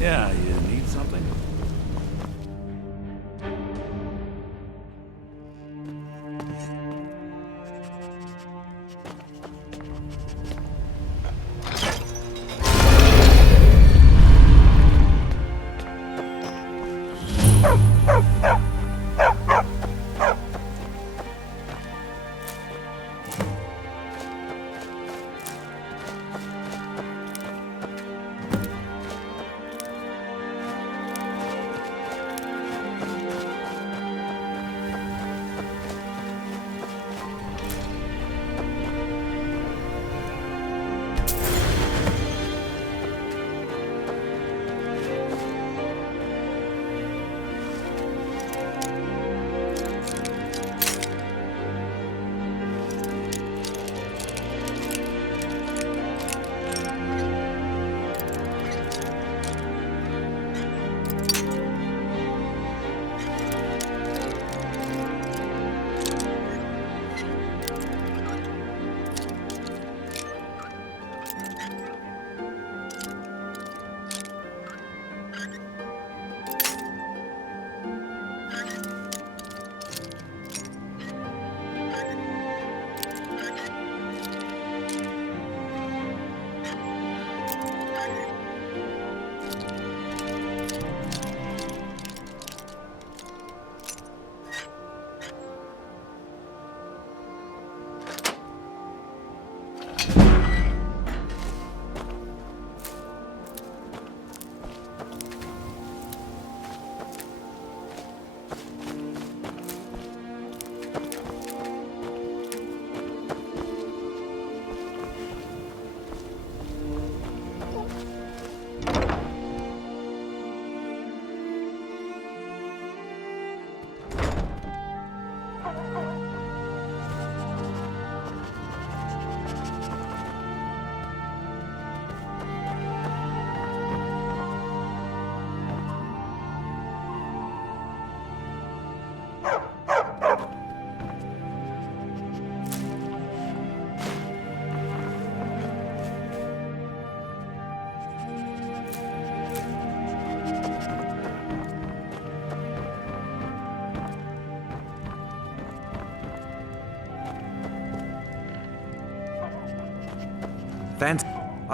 Yeah, you need something?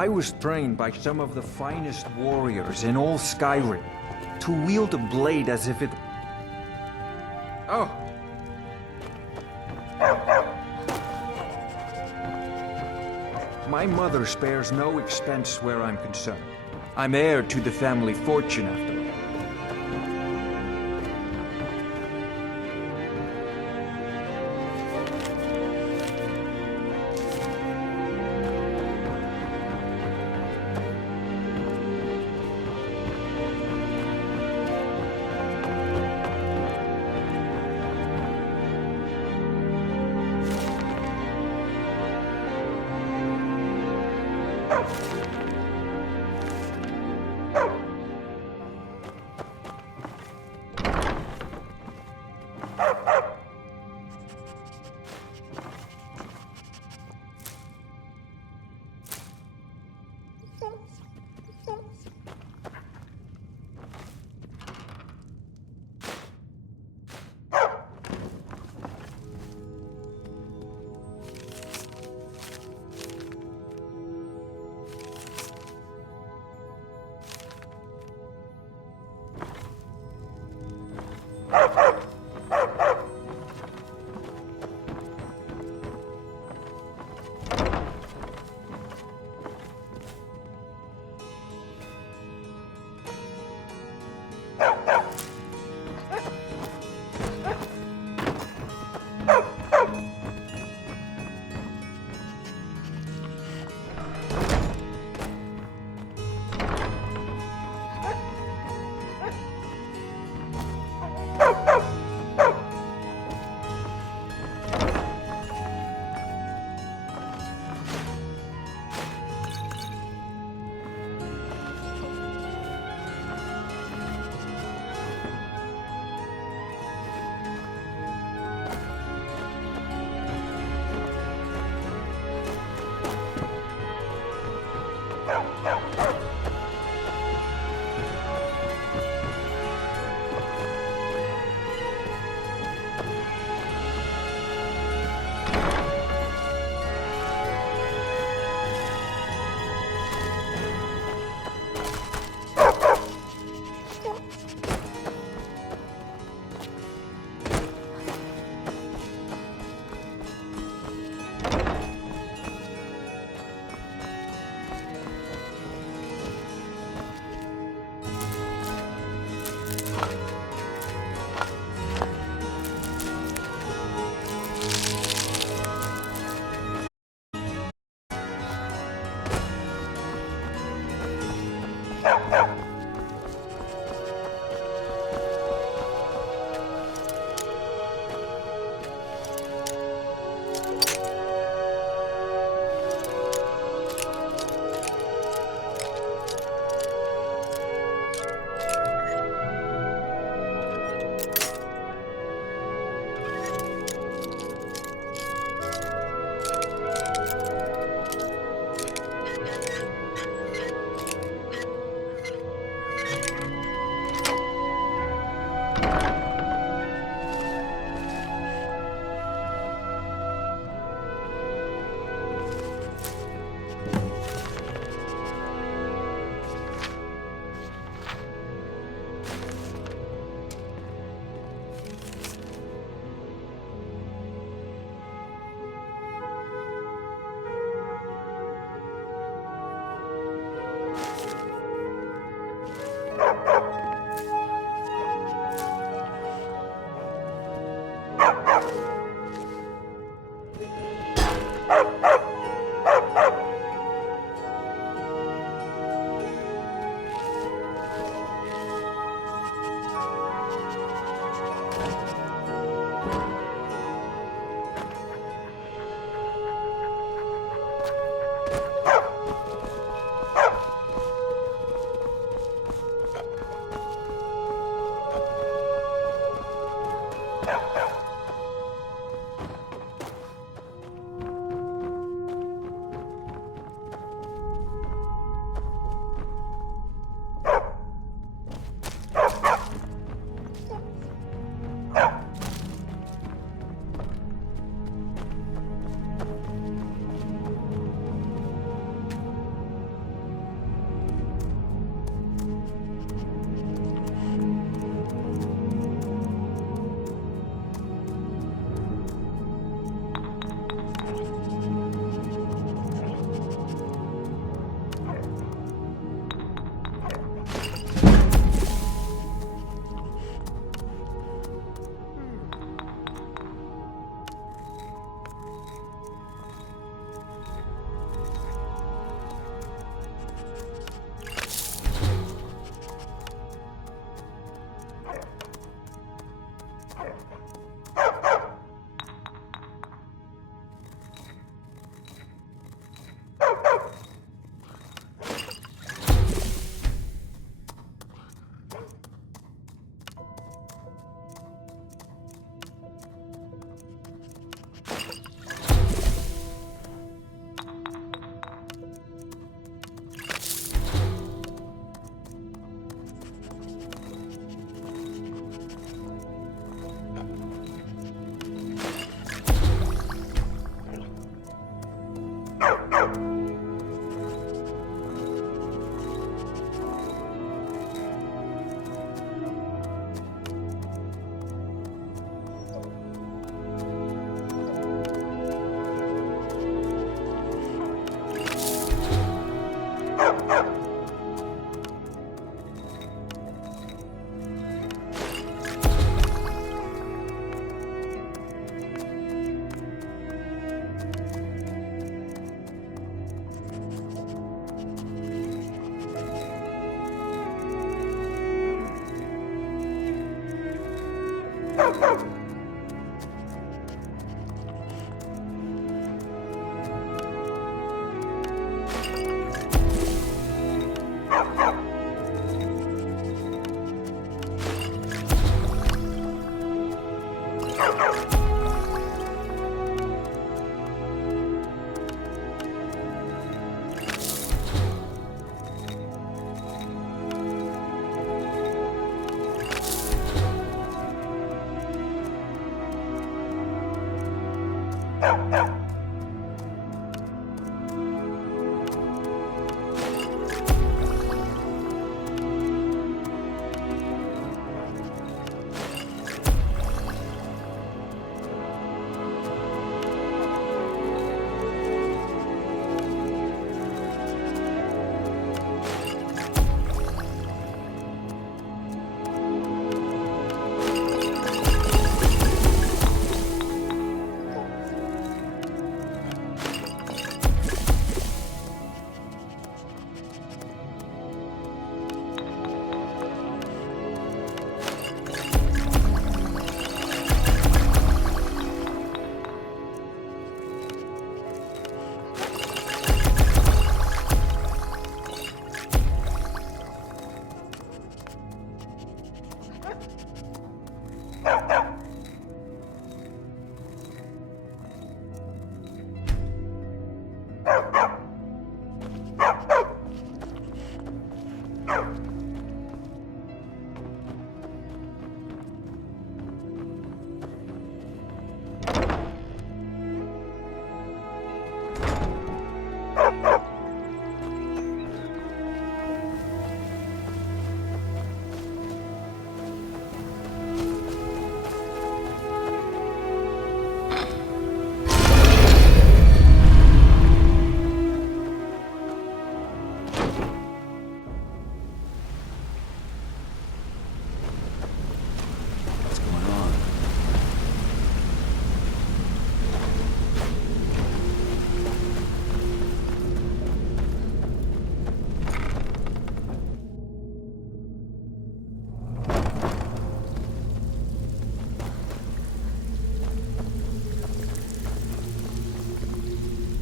I was trained by some of the finest warriors in all Skyrim to wield a blade as if it... Oh! My mother spares no expense where I'm concerned. I'm heir to the family fortune, after all.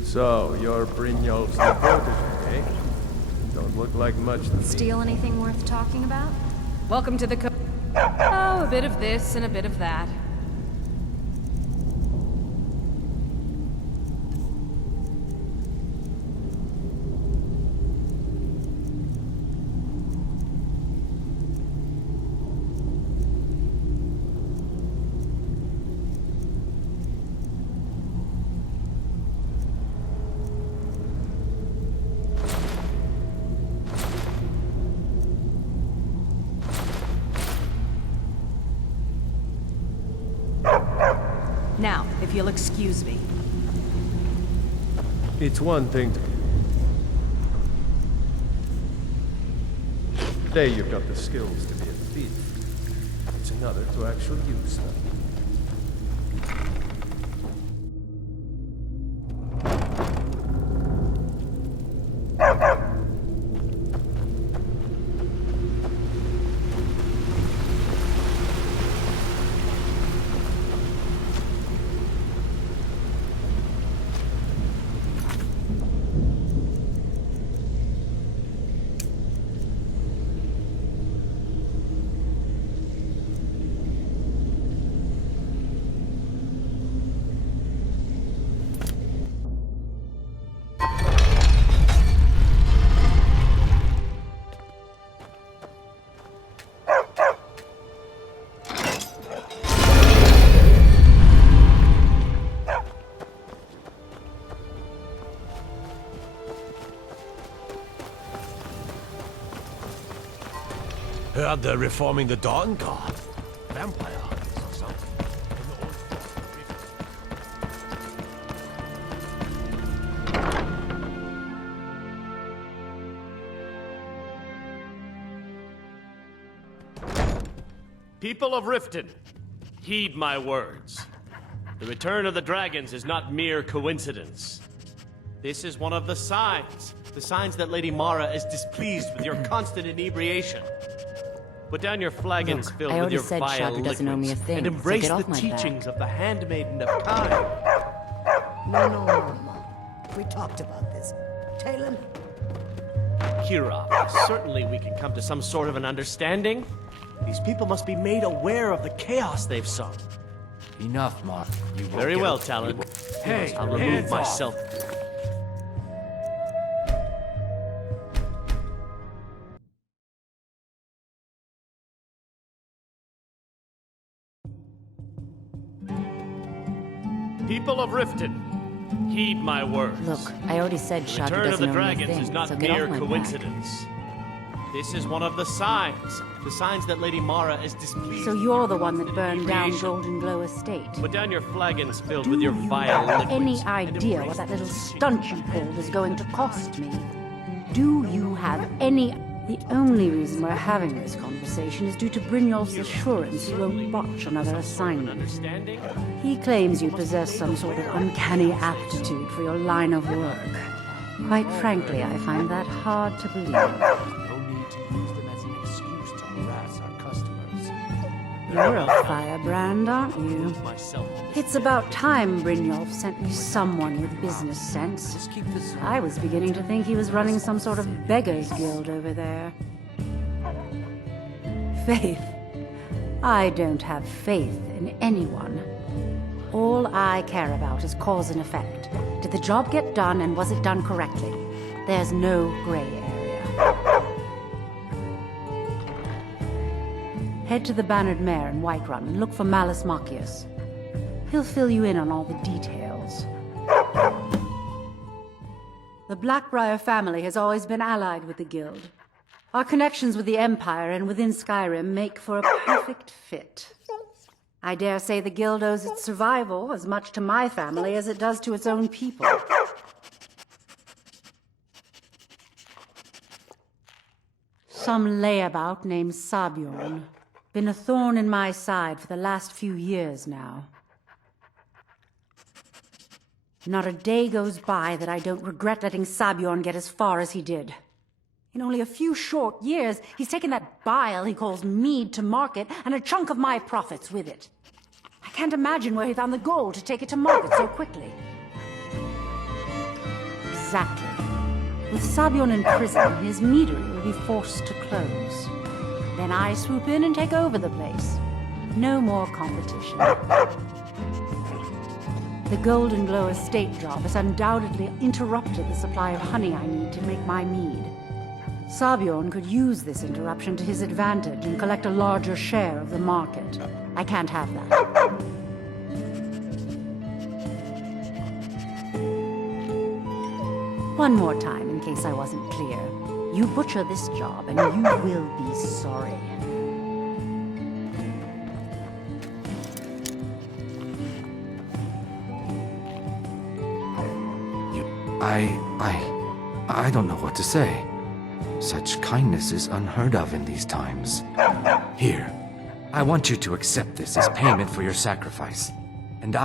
So, you're Brynjolf's new protege, eh? Don't look like much to me. Steal anything worth talking about? Welcome to the Oh, a bit of this and a bit of that. Now, if you'll excuse me. It's one thing to say you've got the skills to be a thief. It's another to actually use them. Heard they're reforming the Dawn Guard. Vampire hunters or something. People of Riften, heed my words. The return of the dragons is not mere coincidence. This is one of the signs that Lady Mara is displeased with your constant inebriation. Put down your flagons Look, filled I with already your said vile Shaka doesn't owe me a liquids, thing, and so embrace get the off my teachings of the Handmaiden of Kai. No, Mama. We talked about this. Talon? Kira, certainly we can come to some sort of an understanding. These people must be made aware of the chaos they've sown. Enough, Mark. You won't Very get well, a- Talon. Hey, I'll remove hands off. myself. People of Riften, heed my words. Look, I already said The Shadu return of doesn't the own a dragons thing, is not so get mere off my back. coincidence. This is one of the signs that Lady Mara is displeased. So you're the one that burned down Golden Glow Estate. Put down your flagons filled with your vile Have liquids. any idea what that little stunt you pulled is going to cost me? Do you have any... The only reason we're having this conversation is due to Brynjolf's assurance he won't botch another assignment. He claims you possess some sort of uncanny aptitude for your line of work. Quite frankly, I find that hard to believe. No need to use them as an excuse to harass our customers. You're a firebrand, aren't you? It's about time Brynjolf sent me someone with business sense. I was beginning to think he was running some sort of beggars guild over there. Faith? I don't have faith in anyone. All I care about is cause and effect. Did the job get done, and was it done correctly? There's no gray area. Head to the Bannered Mare in Whiterun and look for Malus Machius. He'll fill you in on all the details. The Blackbriar family has always been allied with the Guild. Our connections with the Empire and within Skyrim make for a perfect fit. I dare say the Guild owes its survival as much to my family as it does to its own people. Some layabout named Sabjorn. Been a thorn in my side for the last few years now. Not a day goes by that I don't regret letting Sabjorn get as far as he did. In only a few short years, he's taken that bile he calls mead to market, and a chunk of my profits with it. I can't imagine where he found the gold to take it to market so quickly. Exactly. With Sabjorn in prison, his meadery will be forced to close. Then I swoop in and take over the place. No more competition. The Golden Glow estate job has undoubtedly interrupted the supply of honey I need to make my mead. Sabjorn could use this interruption to his advantage and collect a larger share of the market. I can't have that. One more time, in case I wasn't clear. You butcher this job, and you will be sorry. I don't know what to say. Such kindness is unheard of in these times. Here, I want you to accept this as payment for your sacrifice. And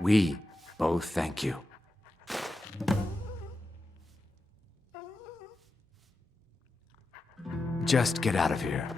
we both thank you. Just get out of here.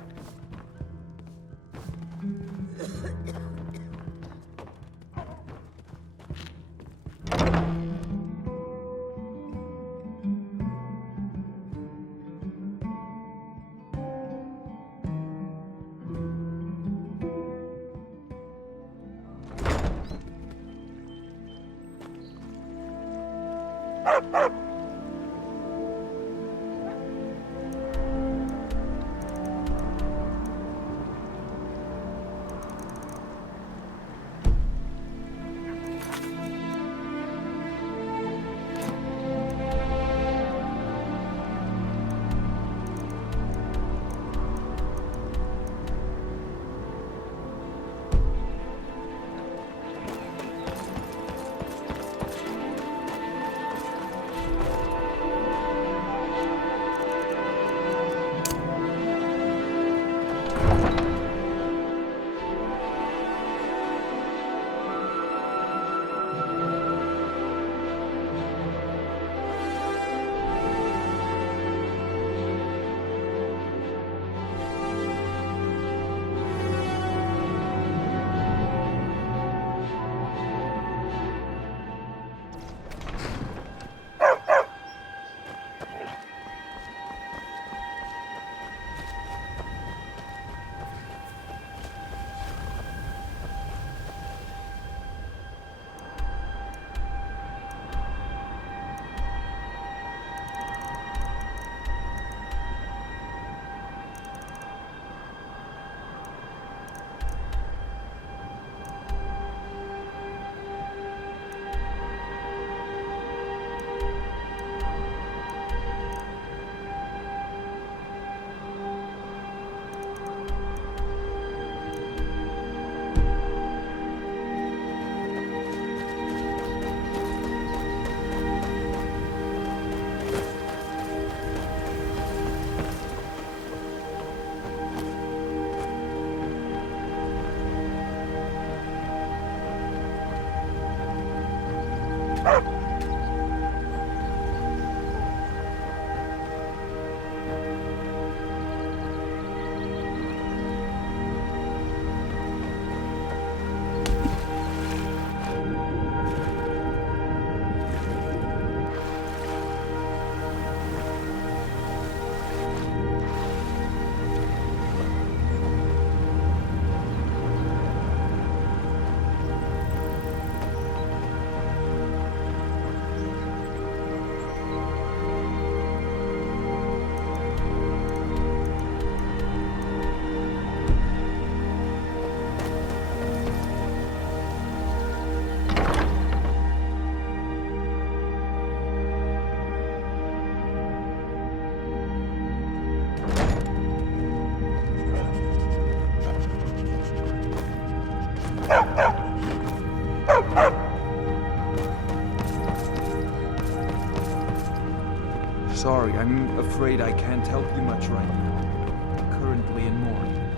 Sorry, I'm afraid I can't help you much right now. Currently in mourning.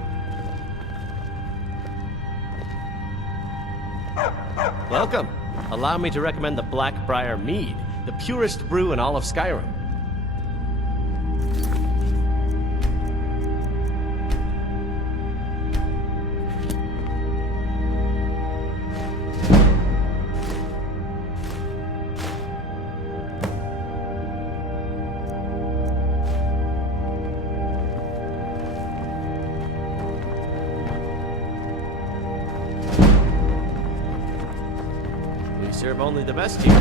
Welcome. Allow me to recommend the Blackbriar Mead, the purest brew in all of Skyrim. We serve only the best here.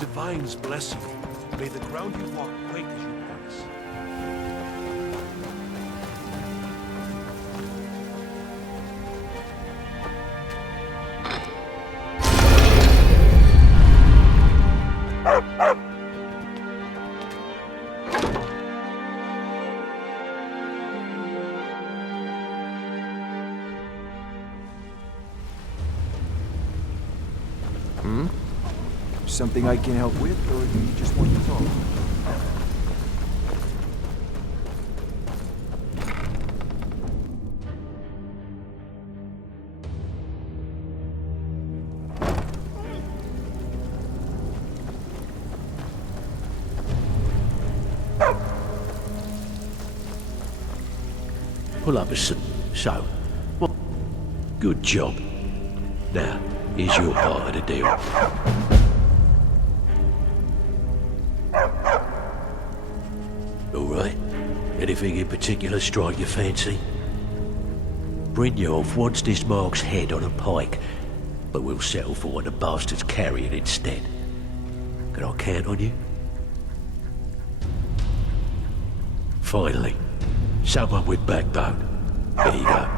Divine's blessing. May the ground you walk quake as you pass. Something I can help with, or do you just want to talk? Pull up a so. Well, good job. Now, here's your part of the deal. All right. Anything in particular strike your fancy? Brynjolf wants this Mark's head on a pike, but we'll settle for what the bastards carry it instead. Can I count on you? Finally, someone with backbone. There you go.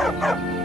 Riften.